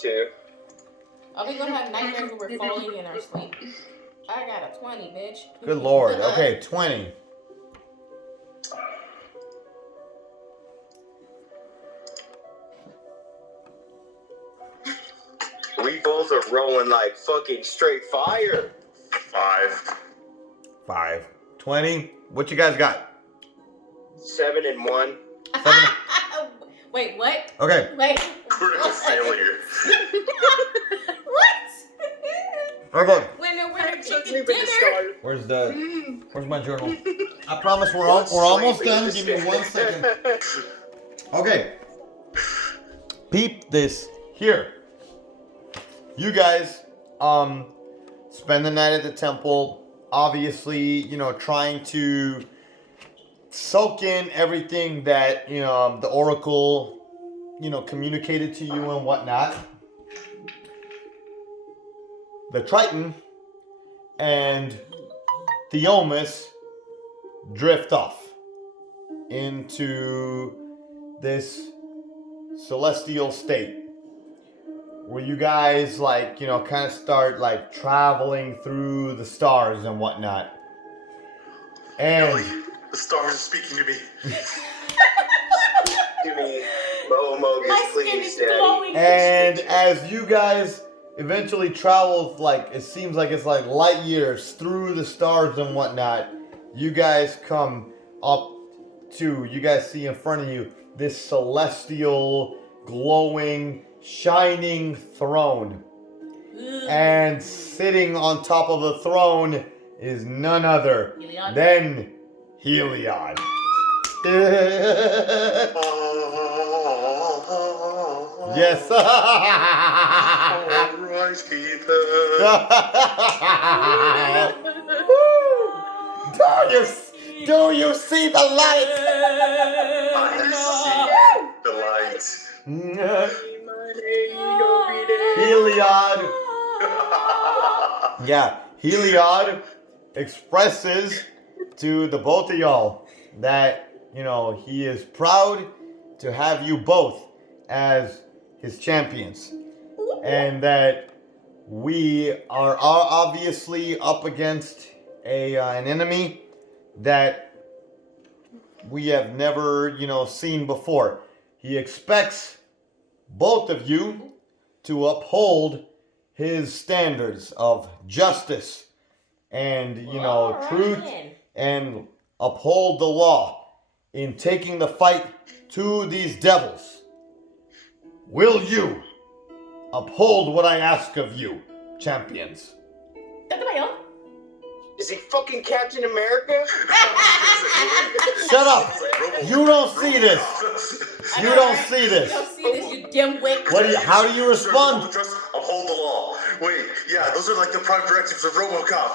to. Are we gonna have nightmares when we're falling in our sleep? I got a 20, bitch. Good lord. Okay, 20. We both are rolling like fucking straight fire. 5. 20. What you guys got? 7 and 1. 7. Wait, what? Okay. Wait. Critical failure. What? Okay. When we're Doesn't chicken even dinner. start. Where's my journal? I promise we're almost done. Give me 1 second. Okay. Peep this here. You guys spend the night at the temple, obviously, you know, trying to soak in everything that, you know, the oracle, you know, communicated to you and whatnot. The Triton and Theomis drift off into this celestial state where you guys, like, you know, kind of start like traveling through the stars and whatnot. And The stars are speaking to me. Give me Momo, My skin please, is Daddy. glowing. And as you guys eventually travel, like, it seems like it's like light years through the stars and whatnot, you guys come up to, you guys see in front of you this celestial, glowing, shining throne. And sitting on top of the throne is none other Heliod? than Heliod. Yes. Alright, Peter. Do you see the light? I see the light. Heliod. Yeah, Heliod expresses to the both of y'all that, you know, he is proud to have you both as his champions. And that we are obviously up against an enemy that we have never, seen before. He expects both of you to uphold his standards of justice and, truth, and uphold the law in taking the fight to these devils. Will you uphold what I ask of you, champions? Is he fucking Captain America? Shut up! You don't see this. You don't see this. You don't see this, you dimwit. How do you respond? Uphold the law. Wait, yeah, those are like the prime directives of RoboCop.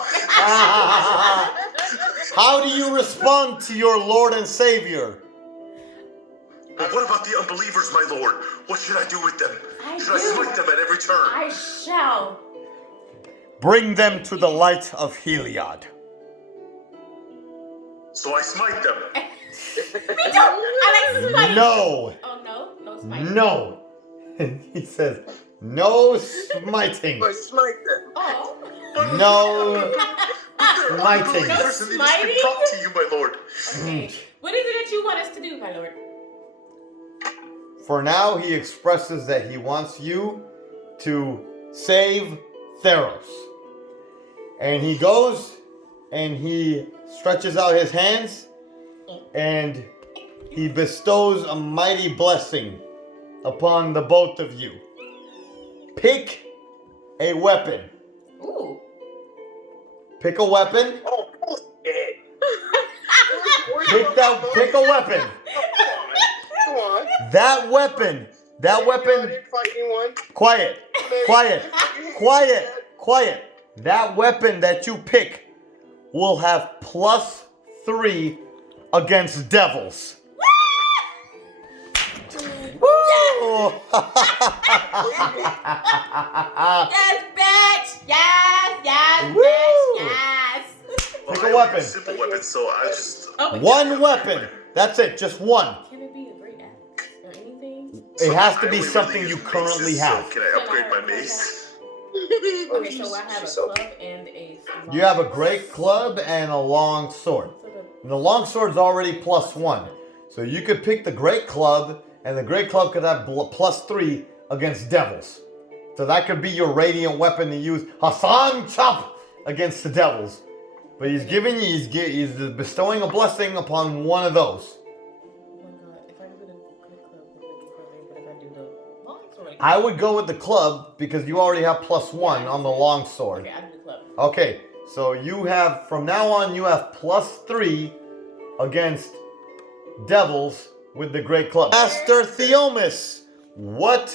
How do you respond to your Lord and Savior? But what about the unbelievers, my lord? What should I do with them? Should I smite them at every turn? I shall. Bring them to the light of Heliod. So I smite them. Me too. I like smiting. No. Oh, no? No smiting. No. He says, no smiting. I smite them. Oh. No smiting. No smiting? To you, my lord. Okay. What is it that you want us to do, my lord? For now, he expresses that he wants you to save Theros. And he goes and he stretches out his hands and he bestows a mighty blessing upon the both of you. Pick a weapon. Ooh. Pick a weapon. Oh, bullshit. Pick a weapon. Come on. That weapon. Quiet. That weapon that you pick will have +3 against devils. Woo! Yes, bitch! Yes, Woo! bitch! Yes! Pick a weapon. Simple weapons, so I just. Oh, One weapon. That's it. Just one. Can it be a great axe or anything? It has to I be only something really you use currently maces, have. So can I upgrade my mace? Okay, so I have a club and a long You have a great club and a long sword. And the long sword's already +1. So you could pick the great club, and the great club could have +3 against devils. So that could be your radiant weapon to use. Hassan Chop against the devils. But he's giving you, he's bestowing a blessing upon one of those. Oh my god, if I do the great club, but if I do the long sword. I would go with the club because you already have +1 on the long sword. Okay, I do the club. Okay, so you have, from now on, you have +3 against devils with the great club. Master Theomis, I'm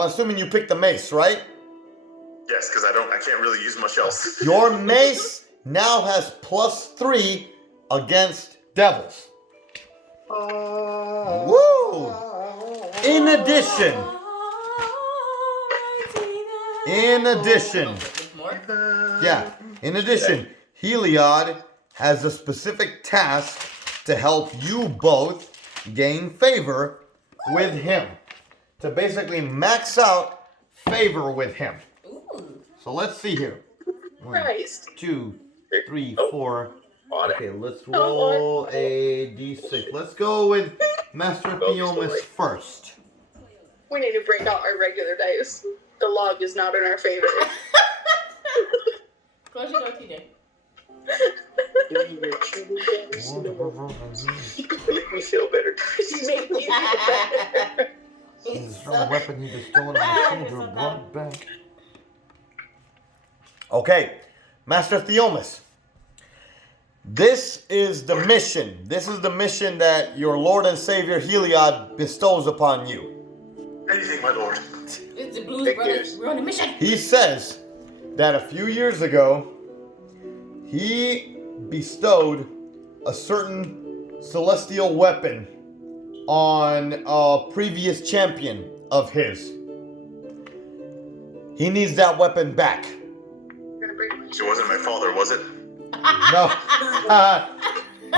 assuming you picked the mace, right? Yes, because I can't really use much else. Your mace now has +3 against devils. Woo! In addition, Heliod has a specific task to help you both gain favor with him. To basically max out favor with him. Ooh. So let's see here. 1, Christ. 2, 3, 4. Okay, let's Oh, roll a d6. Let's go with Master Theomis first. We need to break out our regular dice. The log is not in our favor. Close your door, TJ. Make me feel better. You make me feel better. This is a weapon he bestowed on the soldier brought back. Okay, Master Theomis. This is the mission. This is the mission that your Lord and Savior Heliod bestows upon you. Anything, my lord. It's the Blues Brothers. We're on a mission. He says that a few years ago, he bestowed a certain celestial weapon on a previous champion of his. He needs that weapon back. She wasn't my father, was it? No.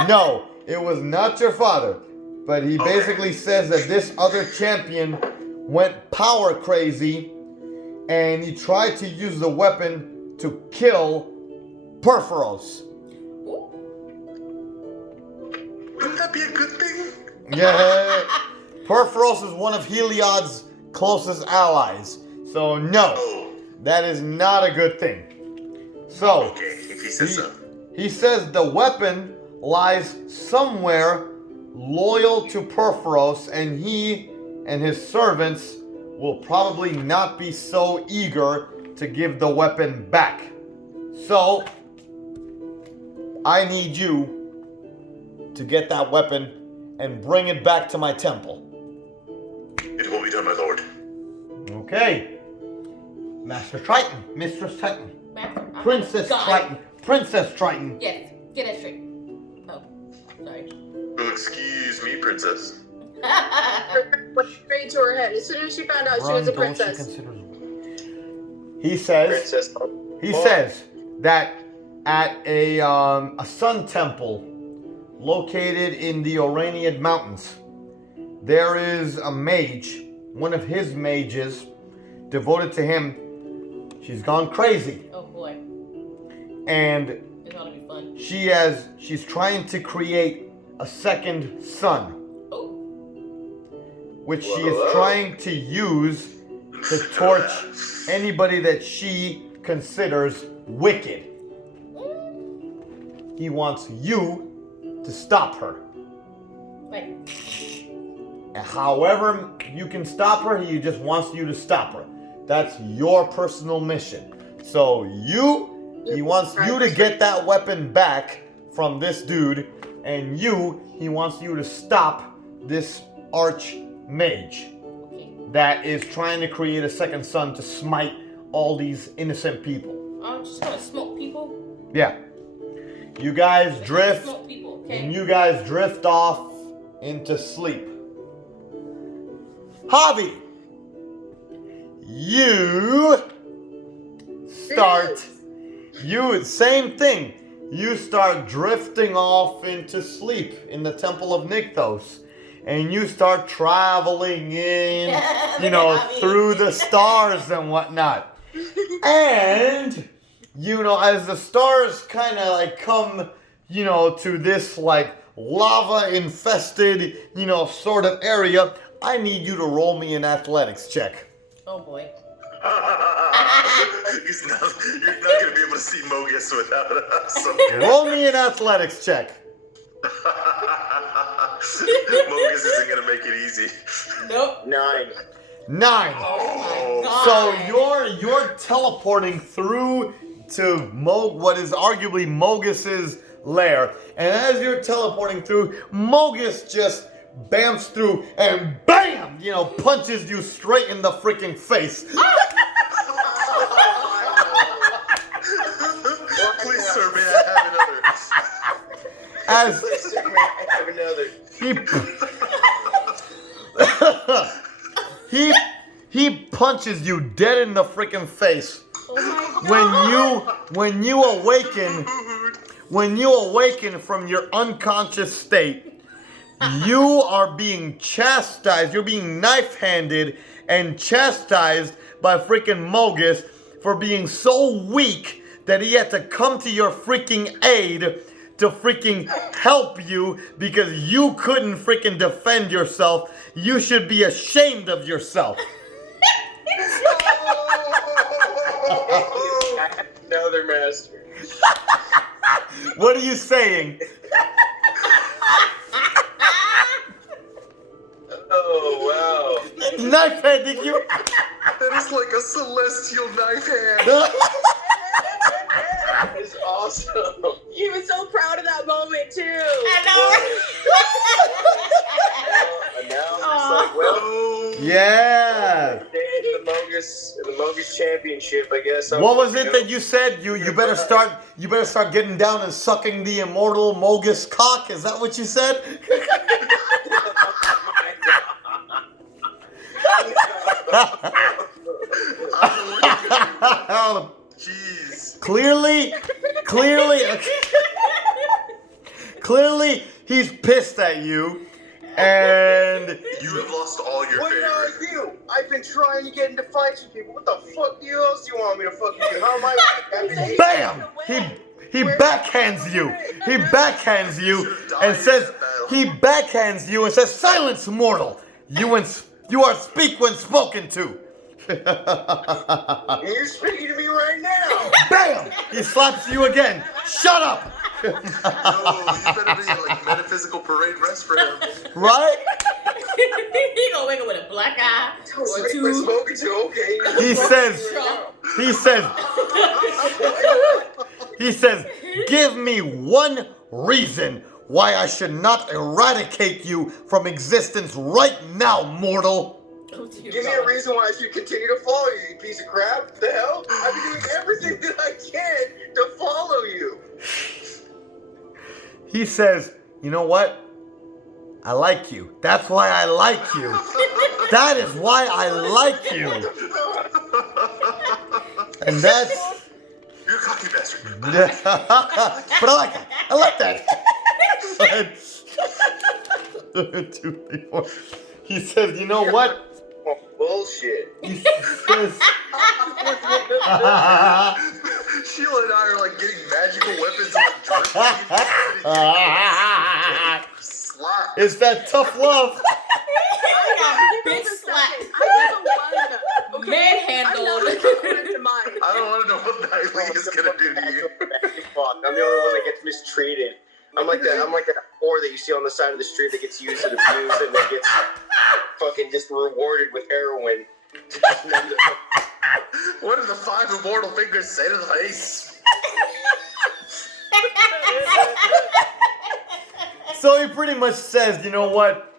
No, it was not your father. But he basically says that this other champion went power crazy and he tried to use the weapon to kill Perforos. Wouldn't that be a good thing? Yeah. Perforos is one of Heliod's closest allies. So no, that is not a good thing. So, okay, if he says so. He says the weapon lies somewhere loyal to Perforos, and he and his servants will probably not be so eager to give the weapon back. So, I need you to get that weapon and bring it back to my temple. It will be done, my lord. Okay. Master Triton, Mistress Triton, Princess God. Triton, Princess Triton. Yes, get that straight. Oh, sorry. Oh, excuse me, princess. Went straight to her head as soon as she found out she was a princess. He says. Princess. He says that at a sun temple located in the Oraniad Mountains, there is a mage, one of his mages, devoted to him. She's gone crazy. Oh boy. And It's gonna be fun. she's trying to create a second sun, Oh. which she is trying to use to torch anybody that she considers wicked. He wants you to stop her. Like, However you can stop her, he just wants you to stop her. That's your personal mission. So he wants you to get that weapon back from this dude, and he wants you to stop this arch mage okay. that is trying to create a second sun to smite all these innocent people. I'm just gonna smoke people. Yeah. You guys drift, Smoke people, okay? and you guys drift off into sleep. Javi, you same thing. You start drifting off into sleep in the Temple of Nykthos. And you start traveling in, through the stars and whatnot. And, as the stars kind of like come, to this like lava infested, sort of area, I need you to roll me an athletics check. Oh boy. You're not going to be able to see Mogus without us. Roll me an athletics check. Mogus isn't going to make it easy. Nope. 9. 9. Oh my God. So you're teleporting through to what is arguably Mogus's lair. And as you're teleporting through, Mogus just bamps through and BAM! Punches you straight in the freaking face. Please, sir, may I have another? As Have another. he punches you dead in the freaking face. Oh my God. When you awaken from your unconscious state, you are being chastised. You're being knife-handed and chastised by freaking Mogus for being so weak that he had to come to your freaking aid to freaking help you because you couldn't freaking defend yourself. You should be ashamed of yourself. Another master. What are you saying? Oh, wow. Knife-handing you? That is like a celestial knife hand. That is awesome. He was so proud of that moment too. I And now it's like, well, Yeah. the Mogus Championship, I guess. What was it that you said? You better start getting down and sucking the immortal Mogus cock. Is that what you said? Jeez. Clearly he's pissed at you. And You have lost all your What did I favor. do? I've been trying to get into fights with people. What the fuck else do you want me to fucking do? How am I? bam! He backhands you. He backhands you and says silence, mortal. You are speak when spoken to. You're speaking to me right now. Bam! He slaps you again. Shut up. No, you better be like metaphysical parade rest for him. Right? He gonna wake up with a black eye or Speak when two. spoken to. Okay. He says, give me one reason why I should not eradicate you from existence right now, mortal. Oh, dear Give me God. a reason why I should continue to follow you, you piece of crap. What the hell? I've been doing everything that I can to follow you. He says, you know what? I like you. That's why I like you. That is why I like you. And that's... You're a cocky bastard. But I like that. I like that. 2, 3, 4. He says, you know what? Oh, bullshit. He says... Sheila and I are like getting magical weapons and like slap. It's that tough love. Bitch slap. I have a one. Manhandled. I'm not according to mine. I don't want to know what Nightly is gonna do to you. Fuck, I'm the only one that gets mistreated. I'm like that whore that you see on the side of the street that gets used and abused and then gets fucking just rewarded with heroin. What do the 5 immortal fingers say to the face? So he pretty much says, you know what?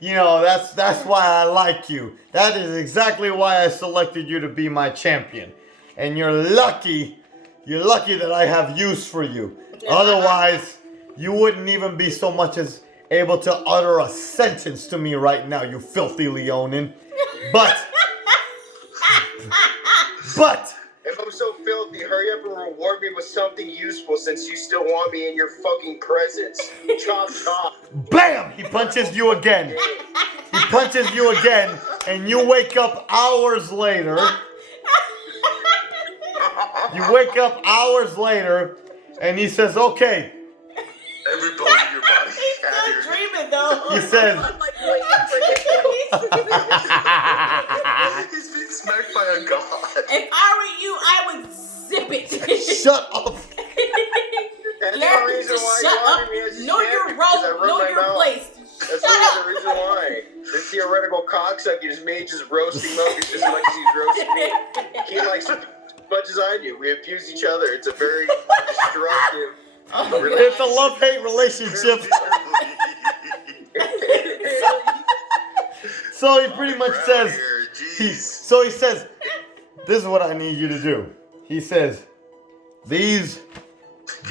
You know, that's why I like you. That is exactly why I selected you to be my champion. And you're lucky that I have use for you. Otherwise, you wouldn't even be so much as able to utter a sentence to me right now, you filthy Leonin. But If I'm so filthy, hurry up and reward me with something useful since you still want me in your fucking presence. Chop chop. bam! He punches you again. He punches you again, and you wake up hours later. You wake up hours later, and he says, okay. Every bone in your body He's still shattered. dreaming though. He says, I'm like waiting for this. He's being smacked by a god. If I were you, I would zip it. shut up. That's Learn the reason to why shut you up. wanted me as a Know your champion, because I role. run Know my your mouth. place. That's Shut the up. reason why. This theoretical cocksucker is me just roasting Mogus as much as he's roasting me. He likes as much as I do. We abuse each other. It's a very destructive. Oh my It's a God. love-hate relationship. So he pretty much says, he says, this is what I need you to do. He says, these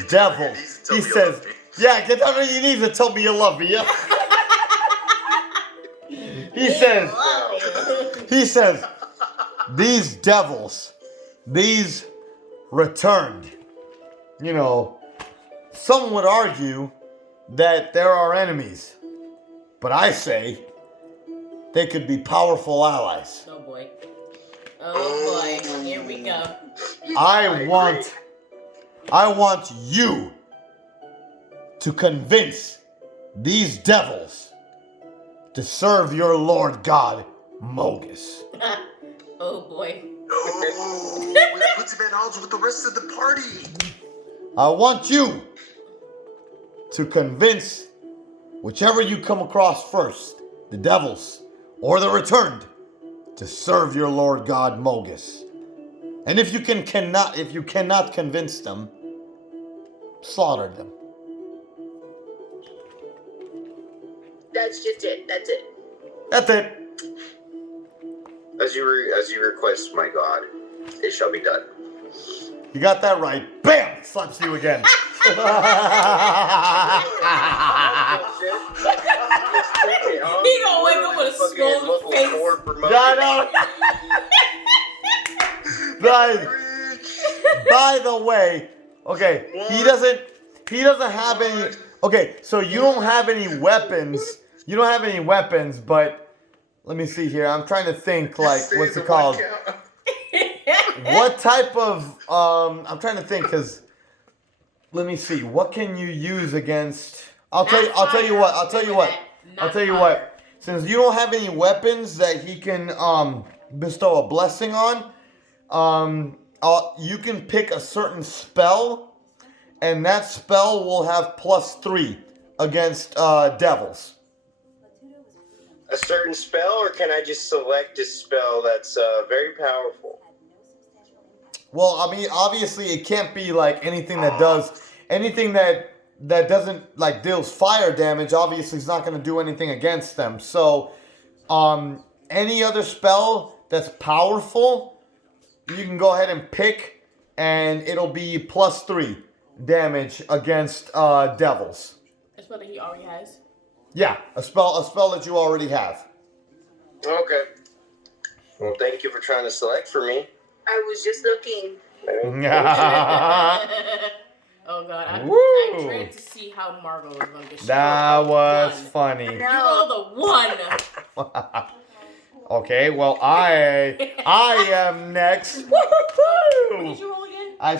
devils. He says, yeah, get down on your knees and tell me you love me, yeah? He says, these devils, these returned. You know, some would argue that there are enemies, but I say they could be powerful allies. Oh boy. Oh boy. Here we go. I want you to convince these devils to serve your Lord God, Mogus. Oh boy. No, that puts him at odds with the rest of the party. I want you to convince whichever you come across first, the devils or the returned, to serve your Lord God Mogus. And if you cannot convince them, slaughter them. That's just it. That's it. That's it. As you request, my God, it shall be done. You got that right. Bam! Slaps you again. He gonna wake up with a skull in his face. By the way, okay, he doesn't have any. Okay, so you don't have any weapons you don't have any weapons, but let me see here. I'm trying to think, like, what's it called? What type of, I'm trying to think, because, let me see. What can you use against, I'll tell you what. Since you don't have any weapons that he can bestow a blessing on, you can pick a certain spell, and that spell will have +3 against devils. A certain spell, or can I just select a spell that's very powerful? Well, I mean, obviously, it can't be like anything that doesn't like deals fire damage. Obviously, it's not going to do anything against them. So, any other spell that's powerful, you can go ahead and pick, and it'll be +3 damage against devils. A spell that he already has. Yeah, a spell that you already have. Okay. Well, thank you for trying to select for me. I was just looking. Oh God, I dread to see how Margot is going to get. That was funny. You rolled a 1. Okay, well I am next. What did you roll again? I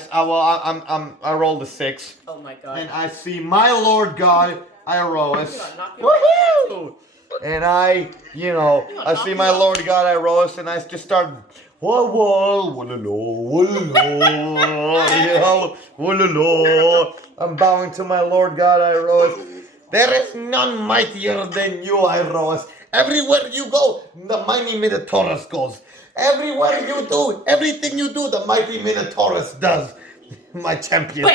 rolled a 6. Oh my God. And I see my Lord God, Iroas. Woohoo! And I see my Lord God, Iroas, and I just start, I'm bowing to my Lord God, Iroas. There is none mightier than you, Iroas. Everywhere you go, the mighty Minotaurus goes. Everywhere you do, everything you do, the mighty Minotaurus does. My champion.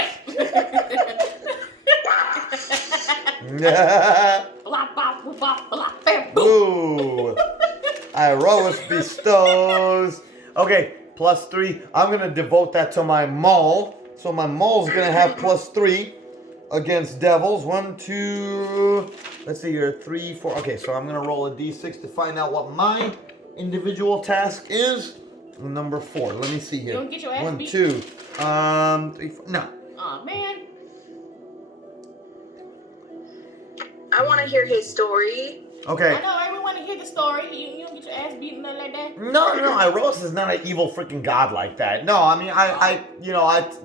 Ooh. Iroas bestows. Okay, +3. I'm going to devote that to my maul. So my maul's going to have +3 against devils. 1, 2, let's see here, 3, 4. Okay, so I'm going to roll a d6 to find out what my individual task is. Number 4. Let me see here. You don't get your ass 1, beat? 2, 3, 4. No. Aw, man. I want to hear his story. Okay. I know, right? We want to hear the story. You don't get your ass beaten, nothing like that. No, Iroas is not an evil freaking god like that. No, I mean, I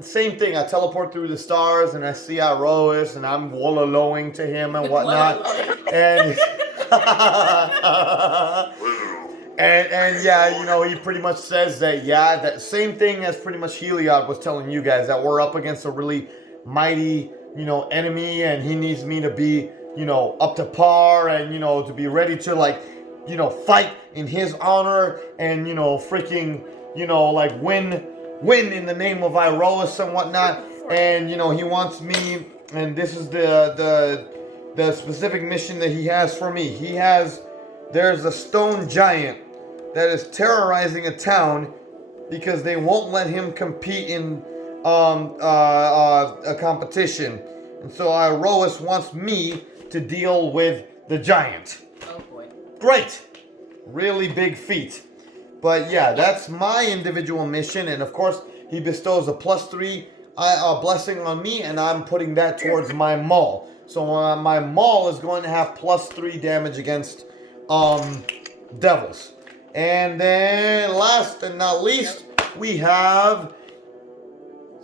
same thing. I teleport through the stars and I see Iroas and I'm wallowing to him and whatnot. and and yeah, he pretty much says that, that same thing as pretty much Heliod was telling you guys, that we're up against a really mighty, enemy, and he needs me to be, up to par, and, to be ready to, like, fight in his honor, and, freaking, like, win in the name of Iroas and whatnot. And, he wants me, and this is the specific mission that he has for me. There's a stone giant that is terrorizing a town because they won't let him compete in a competition. And so Iroas wants me to deal with the giant. Oh boy. Great. Really big feat. But yeah, that's my individual mission. And of course, he bestows a +3 blessing on me, and I'm putting that towards my maul. So my maul is going to have +3 damage against devils. And then last and not least, we have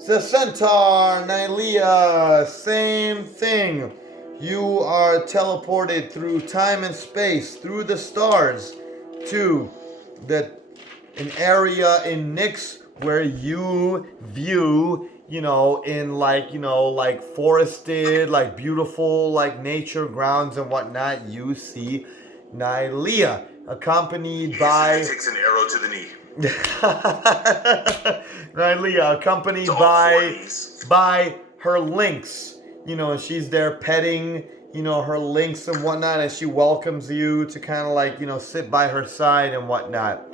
the centaur, Nylea. Same thing. You are teleported through time and space, through the stars, to an area in Nyx where you view, in like forested, like beautiful, like nature grounds and whatnot. You see Nylea, accompanied by... takes an arrow to the knee. Nylea, accompanied by her lynx. And she's there petting, her lynx and whatnot, and she welcomes you to kind of like, sit by her side and whatnot.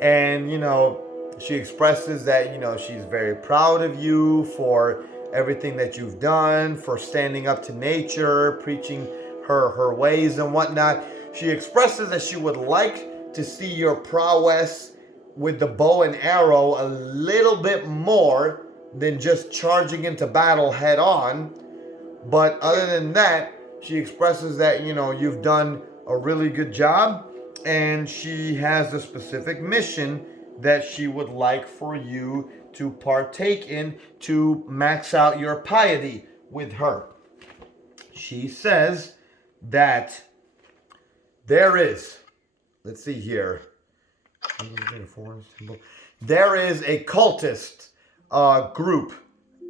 And, she expresses that, she's very proud of you for everything that you've done, for standing up to nature, preaching her ways and whatnot. She expresses that she would like to see your prowess with the bow and arrow a little bit more than just charging into battle head on. But other than that, She expresses that, you've done a really good job, and she has a specific mission that she would like for you to partake in to max out your piety with her. She says that there is, let's see here, there is a cultist group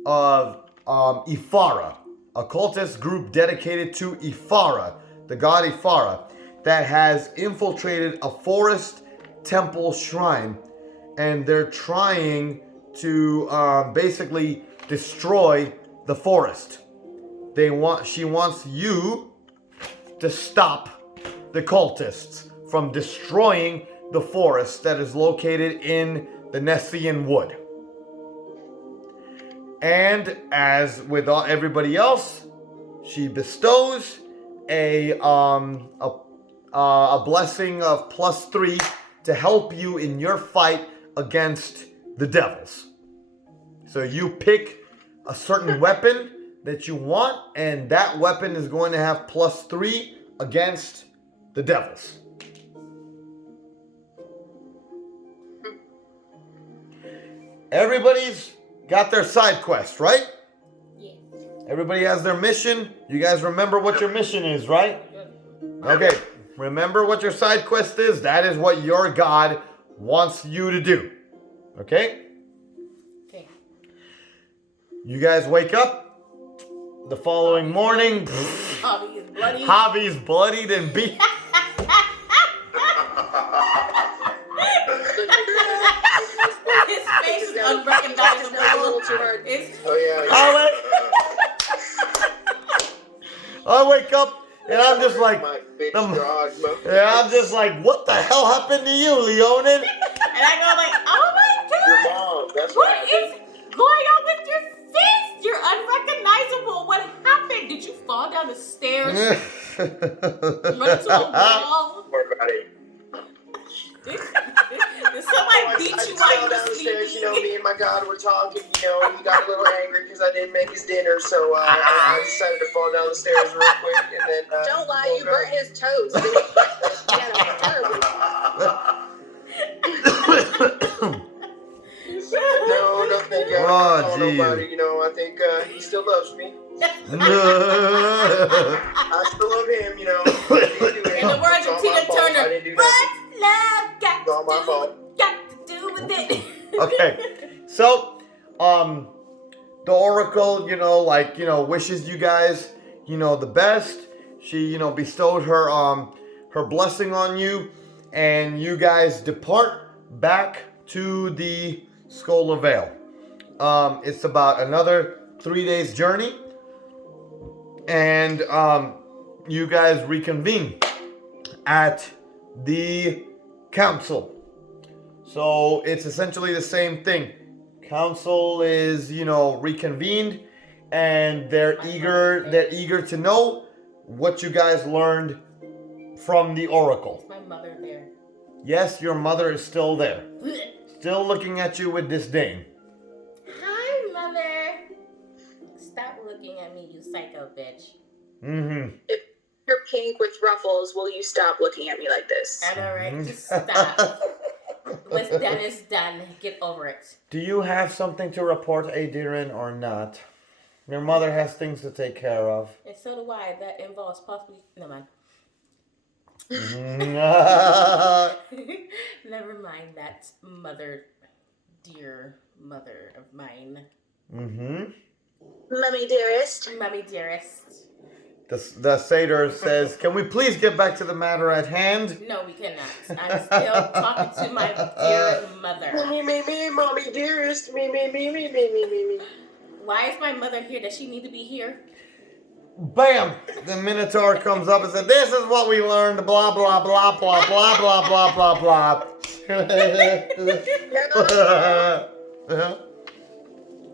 of Ifara, a cultist group dedicated to Ifara, the god Ifara, that has infiltrated a forest temple shrine, and they're trying to basically destroy the forest. She wants you to stop the cultists from destroying the forest that is located in the Nessian Wood. And as with everybody else, she bestows a blessing of +3 to help you in your fight against the devils. So you pick a certain weapon that you want, and that weapon is going to have +3 against the devils. Everybody's got their side quest, right? Yeah. Everybody has their mission. You guys remember what your mission is, right? Okay. Remember what your side quest is. That is what your God wants you to do. Okay? Okay. You guys wake up the following morning. Javi is bloody. Javi's bloodied and beat. His face is unrecognizable. I wake up and I'm just like, I'm just like, what the hell happened to you, Leonin? And I go like, oh my god! Your mom, that's What is going on with your face? You're unrecognizable. What happened? Did you fall down the stairs? Run into a wall? Don't worry about it. Did somebody beat you while you were sleeping? Me and my God were talking, he got a little angry because I didn't make his dinner, so I decided to fall down the stairs real quick, and then... Don't lie, you burnt his toes. No, nothing. Oh, geez. Nobody, I think he still loves me. I still love him, In the words of Tina Turner, what's love got to do with it? Okay, so the Oracle, wishes you guys, the best. She, bestowed her blessing on you, and you guys depart back to the Skola Vale. It's about another 3 days journey, and you guys reconvene at the council. So it's essentially the same thing. Council is, reconvened, and they're eager to know what you guys learned from the Oracle. Is my mother there? Yes, your mother is still there. Still looking at you with disdain. Hi, Mother. Stop looking at me, you psycho bitch. Mm-hmm. If you're pink with ruffles, will you stop looking at me like this? Alright, just stop. What's done is done. Get over it. Do you have something to report, Adirin, or not? Your mother has things to take care of. And so do I. That involves possibly... Never mind. Never mind that mother, dear mother of mine. Mm-hmm. Mummy dearest. Mummy dearest. The satyr says, can we please get back to the matter at hand? No, we cannot. I'm still talking to my dear mother. Mommy dearest, me. Why is my mother here? Does she need to be here? Bam! The Minotaur comes up and says, this is what we learned, blah, blah, blah, blah, blah, blah, blah, blah, blah.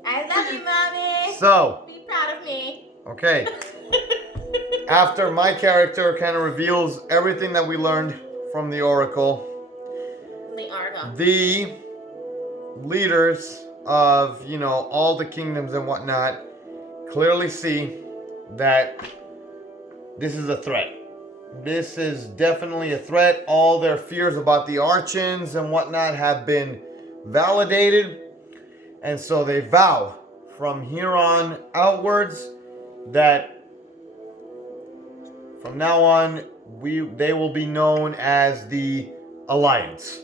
I love you, Mommy. So. Be proud of me. Okay. After my character kind of reveals everything that we learned from the Oracle, the leaders of, all the kingdoms and whatnot clearly see that this is a threat. This is definitely a threat. All their fears about the Archons and whatnot have been validated. And so they vow from here on outwards that from now on they will be known as the Alliance.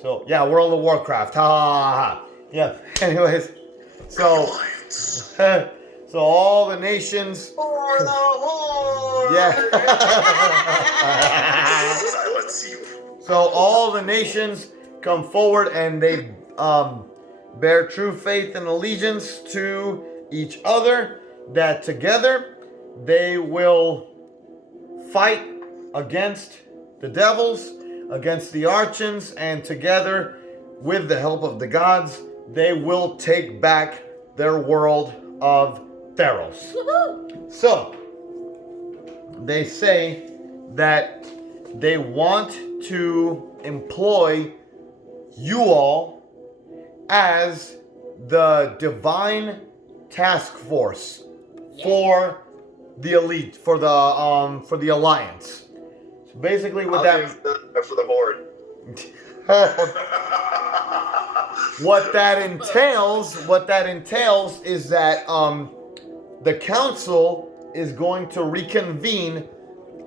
So yeah, World of Warcraft. Ha ha ha. Yeah. Anyways, so so all the nations For the Horde! yeah. Silence you. So all the nations come forward and they bear true faith and allegiance to each other, that together they will fight against the devils, against the Archons, and together, with the help of the gods, they will take back their world of Theros. Woohoo! So, they say that they want to employ you all as the divine task force for the elite, for the Alliance. So basically, what that For the Horde. what that entails is that the council is going to reconvene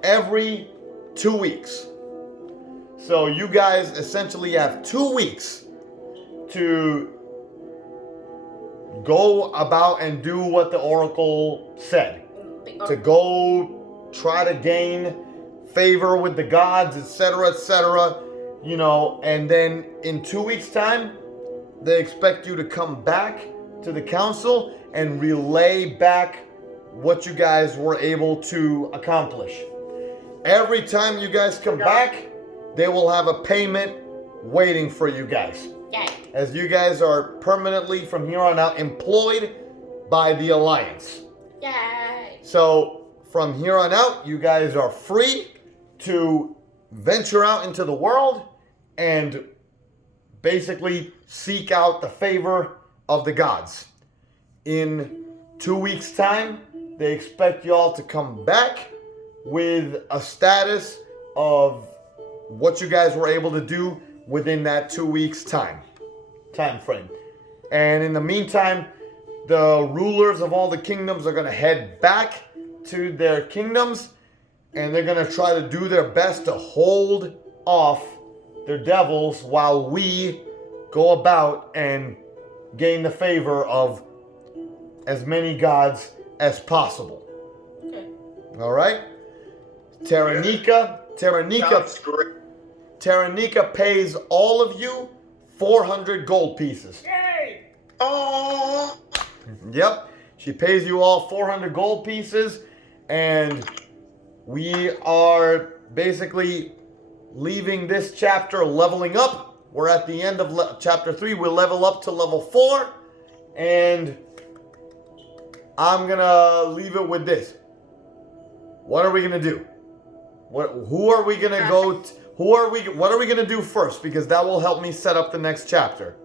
every 2 weeks. So you guys essentially have 2 weeks to go about and do what the Oracle said. To go try to gain favor with the gods, etc., you know, and then in 2 weeks' time, they expect you to come back to the council and relay back what you guys were able to accomplish. Every time you guys come back, they will have a payment waiting for you guys. Yay. As you guys are permanently from here on out employed by the Alliance. Yay. So from here on out, you guys are free to venture out into the world and basically seek out the favor of the gods. In 2 weeks' time, they expect you all to come back with a status of what you guys were able to do within that 2 weeks' time frame. And in the meantime, the rulers of all the kingdoms are going to head back to their kingdoms, and they're going to try to do their best to hold off their devils while we go about and gain the favor of as many gods as possible. Okay. All right? Taranika Sounds great. Taranika pays all of you 400 gold pieces. Yay. Oh, Yep. She pays you all 400 gold pieces, and we are basically leaving this chapter leveling up. We're at the end of chapter 3. We'll level up to level 4, and I'm gonna leave it with this. What are we gonna do? Who are we gonna go? What are we gonna do first? Because that will help me set up the next chapter.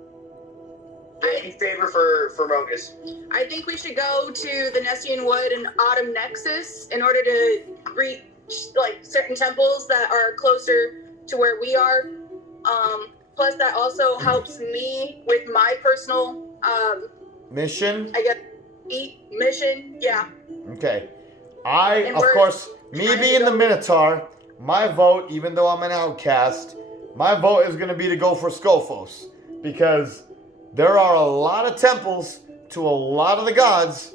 any favor for Mogus? I think we should go to the Nessian Wood and Autumn Nexus in order to reach like certain temples that are closer to where we are. Plus, that also helps me with my personal Mission? I guess mission. Yeah. Okay. And Of we're course, me trying to being the go- Minotaur, my vote, even though I'm an outcast, my vote is going to be to go for Skophos. Because there are a lot of temples to a lot of the gods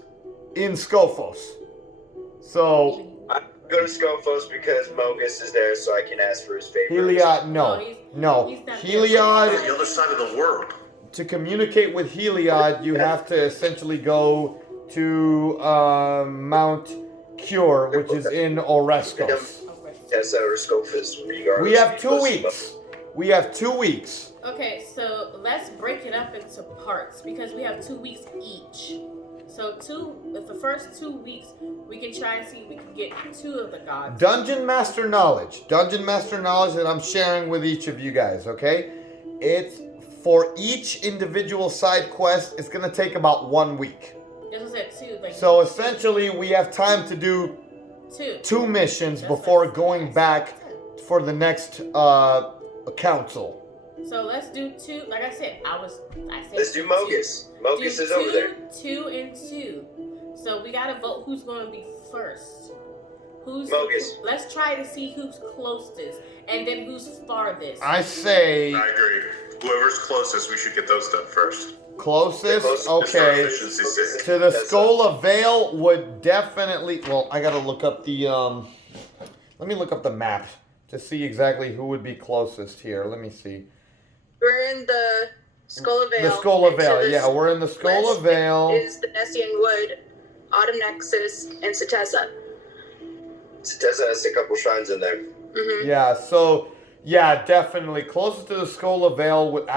in Skophos. So, I'm going to Skophos because Mogus is there, so I can ask for his favor. Heliod, No, no. he's not there. Heliod, The other side of the world. to communicate with Heliod, you have to essentially go to Mount Cure, which is in Oreskos. Yes, or Skophos, regardless. We have 2 weeks. We have 2 weeks. Okay, so let's break it up into parts because we have 2 weeks each. So the first 2 weeks, we can try and see if we can get 2 of the gods. Dungeon Master knowledge that I'm sharing with each of you guys, okay? It's for each individual side quest, it's gonna take about 1 week. This was at 2. Like, So essentially, we have time to do 2 missions That's before what I going said. back for the next council. So let's do 2. Like I said, Let's do Mogus. Mogus is over there. 2 and 2. So we gotta vote who's gonna be first. Mogus. Let's try to see who's closest and then who's farthest. I say I agree. Whoever's closest, we should get those done first. closest. Just for Okay. efficiency's sake. To the Skola Vale would definitely. Well, I gotta look up the. Let me look up the map to see exactly who would be closest here. Let me see. We're in the Skola Vale. The Skola and to Vale. the Yeah, we're in the Skola west Vale. Is the Nessian Wood, Autumn Nexus, and Satessa. Tessa has a couple shrines in there. Mm-hmm. Yeah. So. Yeah, definitely. Closest to the Skola Vale would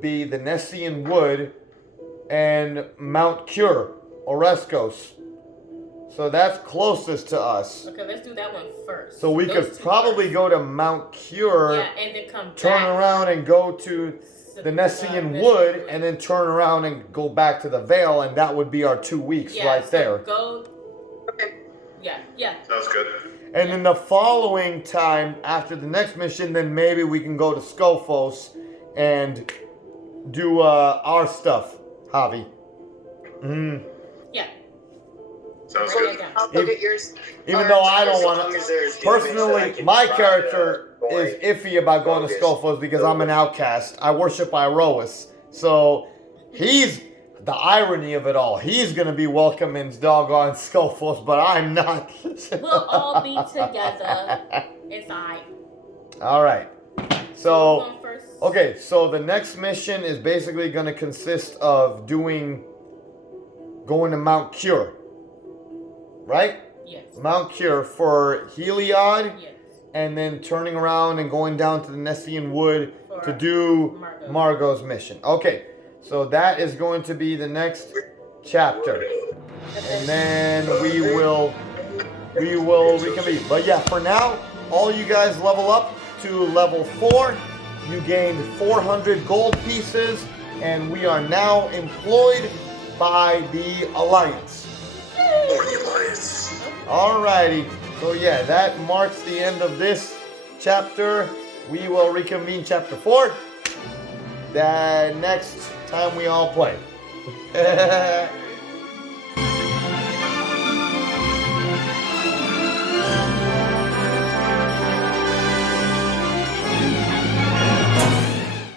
be the Nessian Wood and Mount Cure, Oreskos. So that's closest to us. Okay, let's do that one first. So we Those could 2 probably first. go to Mount Cure, Yeah, and then come turn back. around and go to the Nessian Wood, and then turn around and go back to the Vale, and that would be our 2 weeks right so there. Go. Okay. Yeah. Sounds good. And then the following time, after the next mission, then maybe we can go to Skofos and do our stuff, Javi. Yeah. Sounds Write good. it down. I'll go get yours. Even though I don't As want long to. as there's demons that I Personally, can my try to character is avoid. iffy about going to Focus. Skofos because I'm an outcast. I worship Iroas. So he's the irony of it all. He's gonna be welcome in doggone Skofos, but I'm not. We'll all be together. It's alright. All right. Who's So going first? okay, so the next mission is basically gonna consist of going to Mount Cure. Right? Yes. Mount Cure for Heliod. Yes. And then turning around and going down to the Nessian Wood For to do Margot. Margot's mission. Okay, so that is going to be the next chapter, and then we will reconvene. But yeah, for now, all you guys level up to level 4. You gained 400 gold pieces, and we are now employed by the Alliance. Or the Alliance. Alrighty, so yeah, that marks the end of this chapter. We will reconvene chapter 4 the next time we all play.